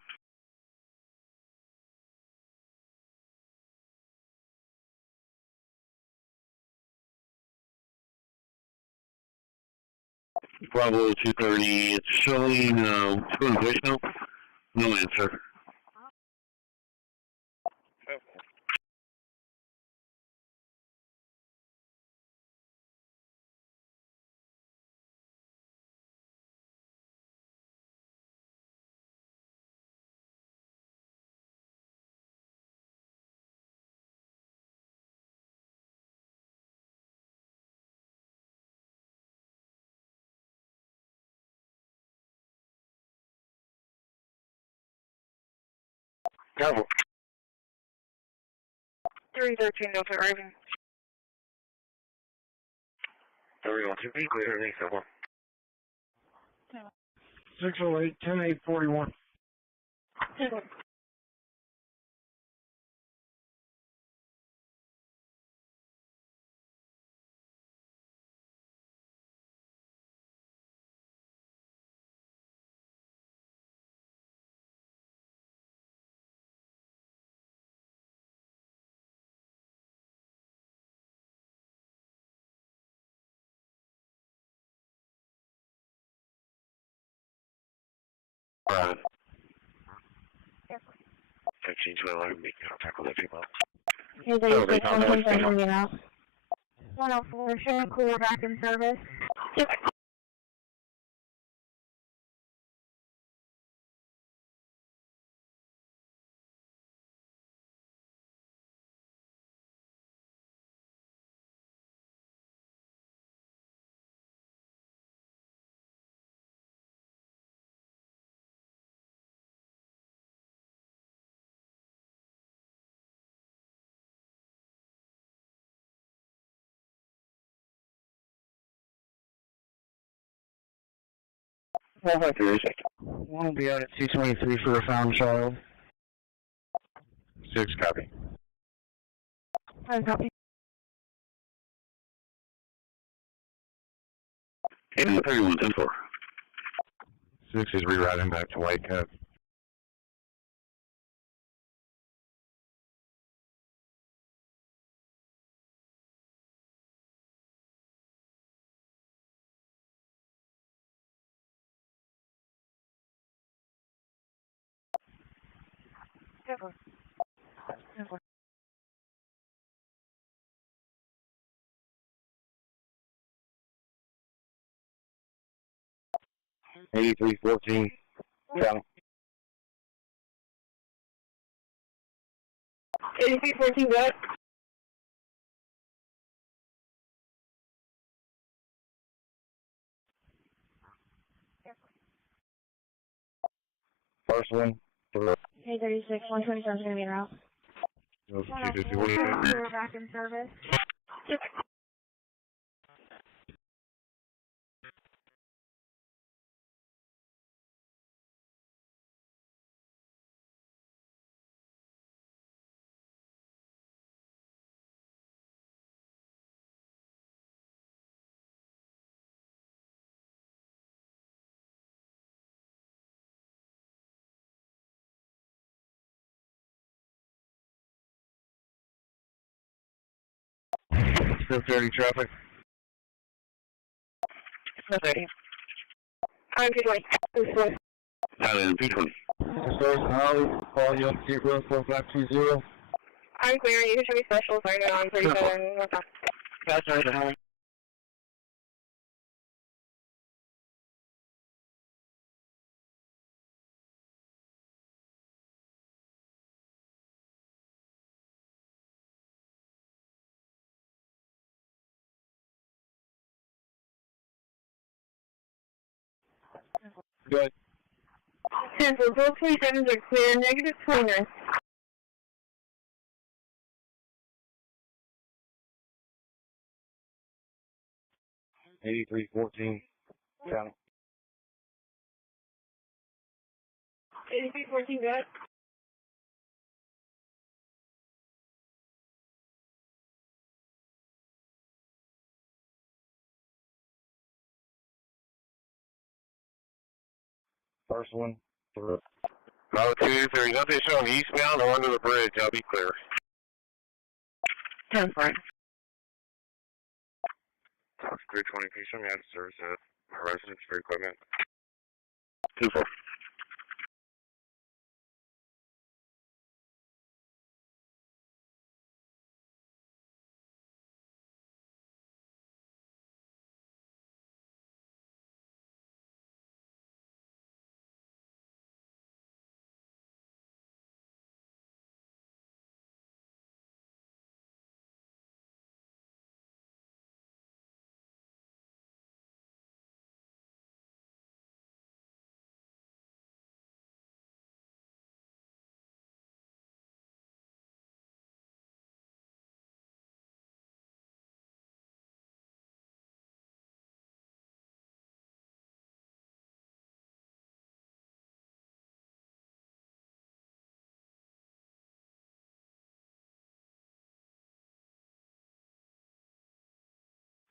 Bravo 230, it's showing, it's going to voicemail. No answer. Careful. 313, no for Irving. 31 to be clear, thanks, everyone. 608, 10841. Alright. 15 to 11, make contact with the people. Hey, there, 104, showing cooler back in service. We'll be out at 223 for a found child. 6 copy. Copy. 31-10-4. 6 is rerouting back to Whitecap. Never. 8314. Channel. 8314, go ahead. First one. Hey, 36, 127 is going to be en route. We're back in service. Still 30 traffic. Still 30. I'm 220. Thailand 220. Source Holly, call you up to Gate Road 4520. I'm clear. You can show me specials right now on 37. That's right, Holly. Good. 10 for both 27s are clear. Negative 29. $83.14. Channel. 8314, go ahead. First one. Through. No, two, there's nothing showing eastbound or under the bridge. I'll be clear. 10 for it. Talk 320, can you show me how to service my residence for equipment? 2-4.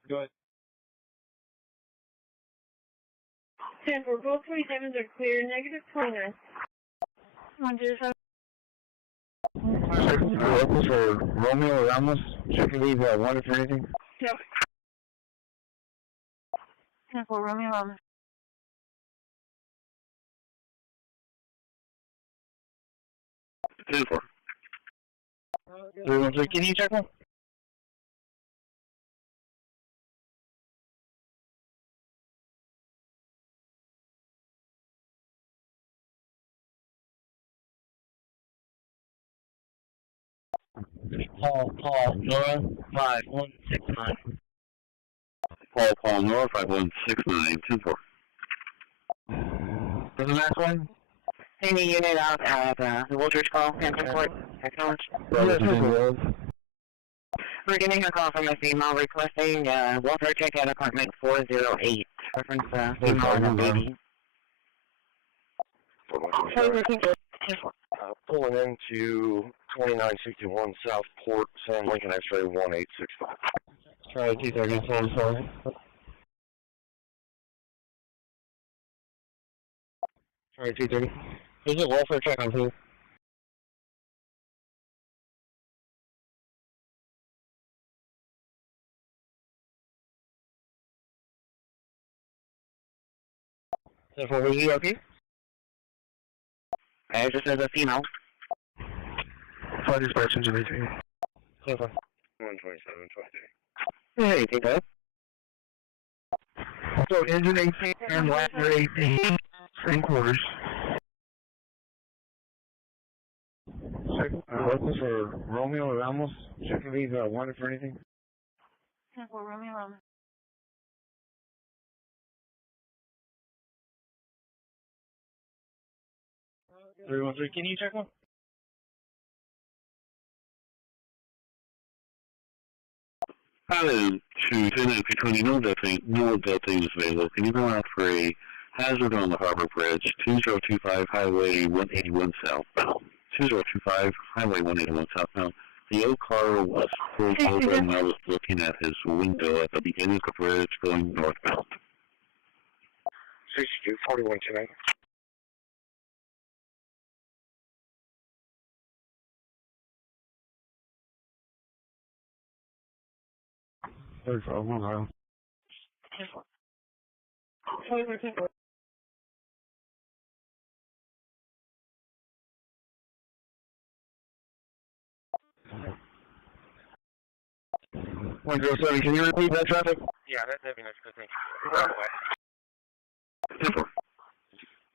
Good. 10 for both 27s are clear. Negative 29. 107. Locals for Romeo Ramos. Check and leave 1 if anything. Yep. 10 for Romeo Ramos. 10-4. 313, can you check one? Paul, Nora, 5169. Paul, Nora, 5169, 10-4. What's the next one? Any unit out at the Woolridge call, Hampton Court, acknowledge. We're getting a call from a female requesting welfare check at apartment 408. Reference female and a baby. Pulling into 2961 South Port, San Lincoln X-ray 1865. Try 230, sorry. Alright, 230. Is it welfare check on who? So for was you okay? I just said a female. Flight dispatch engine 18. So far. 127, 23. Hey, take that. So engine 18 and ladder 18, same quarters. Corpus for Romeo Ramos. Check if he's wanted for anything. For Romeo Ramos. Everyone, can you check one? Pilot to 10-20, no Delta is available. Can you go out for a hazard on the Harbor Bridge, 2025 Highway 181 southbound. 2025 Highway 181 southbound. The old car was pulled over and I was looking at his window at the beginning of the bridge going northbound. 62, 41 tonight. Sorry for Long Island. 107, can you repeat that traffic? Yeah, that'd be nice, good thing.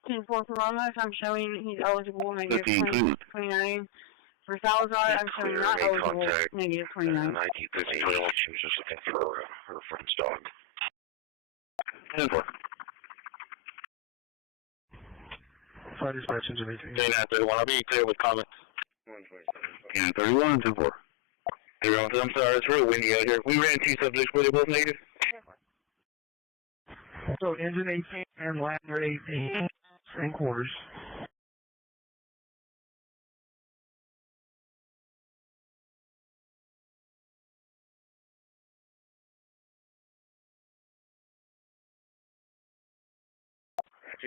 10-4 for Ramos, I'm showing he's eligible, negative 29. For Salazar, I'm showing not eligible, negative 29. 1913, she was just looking for her friend's dog. 10-4. Fire dispatch engine 18. 31, I'll be clear with comments. 127. 31, 10-4. Everyone, I'm sorry, it's real windy out here. We ran 2 subjects, were they both negative? So engine 18 and ladder 18, same quarters.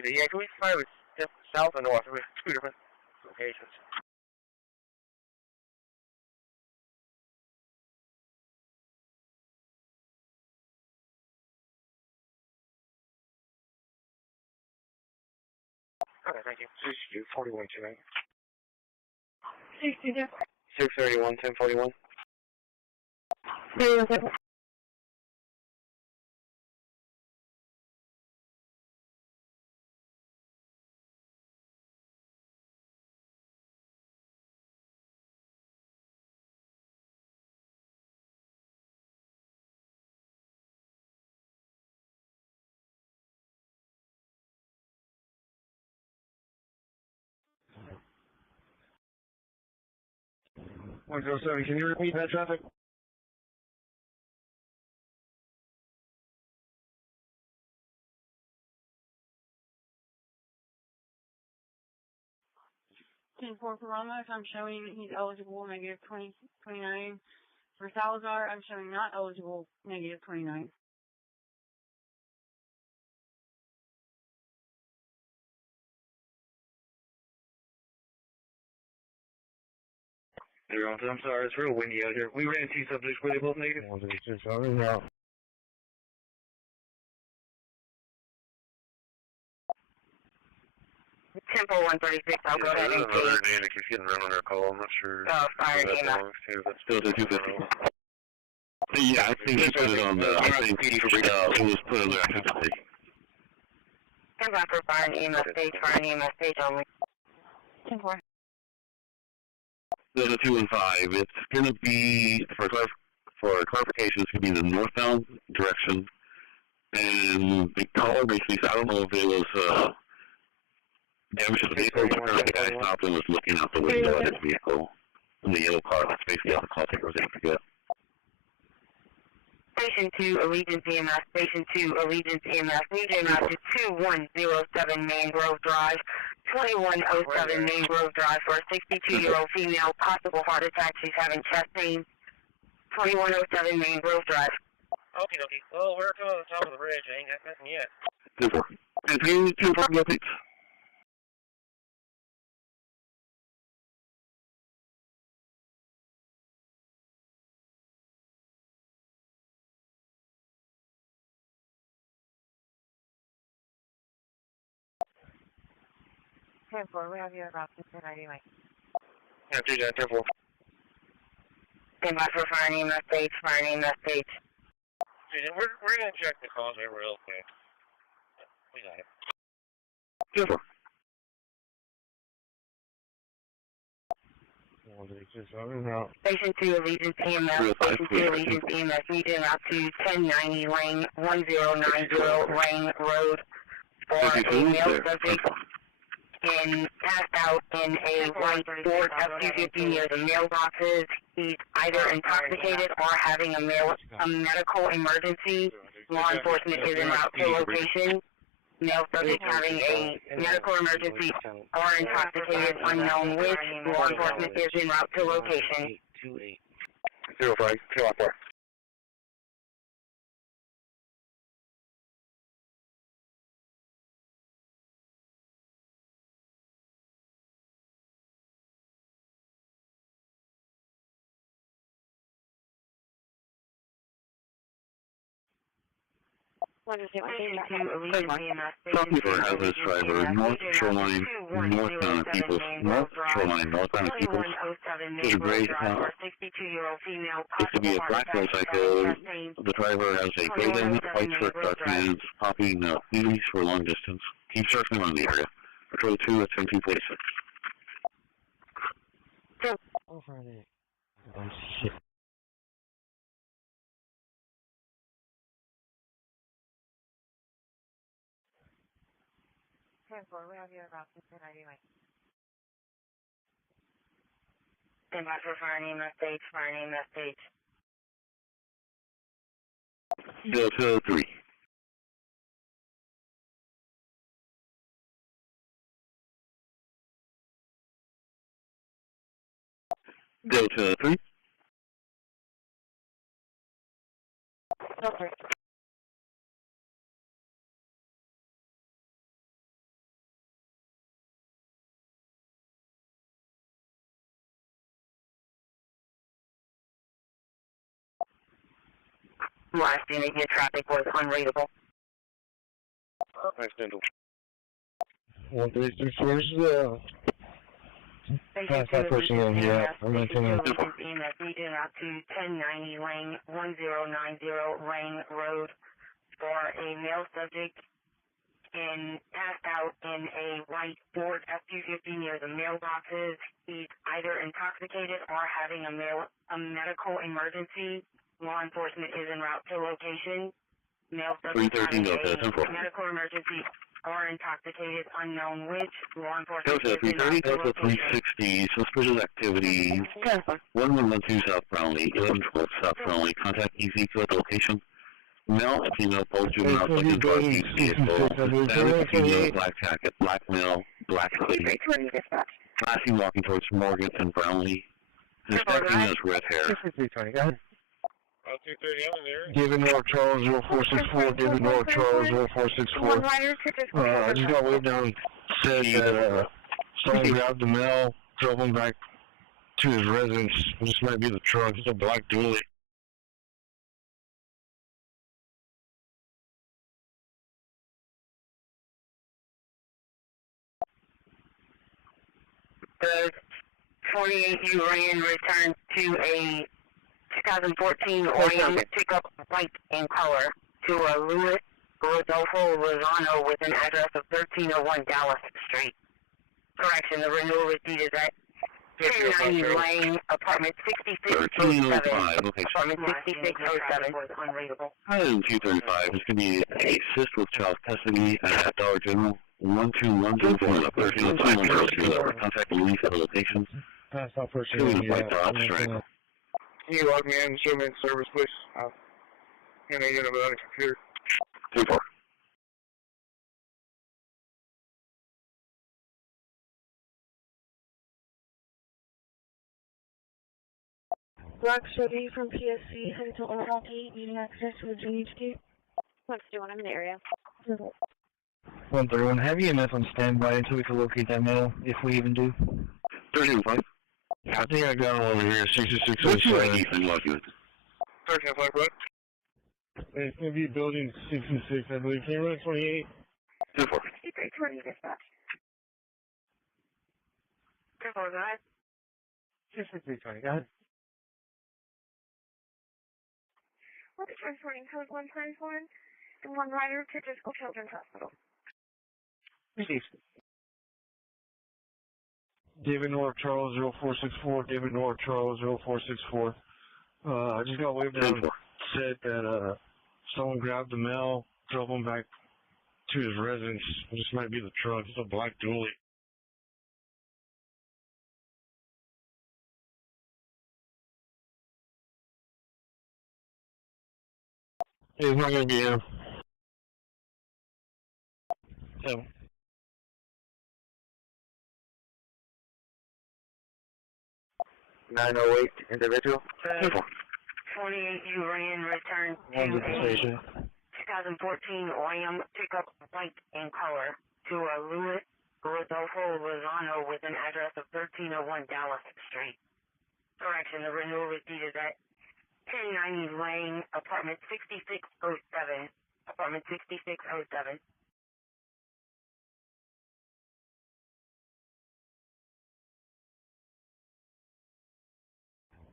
Yeah, can we fly with south and north? We have 2 different locations. Okay, thank you. 62, 41 tonight. 631, 1041. 31. One zero seven. Can you repeat that traffic? For Ramos, I'm showing he's eligible, negative 29. For Salazar, I'm showing not eligible, negative 29. Everyone, I'm sorry, it's real windy out here. We ran 2 subjects, were they both negative? 136, yeah. Tempo 136, I'll go ahead and see. Another Danica, she's getting run on her call, I'm not sure. Oh, fire that Dana. belongs to, but Still to 250. Yeah, I think he put it on the, I think it was put on the activity. Stand by for fire and EMS stage only. 10-4. There's a 2 and 5. It's going to be, for clarification, it's going to be the northbound direction. And the caller basically said, I don't know if it was damage to the vehicle, but apparently the guy stopped and was looking out the window at his vehicle. In the yellow car, that's basically all the call taker was able to get. Station 2, Allegiance EMS. Station 2, Allegiance EMS. Need EMS to 2107 Main Grove Drive. 2107 Main Grove Drive for a 62-year-old female, possible heart attack. She's having chest pain. 2107 Main Grove Drive. Okay. Well, we're coming to the top of the bridge. I ain't got nothing yet. 10-4. And 2 for updates. 10-4, we have you about 1090 Mike. Yeah, 10-4. Stand by for finding message, We're gonna check the calls here real quick. We got it. 10-4. Station 2 Allegiance EMS, Station 2 Allegiance EMS, meeting out to 1090 Lane 1090 Lane Road for a male subject passed out in a white Ford F-250 near the mailboxes. He's either intoxicated or having a medical emergency. Law enforcement is en route to location. Male subject having a medical emergency or intoxicated, unknown which. Law enforcement is en route to location. 05, 2-4. Copy for hazardous driver, north shoreline, northbound of Peoples, north shoreline, northbound of Peoples. There's a gray house. This could be a black motorcycle. The driver has a gray helmet, white shirt, dark pants, popping wheelies for long distance. Keep circling around the area. Patrol 2 at 1746. Oh, Friday. Oh, shit. We have you about 1090 Mike. Stand by for finding message. Delta 3. Delta 3. Okay. Last unit, your traffic was unreadable. Accidental. 136 sources, pass that person in here. I'm going to send him. Meeting out to 1090 Lane 1090 Lane Road for a male subject passed out in a white Ford F-250 near the mailboxes. He's either intoxicated or having a medical emergency. Law enforcement is en route to location. Male subject having a medical emergency or intoxicated, unknown which. Law enforcement Delta is en route 330, to Delta location. 360, suspicious activity. 1112 South Brownlee, 1112 South Brownlee. Contact Ezekiel at the location. Male and female both juvenile subjects are used vehicle. Hispanic female, black jacket, black male, black hoodie. Classy walking towards Morgan and Brownlee. Hispanic female has red hair. 230, go ahead. 230 on there. David North Charles 0464, David North Charles 0464. I just got way down, said that someone grabbed the mail, drove him back to his residence. This might be the truck, it's a black dually. The 48U ran returned to a 2014 Orion pickup white in color to a Louis Rodolfo Lozano with an address of 1301 Dallas Street. Correction, the renewal receipt is at 1090 Lane, apartment 6607. Apartment 6607. Unreadable. 235, this could be a assist with child custody at Dollar General. 1210 up 1302 contact the lease at the location. Pass out person. 2 white dot strike. Can you log me in and show me the service, please? Can I get it on the computer? 2-4. Black Chevy from PSC heading to Oral 8, needing access to Virginia HQ. Let's do one, I'm in the area. 131, have EMS on standby until we can locate that mail, if we even do. 1305. I think I got it over here, 6607. What's your ID for log unit? 1305, what? It's going to be building 66, I believe. Can you run 28? 2-4. 2320 dispatch. Go ahead. 6320, go ahead. What's transporting code 1 times 1 and 1 rider to Driscoll Children's Hospital? Received. David North Charles 0464, David North Charles 0464. I just got waved down and said that someone grabbed the mail, drove him back to his residence. This might be the truck. It's a black dually. It's not going to be him. So. 908 individual. 28 you ran, return to One's at the station. 2014 Ram pickup white in color to a Louis Rodolfo Lozano with an address of 1301 Dallas Street. Correction, the renewal receipt is at 1090 Lane, apartment 6607. Apartment 6607.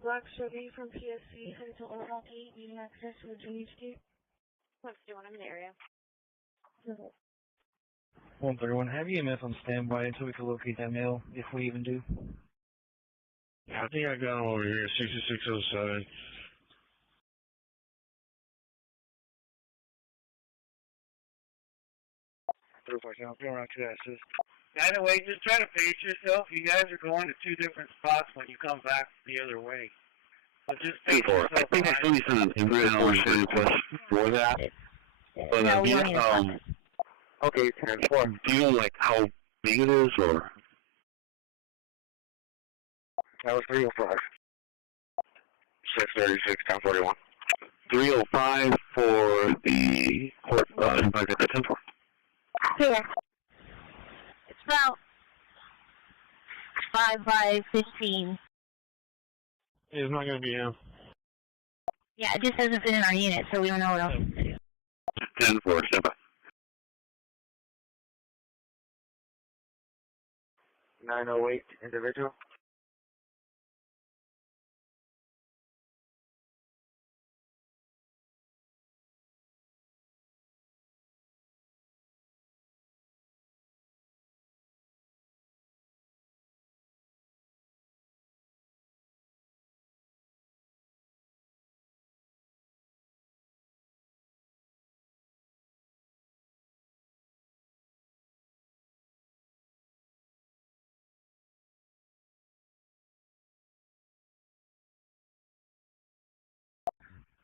Black Chevy from PSC headed to Old Hall 8, needing access to Virginia Street. What's doing? I'm in the area. 131, have EMF on standby until we can locate that mail, if we even do. I think I got him over here, 6607. By the way, just try to pace yourself. You guys are going to two different spots when you come back the other way. So just pace yourself. I think I still sent an email request for that. But okay, 10-4. Do you know like how big it is, or? That was 305. 636, 1041. 305 for the court, impact at the 10-4. Here. It's about 5 by 15. It's not going to be him. Yeah, it just doesn't fit in our unit, so we don't know what else to do. 10-4, step by. 908 individual.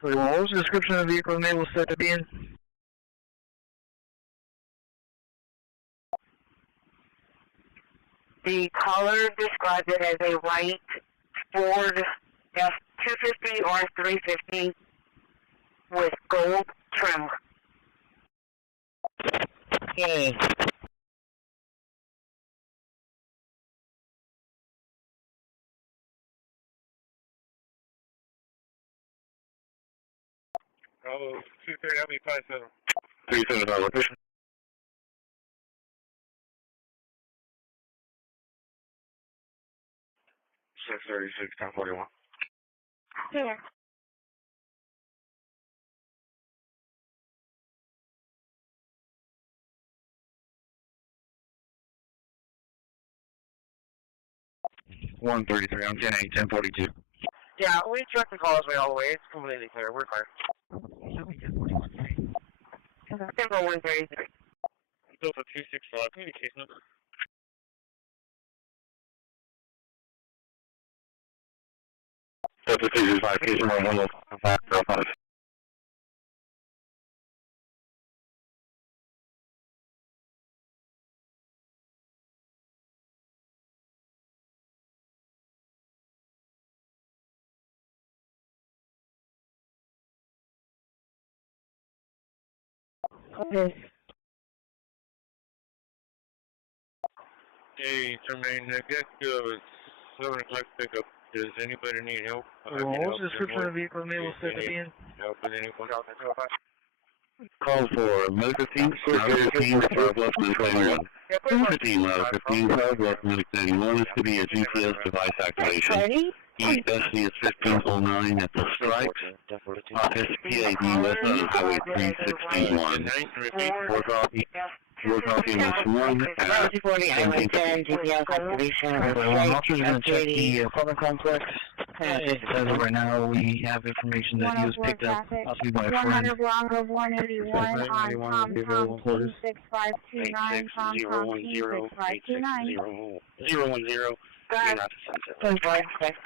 What was the description of the vehicle the name was said to be in? The color described it as a white Ford F-250 or 350 with gold trim. Okay. Oh, 230, how many 57? 375 location. 636, 1041. Here. I'm 10-8, 1042. Yeah, we checked the causeway all the way. It's completely clear. We're clear. Simple 133. Delta 265, give me the case number. Delta 265, case number 10505. Okay. Hey, Tremaine, I guess it was 7 o'clock pickup. Does anybody need help? What was the description of the vehicle the name was said to be in? Help with anyone? Call for medical team, surveillance team, surplus, 921. 15 ladder 15, paragraph 91 is to be a GPS device activation. ESC is 1509 at the strike. SPAD west on Highway 361. Work off units 1 at 1750. Officers are going to check the apartment complex. It says right now we have information that he was picked up possibly by a friend. 100 block of 181 on Tom King 6529, Tom King 6529. 010. You're not to sunset. 1014 trans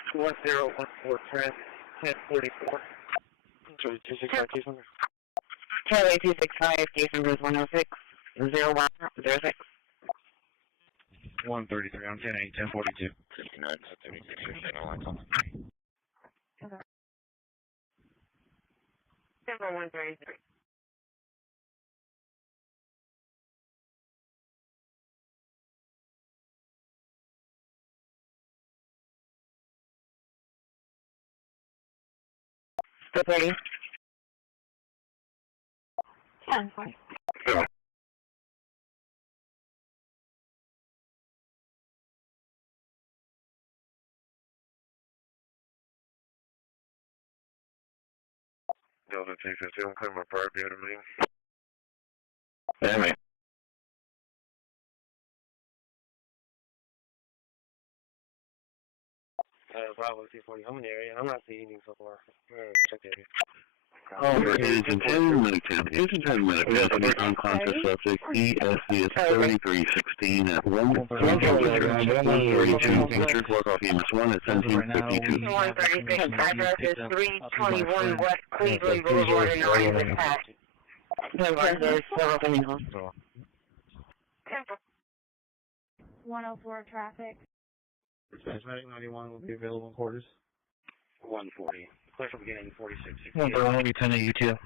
1044. Charlie 265 case number. Charlie 265 case number is 106 0106. 133 on 10-8, 1042. 59, 76, line on. Okay. Number 133. Still ready? 10. Delta 250, I'm coming my prior view to me. Damn it. Bravo 240, I'm in the area. I'm not seeing anything so far. Check the area. Is intended medical. Is intended medical. Unconscious subject. ESC is 3316 at 132. Pictured work off units 1 at 1752. 136, address is 321 West Cleveland Boulevard in Orange Pass. There's several coming home. 104 traffic. Asthmatic 91 will be available in quarters. 140. Clear for beginning 46. 1 10 at U2.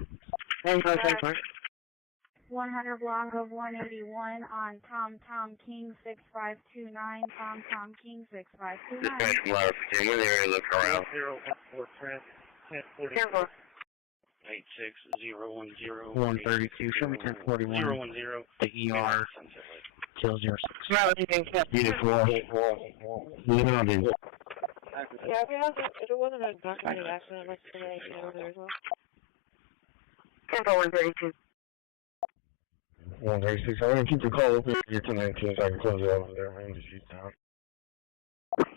100 block of 181 on Tom King 6529, Tom King 6529. Dispatch from Ladder 15, in the area, look around. 014 trans 1044. Careful. 86010. 132, show me 1041. 010. The ER kills yours. Smile if you can catch. Unit 4. Moving on in. Yeah, if it wasn't a documented accident like today, you know, there as well. Careful 132. 136, I'm going to keep the call open here to 19 so I can close it over there. I'm just shoot down.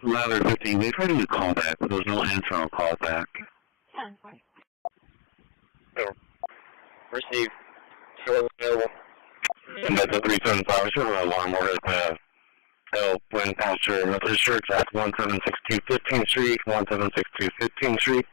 Ladder 15, they tried to call back, but there was no answer on call back. 10. Received. Still available. And that's a 375. Should have an alarm order at L. Wind Pasture Methodist Church at 1762 15th Street, 1762 15th Street.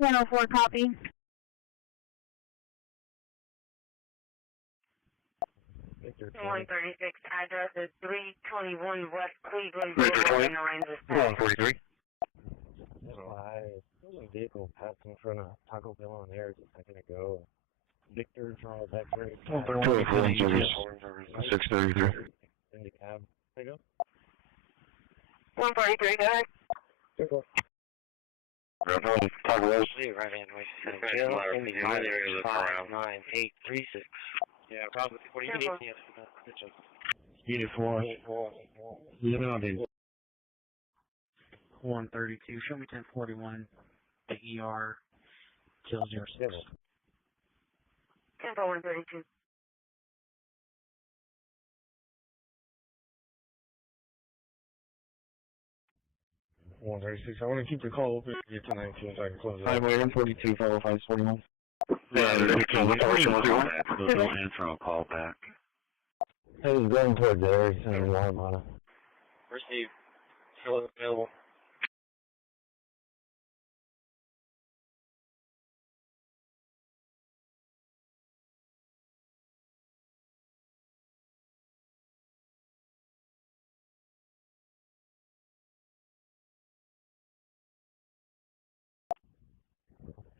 Channel 4 copy. 136, address is 321 West Cleveland Victor Boulevard 20. in Orange Pass. 143. There's a vehicle passed in front of Taco Bell on there just a second ago. Victor Charles X-ray. 633. In the cab. There you go. 143, go ahead. Taco Bell. Right hand way. Bill in the car there is 59836. Yeah, probably 40. You can yes. Unit 4. Living on in. 132, show me 1041. The ER kills yours. Tempo 132. I want to keep the call open here to 19 so I can close it. Highway 142, 50541. Ladder 15, they tried to call back, but there was no answer on call back. I was going towards the area center in Watermana. Received. Still available.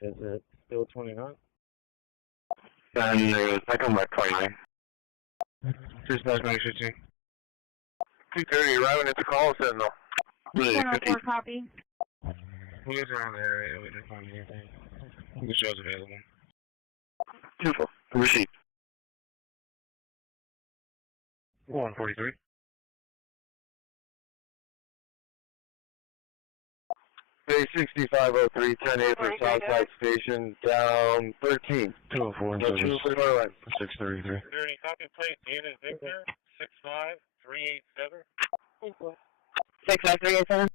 Is it still 29? I come back 29. Just back 2015. 230, arriving at the call signal. Really, 104 copy. Who's around the area? We didn't find anything. The show's available. Beautiful. Receipt. 143. Bay 6503, 10A for Southside Station, down 13. 204. 633. Is there any copy plate? David Victor, 65387. 65387.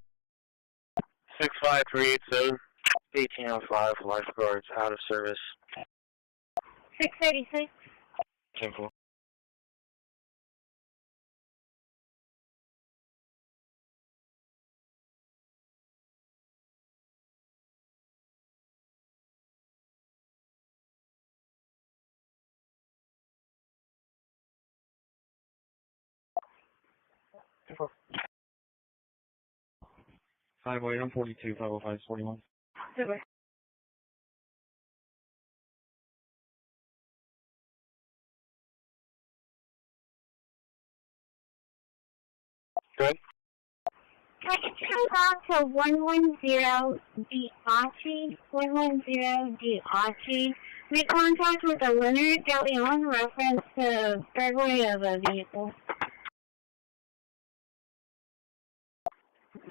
65387. 1805, lifeguards out of service. 686. 10-4. Five way, I'm 42, 505 is 41. Super. Good. Can you talk to 110 Diachi? 110 Diachi. Make contact with the Leonard De Leon reference to burglary of a vehicle.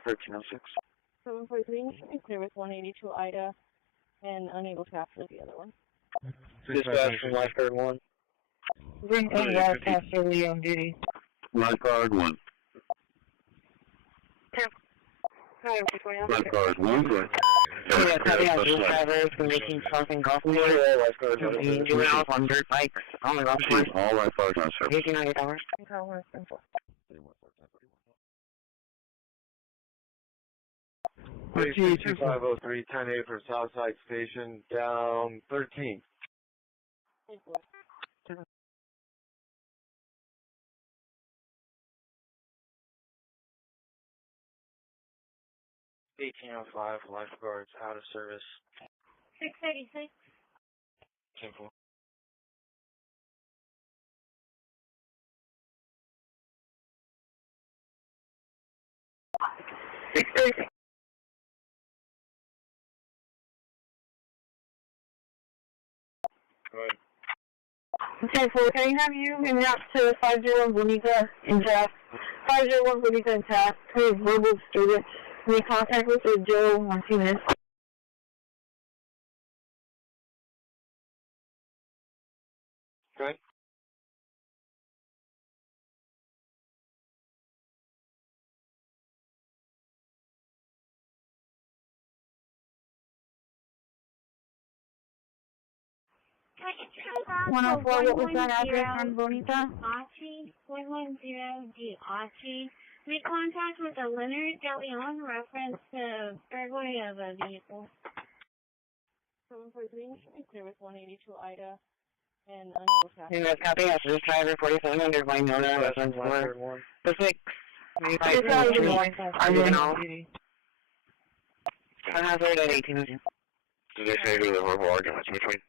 1306. 743, clear with 182 Ida, and unable to capture the other one. Dispatch from Lifeguard 1. Bring in West Pastor Lee on duty. Lifeguard 1. Lifeguard 1, good. Yeah, copy out. Dual drivers for making crossing golf course. Juveniles on dirt bikes on the golf course. All lifeguards on service. 1800 hours. 2503, 10A for Southside Station, down 13. 1805, lifeguards out of service. 686. 10-4. Okay, so can I have you in route to 501 Bonita in Taft? 501 Bonita in Taft, please verbal student. Make contact with Joe Martinez. Good. Achi, 104, what was that address on Bonita? 110 Achi. Make contact with the Leonard De Leon reference to burglary of a vehicle. 743, clear with 182 Ida, and unable to capture. That's copy out. Just driver 4700 by Nona, reference for the 6. I'm doing all. Hazard at 1802. Did they say who the verbal arguments between?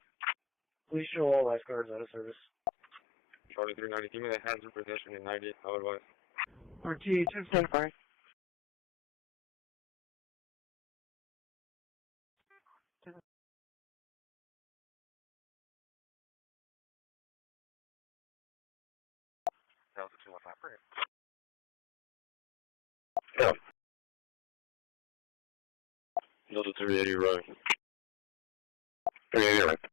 Please show all lifeguards out of service. Charlie 390, give me the hazard position in 90, otherwise. RT, 275. That was a 215 for you. Yeah. Those are 380 right. 380 right.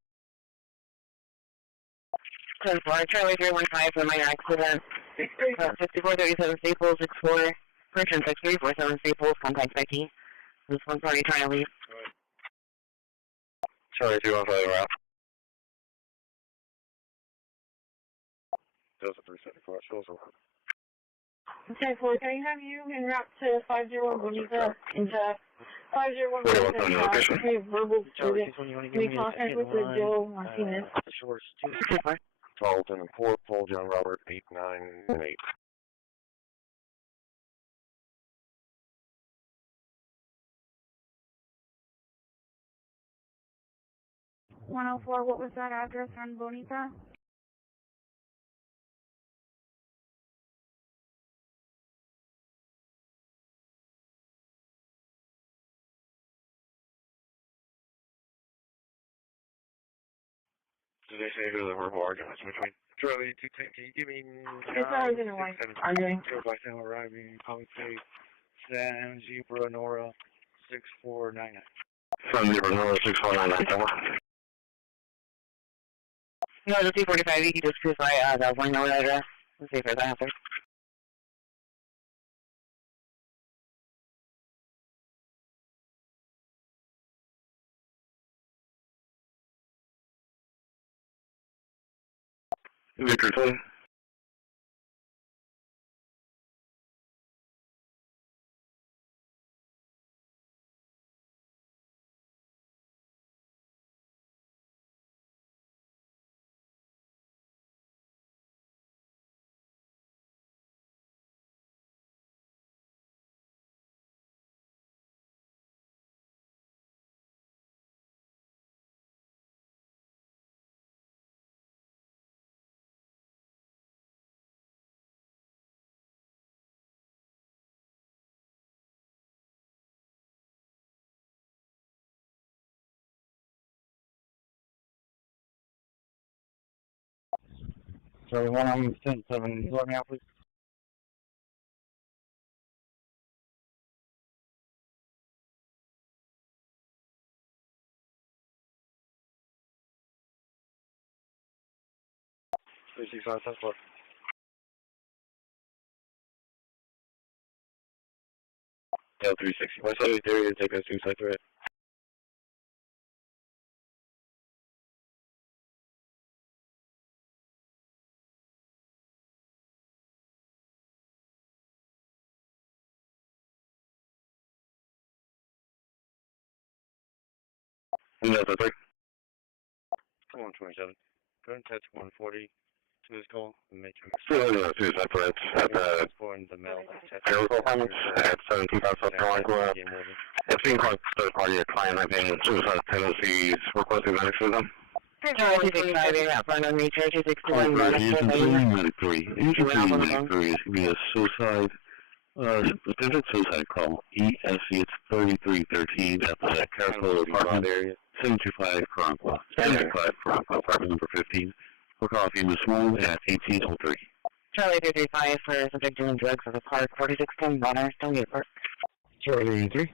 10-4, Charlie 315 for my accident. 5437 Staples, 64. Person 6347 Staples, contact IT. This one's already trying to leave. Charlie 215 route. Those are 374, shows are 10-4, can I have you en route to 501 Bonita in Taft? 501 Bonita in Taft, okay, verbal student. Make contact with Joe Martinez. Shores 12 and 4, Paul John Robert 8, 9, and 8. 104, what was that address on Bonita? Did they say who the verbal arguments between? Charlie, can you give me Sorry, didn't want arguing. 05 arriving, Concave, San Zebra Nora 6499. San Zebra Nora 6499. No, the 245, you can just verify the one note address. Let's see if there's an answer. Victor 20. Sorry, 107, let me out, please. Three six five 4. L 360. West side area, take us to side threat. Delta 3. 127. Current touch 140. To this call, matrix. Suicide threats at the airport comments at 17 South Carolina. It's being called third party a client having suicide tendencies requesting medics for them. Charlie 265, you're out front on me, Church 261, Agent 3, Medic 3. Agent 3, Medic 3 is going to be a suicide, potential suicide call. ESC, it's 3313 at the Caracol apartment area. 725 Cronqua. 725 Cronqua, apartment number 15. For coffee this morning at 1803. Charlie 235 for subject doing drugs at the park, 4610 Bonner, Stonegate Park. Charlie 3.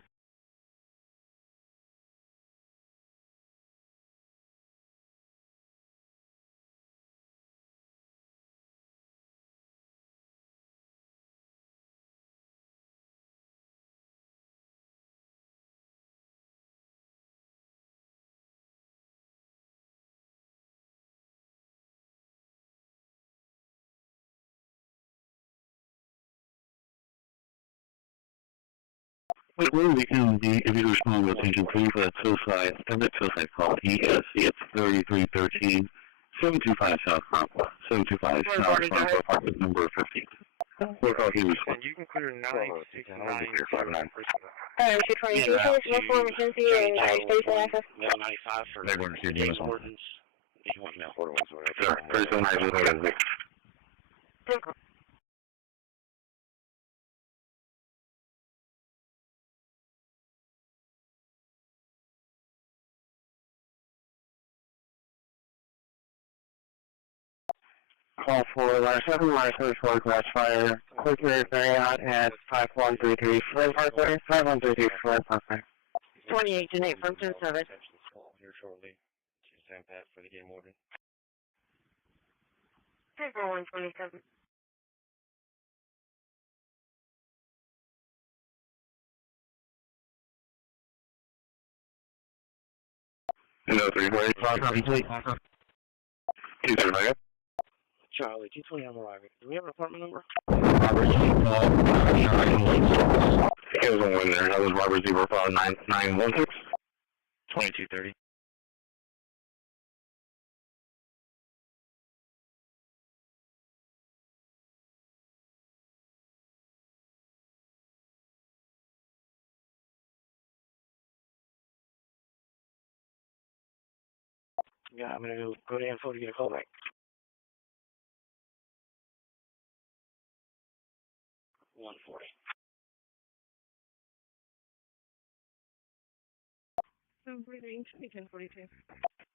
Wait, where we can be, if you respond with Agent 3 for that suicide, suicide call, ESC, it's 3313, 725 South Cronqua, 725 South Cronqua, apartment number 15. For coffee this And you can clear 969. Alright, 222, no form emergency and station access. 95 for Everyone's here, James. ordinance. You want now, order ones, whatever. Sure, 3790. Call for last 7, last 34, class fire. Quick Marriott at 5133 Flint Parkway. 5133 Flint Parkway. 28 to 8 from 10 service. Here shortly. Stand pat for the game warden. Paper 127. No, 345, complete. 235. Charlie, 220, I'm arriving. Do we have an apartment number? Robert Z. Paul, 916. It was a win there. That was Robert Z. Paul, 9916. 2230. Yeah, I'm gonna go to info to get a call back. 140.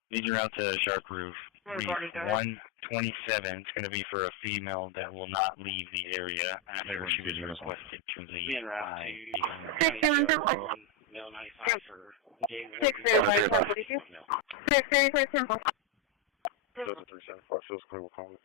Need you out to Shark Roof. 127. It's going to be for a female that will not leave the area after she was requested to leave. Being route by to Male 95 for day 1. 635 Phil's clinical comments.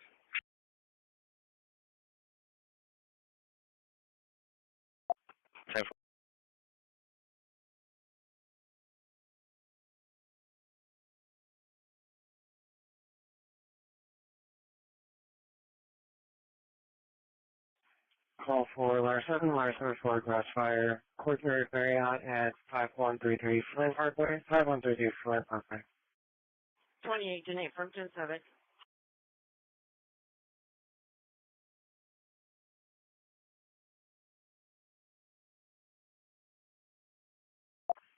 Call for Lar 7, Lar 74, cross fire. Courtyard Marriott at 5133 Flint Parkway. 5133 Flint Parkway. 28 Janae from 10-7.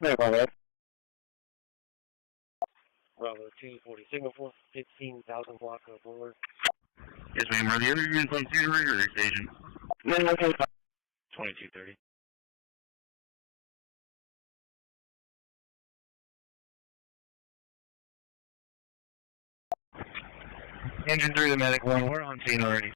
Bravo 240 signal for 15,000 block of Boulevard. Yes, ma'am. Are the other units on Theater or station? 2230. Engine 3 to Medic 1. We're on scene already.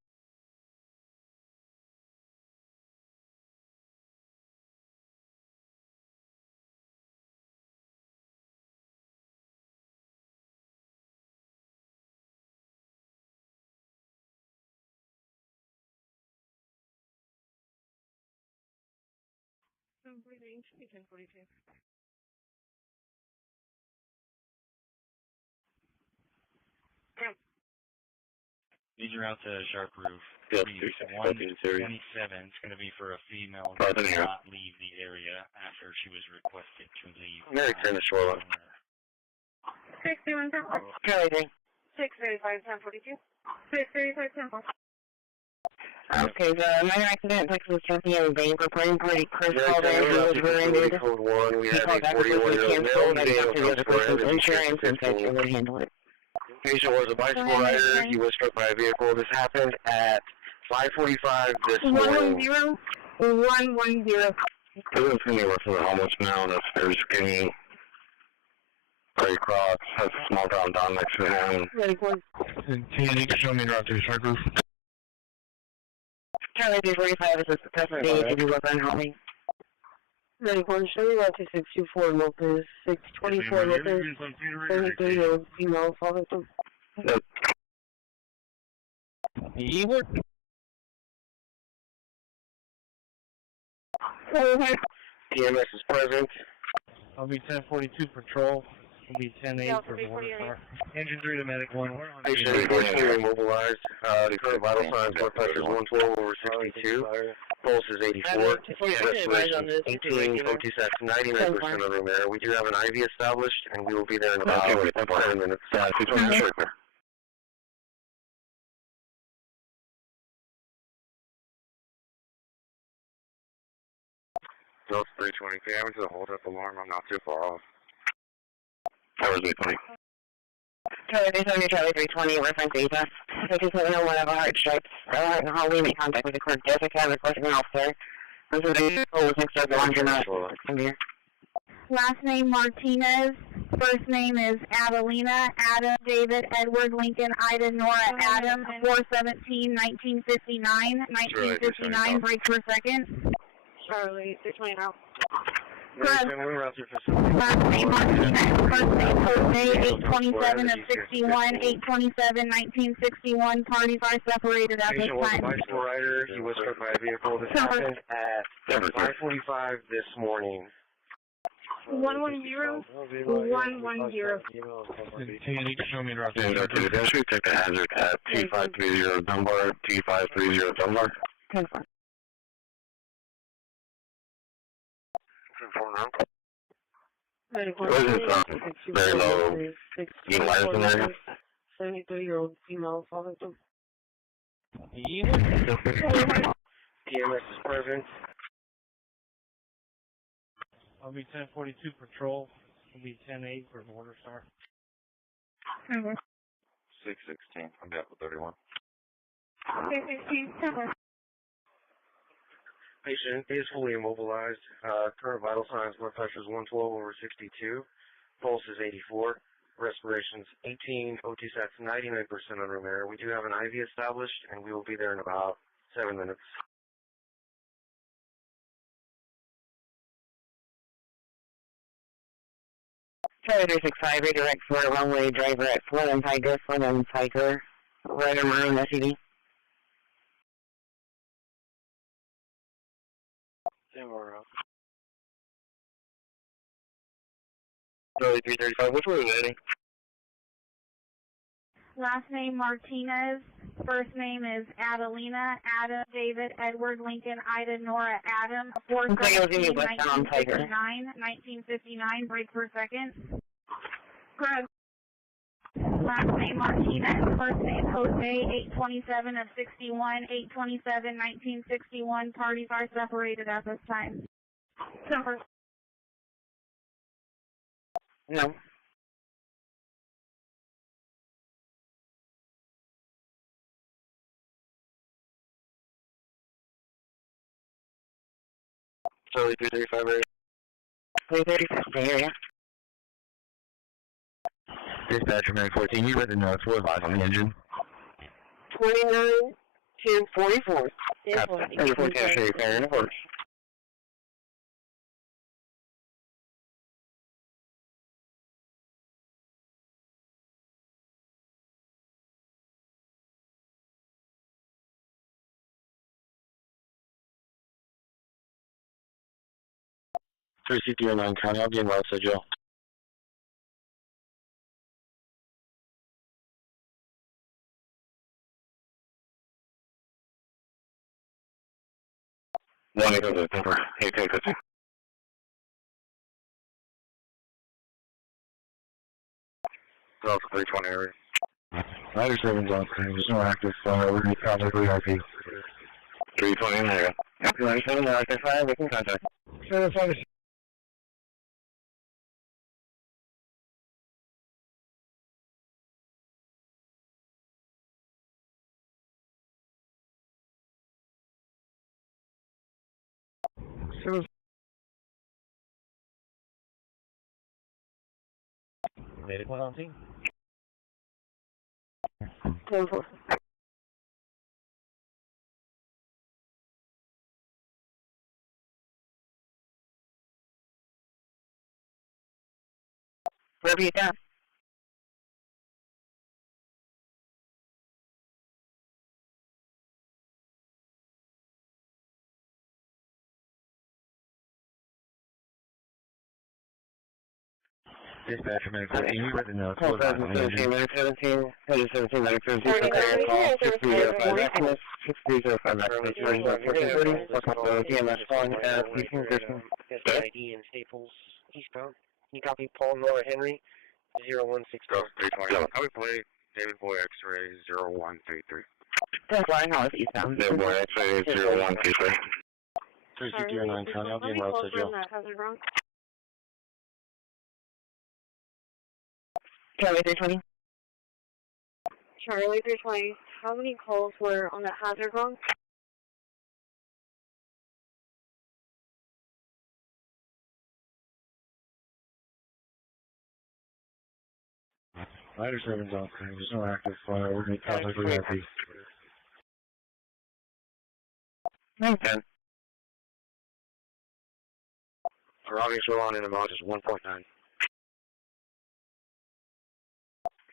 Need you out to Shark Roof. 127. It's going to be for a female that will not leave the area after she was requested to leave. Very kind of short. 61 Charlie 635 1042. 635 1042. Okay, the minor accident, Texas Champion Bank reporting party Chris called in, he was rear-ended. He called back to canceled, and talked to the other person's insurance, and said he would handle it. Patient was a bicycle rider. He was struck by a vehicle. This happened at 5:45 this morning. 110. 110. Doesn't seem to work for the homeless now. That's very skinny. Gray Crocs. Has a small brown dot next to him. Ready for And you can show me around through Shark Roof. Charlie 345 is the custody. If you look on help me. Ready for show me around 2624 Lopez. 624 Lopez. 33-year-old female, father. EMS is present. I'll be 1042 patrol. I'll be 10-8 for border car. Engine 3 to Medic 1. We're on Patient unfortunately immobilized. The current vital signs, blood pressure is 112 over 62. Pulse is 84. Respiration 18. Focus at 99% of room air. We do have an IV established, and we will be there in about 10 minutes. Sure. Delta 320, damage to the hold up alarm. I'm not too far off. Towers 320. Charlie 370, Charlie 320, reference data. 5701 of a heart strike. In the hallway, make contact with the clerk. Jessica, requesting an officer. This is the was next to the laundromat. Come here. Last name Martinez. First name is Adelina, Adam, David, Edward, Lincoln, Ida, Nora, Adam, 4/17/1959. 1959, break per second. Charlie 620 out. Last name Martinez. First name Jose, 8/27 of 61, 8/27, 1961. Parties are separated at this Patient was a time. bicycle rider. He was struck by a vehicle. This happened at 5:45 this morning. 110. 110. you can show me around And Dr. Tedeschi, take the hazard at 2530 Dunbar, 2530 Dunbar. 10-4. What is this, very low, you know, lights in there? 73-year-old female, father. EMS is present. I'll be 1042 patrol. I'll be 10-8 for border star. Number. 616. I'm back with 31. 616. Number. Patient is fully immobilized. Current vital signs, blood pressure is 112/62. Pulse is 84. Respiration's 18. O2 sat's 99% on room air. We do have an IV established, and we will be there in about 7 minutes. Charlie 365, redirect for runway driver at Flynn and Tiger, right around SUV. Charlie 335, which way are we heading? Last name Martinez. First name is Adelina, Adam, David, Edward, Lincoln, Ida, Nora, Adam. 417, 1959, break per second. Greg. Last name Martinez. First name Jose, 827 of 61, 827, 1961. Parties are separated at this time. Number. No. Charlie 335 area. 335 area. Dispatcher Mag 14, you read the notes. What advice on the engine? 29 to 44. 34 Cache, fair and horse. CT09 County, I'll be in route, Joe. One eight of the number. Hey, take this. Delta 320 area. Rider 7's on screen. There's no active we're going to contact with RP. 320 in area. Happy Rider 7, Rider 5, we can contact. 7. Made it on team. 10-4. Wherever you got. Dispatcher Mag 14, you read the notes. Call 17, minute 17, headed 17, minute 17, prepare call 6305 Maximus, 6305 Maximus, 1430, plus DMS calling at Houston, Grissom. ID in Staples, eastbound. Can you copy Paul Nora Henry, 0160. 320. Copy plate, David Boy X-ray 0133. That's why I know it's eastbound. David Boy X-ray 0133. 309 County, I'll be in route, Joe. Charlie 320. Charlie 320. How many calls were on that hazard run? Rider 7's on screen. There's no active we're going to contact with RP. 910. Surroundings are on in amount is 1.9.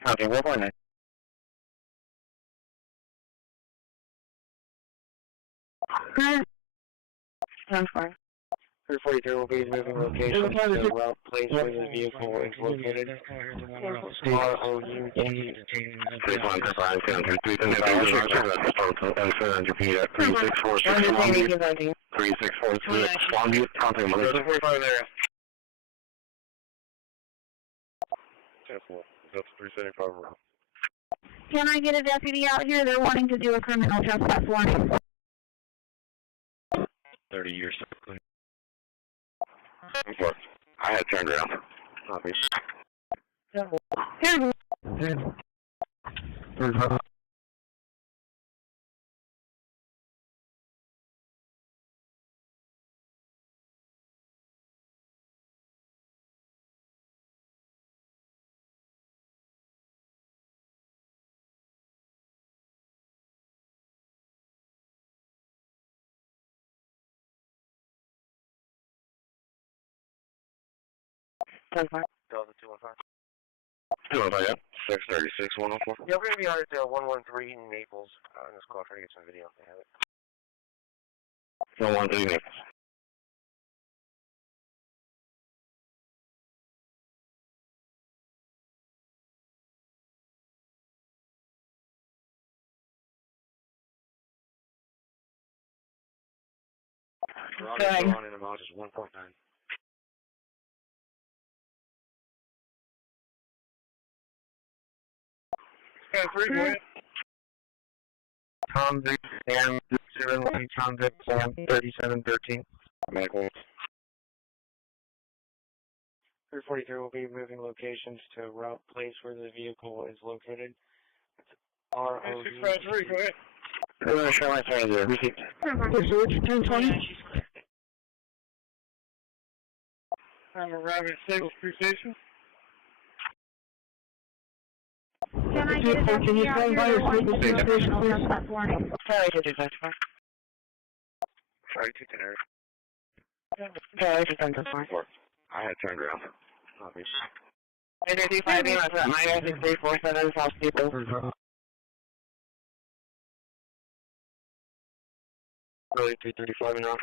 Copy, 1.9. Sounds fine. 343 will be moving location to the route place where the vehicle is located. ROUD. 315 10 repeat at 3646 3646 Longview, counting Malaysia. 45 there. 10-4. That's 375 around. Can I get a deputy out here? They're wanting to do a criminal trespass warning. 30 years typically. I had turned around. Copy. Delta 215. 215, yeah. 636, 104. Yeah, we're going to be out at 113 in Naples on this call, trying to get some video if they have it. 113 Naples. Ronnie's on in amount is 1.9. Tom Vic Sam 01, Tom Vic Sam 3713. Medical. 343 will be moving locations to route place where the vehicle is located. ROV. 653, go ahead. I'm going to show my friend there. Received. 1020. I'm arriving at Staples Street Station. Can I get a deputy out here to one to two station, please? Sorry, 225. Sorry, 210. Sorry, 210. I had turned around. Obvious. 835 was at -6347 South Steeple. Early 335 and off.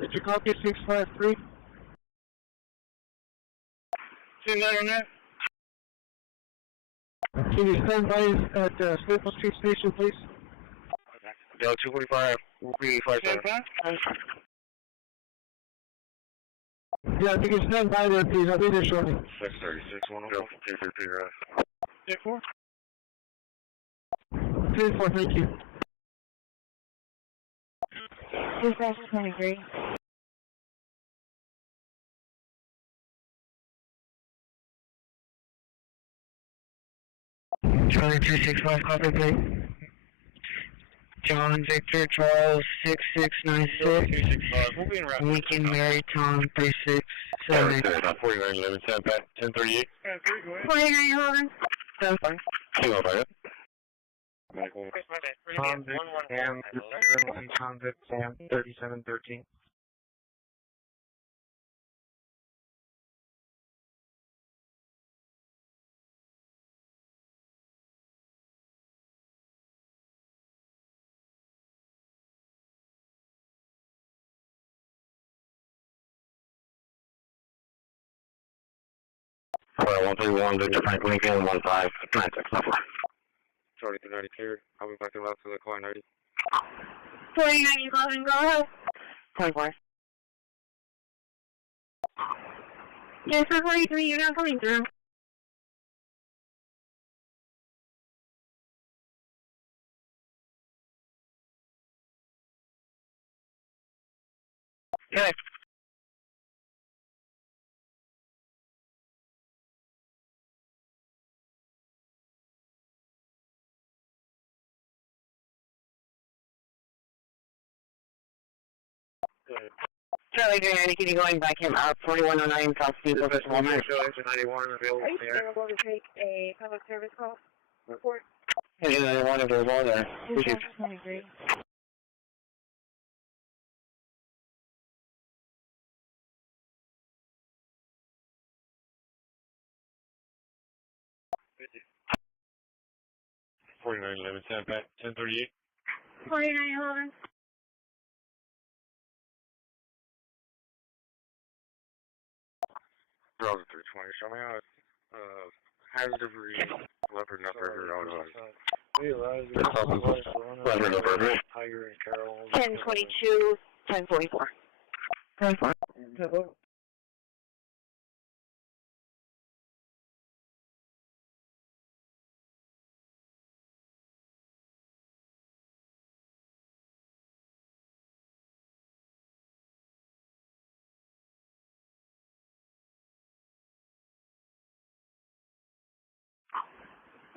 Did you copy 653? 299. Can you stand by at Staples Street Station, please? Del 245, will be 57. Yeah, if you can stand by there, please. I'll be there shortly. 636, 104. 233, Take 4. 3-4, thank you. 23. Charlie 265, copy, please. John Victor Charles 6696. Lincoln Mary Tom 367. 4911, 10 back, 1038. 4911. That's fine. 205. Medical. Tom Vic Sam 01, Tom Vic Sam 3713. Alright, 131, Victor Frank Lincoln, 15, 96, no 4. Charlie 390 cleared. I'll be back out to the car 90. 4911, go ahead. 24. Yes, for 43, you're not coming through. Okay. Charlie 390, can you go back him out 4109 South Steeple this moment? Engine 91 available. Are you available to take a public service call report? Engine 91 available there. Received. 23. $49.11, 10 back, 1038. 4911. Browser 320, show me how hazard leopard number Leopard number. Tiger and Carol. 1022, 1044. 1044.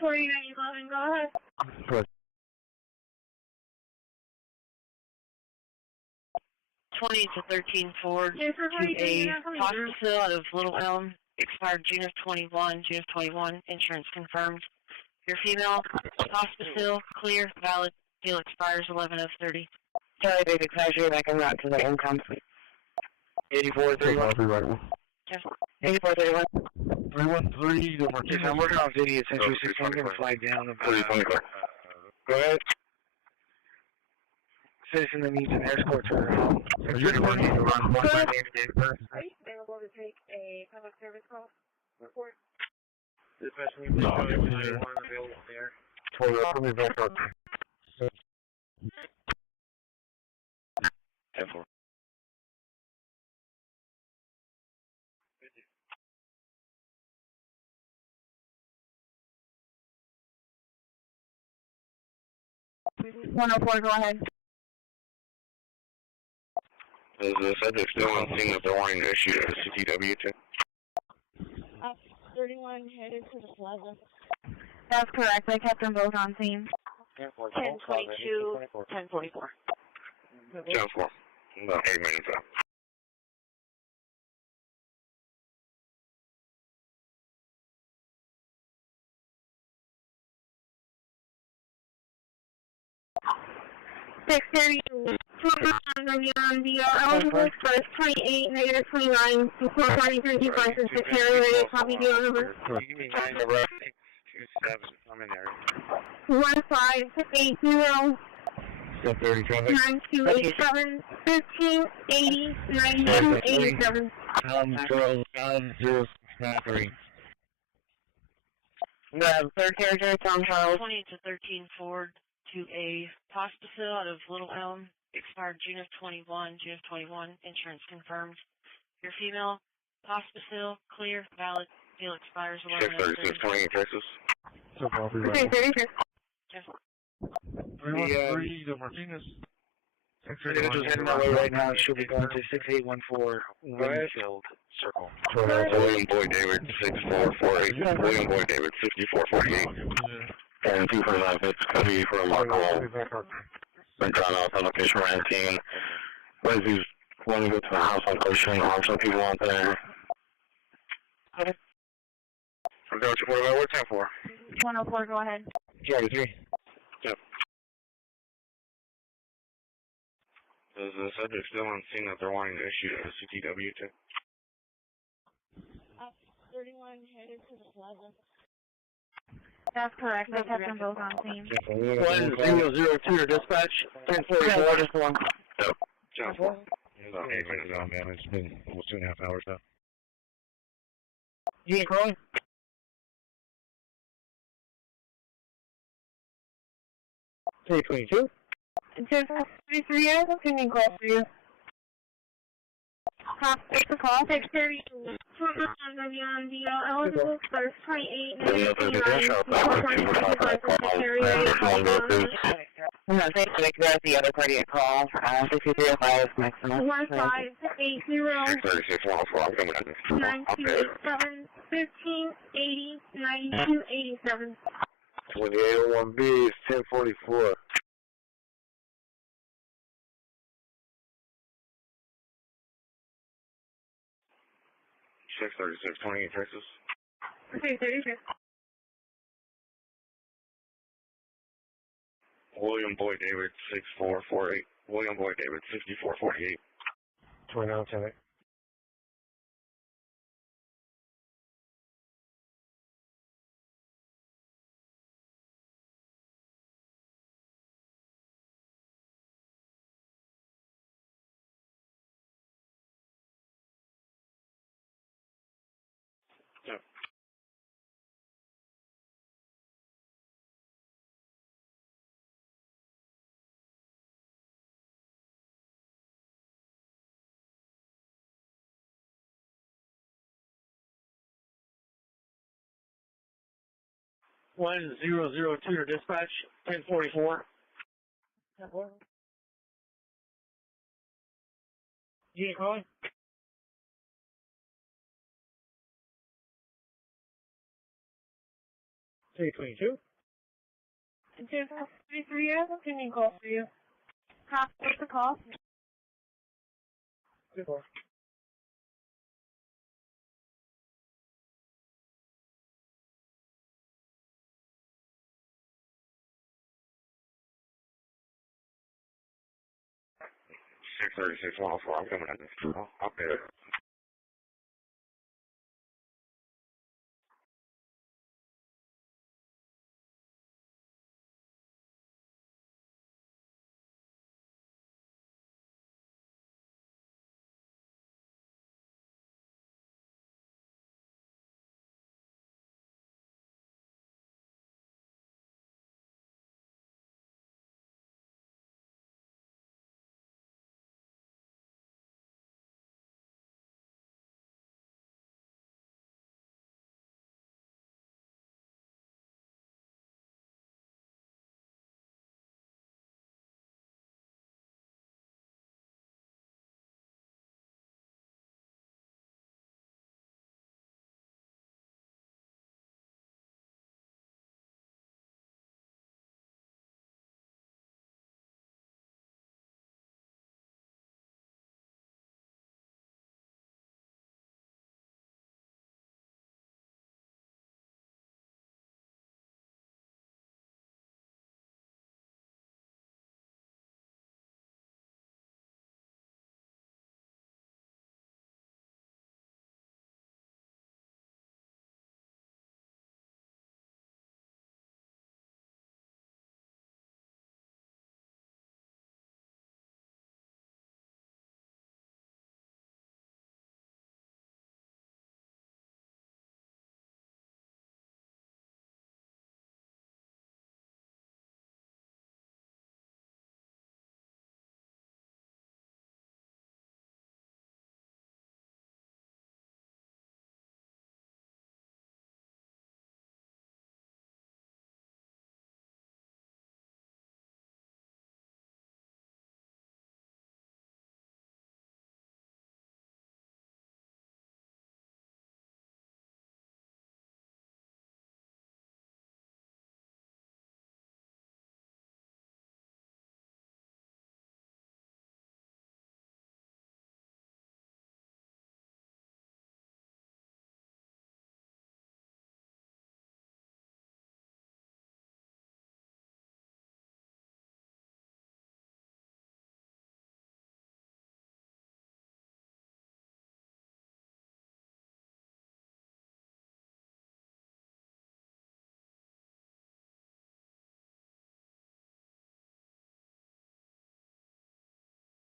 4911, go ahead. Correct. 20 to 13 Ford, 2A, hospital out of Little Elm, expired June of 21, insurance confirmed. Your female, hospital, clear, valid, deal expires 11 of 30. Sorry, baby, can I show you back in route to the income? 8431. Yes. 8431. 313, the Martinez. Yes, I'm working on video since we 16. I'm going to fly down about... Go ahead. Citizen that needs an escort to her home. Security one needs to run one by name and date of birth. Available to take a public service call. Report. Dispatch needs to show you 91 available there. Put me back up. 10-4. Go ahead. Is the subject still on scene that they're wanting to issue a CTW to? 31 headed to the plaza. That's correct. I kept them both on scene. 1022, 1044. 10-4. About 8 minutes out. On the eligible first 28, negative 29, before 43 license to carry ready, copy deal number. You mean 927, I'm in there. 1580 1030 traffic. 9287 1580 9287. Charles, 063. The third character, Tom Charles. 20 to 13 Ford, 2A, hospital out of Little Elm, expired June of 21, insurance confirmed. Your female, hospital, clear, valid, deal expires 11 of 30. 636, 28 Texas. So copy right. 313, the Martinez. Individual's heading that way right now. She'll be going to 6814 Winfield Circle. William Boyd David, 6448. William Boyd David, 6448. And 249 hits, copy for a mark call. Been drawn off on location around 10. Lindsay's wanting to go to the house on Ocean, harm some people out there. Okay. I'm going to report about what time for? 104, go ahead. 33. Yep. Is the subject still on scene that they're wanting to issue a CTW to? 31 headed to the plaza. That's correct. I kept them both on scene. 1002 to dispatch. 1044, just one. Yep. John 4. About 8 minutes out, man. It's been almost 2.5 hours now. You ain't calling? Three 22. 233 years, I'm coming call for you. What's the call? 630. On the eligible first 28, negative 29, I'm not saying to make that the other party a call. 6305 maximum. 1580 636, 104. I'm coming in. 9287 1580 9287. 2801B is 1044. 636, 28 Texas. Okay, 36. William Boyd David, 6448. William Boyd David, 6448. 2910. Yep. One 002 to dispatch. 1044. You ain't calling? 322. 233, can you call for you? What's the call? 24. I'm coming at this. I'll pay it.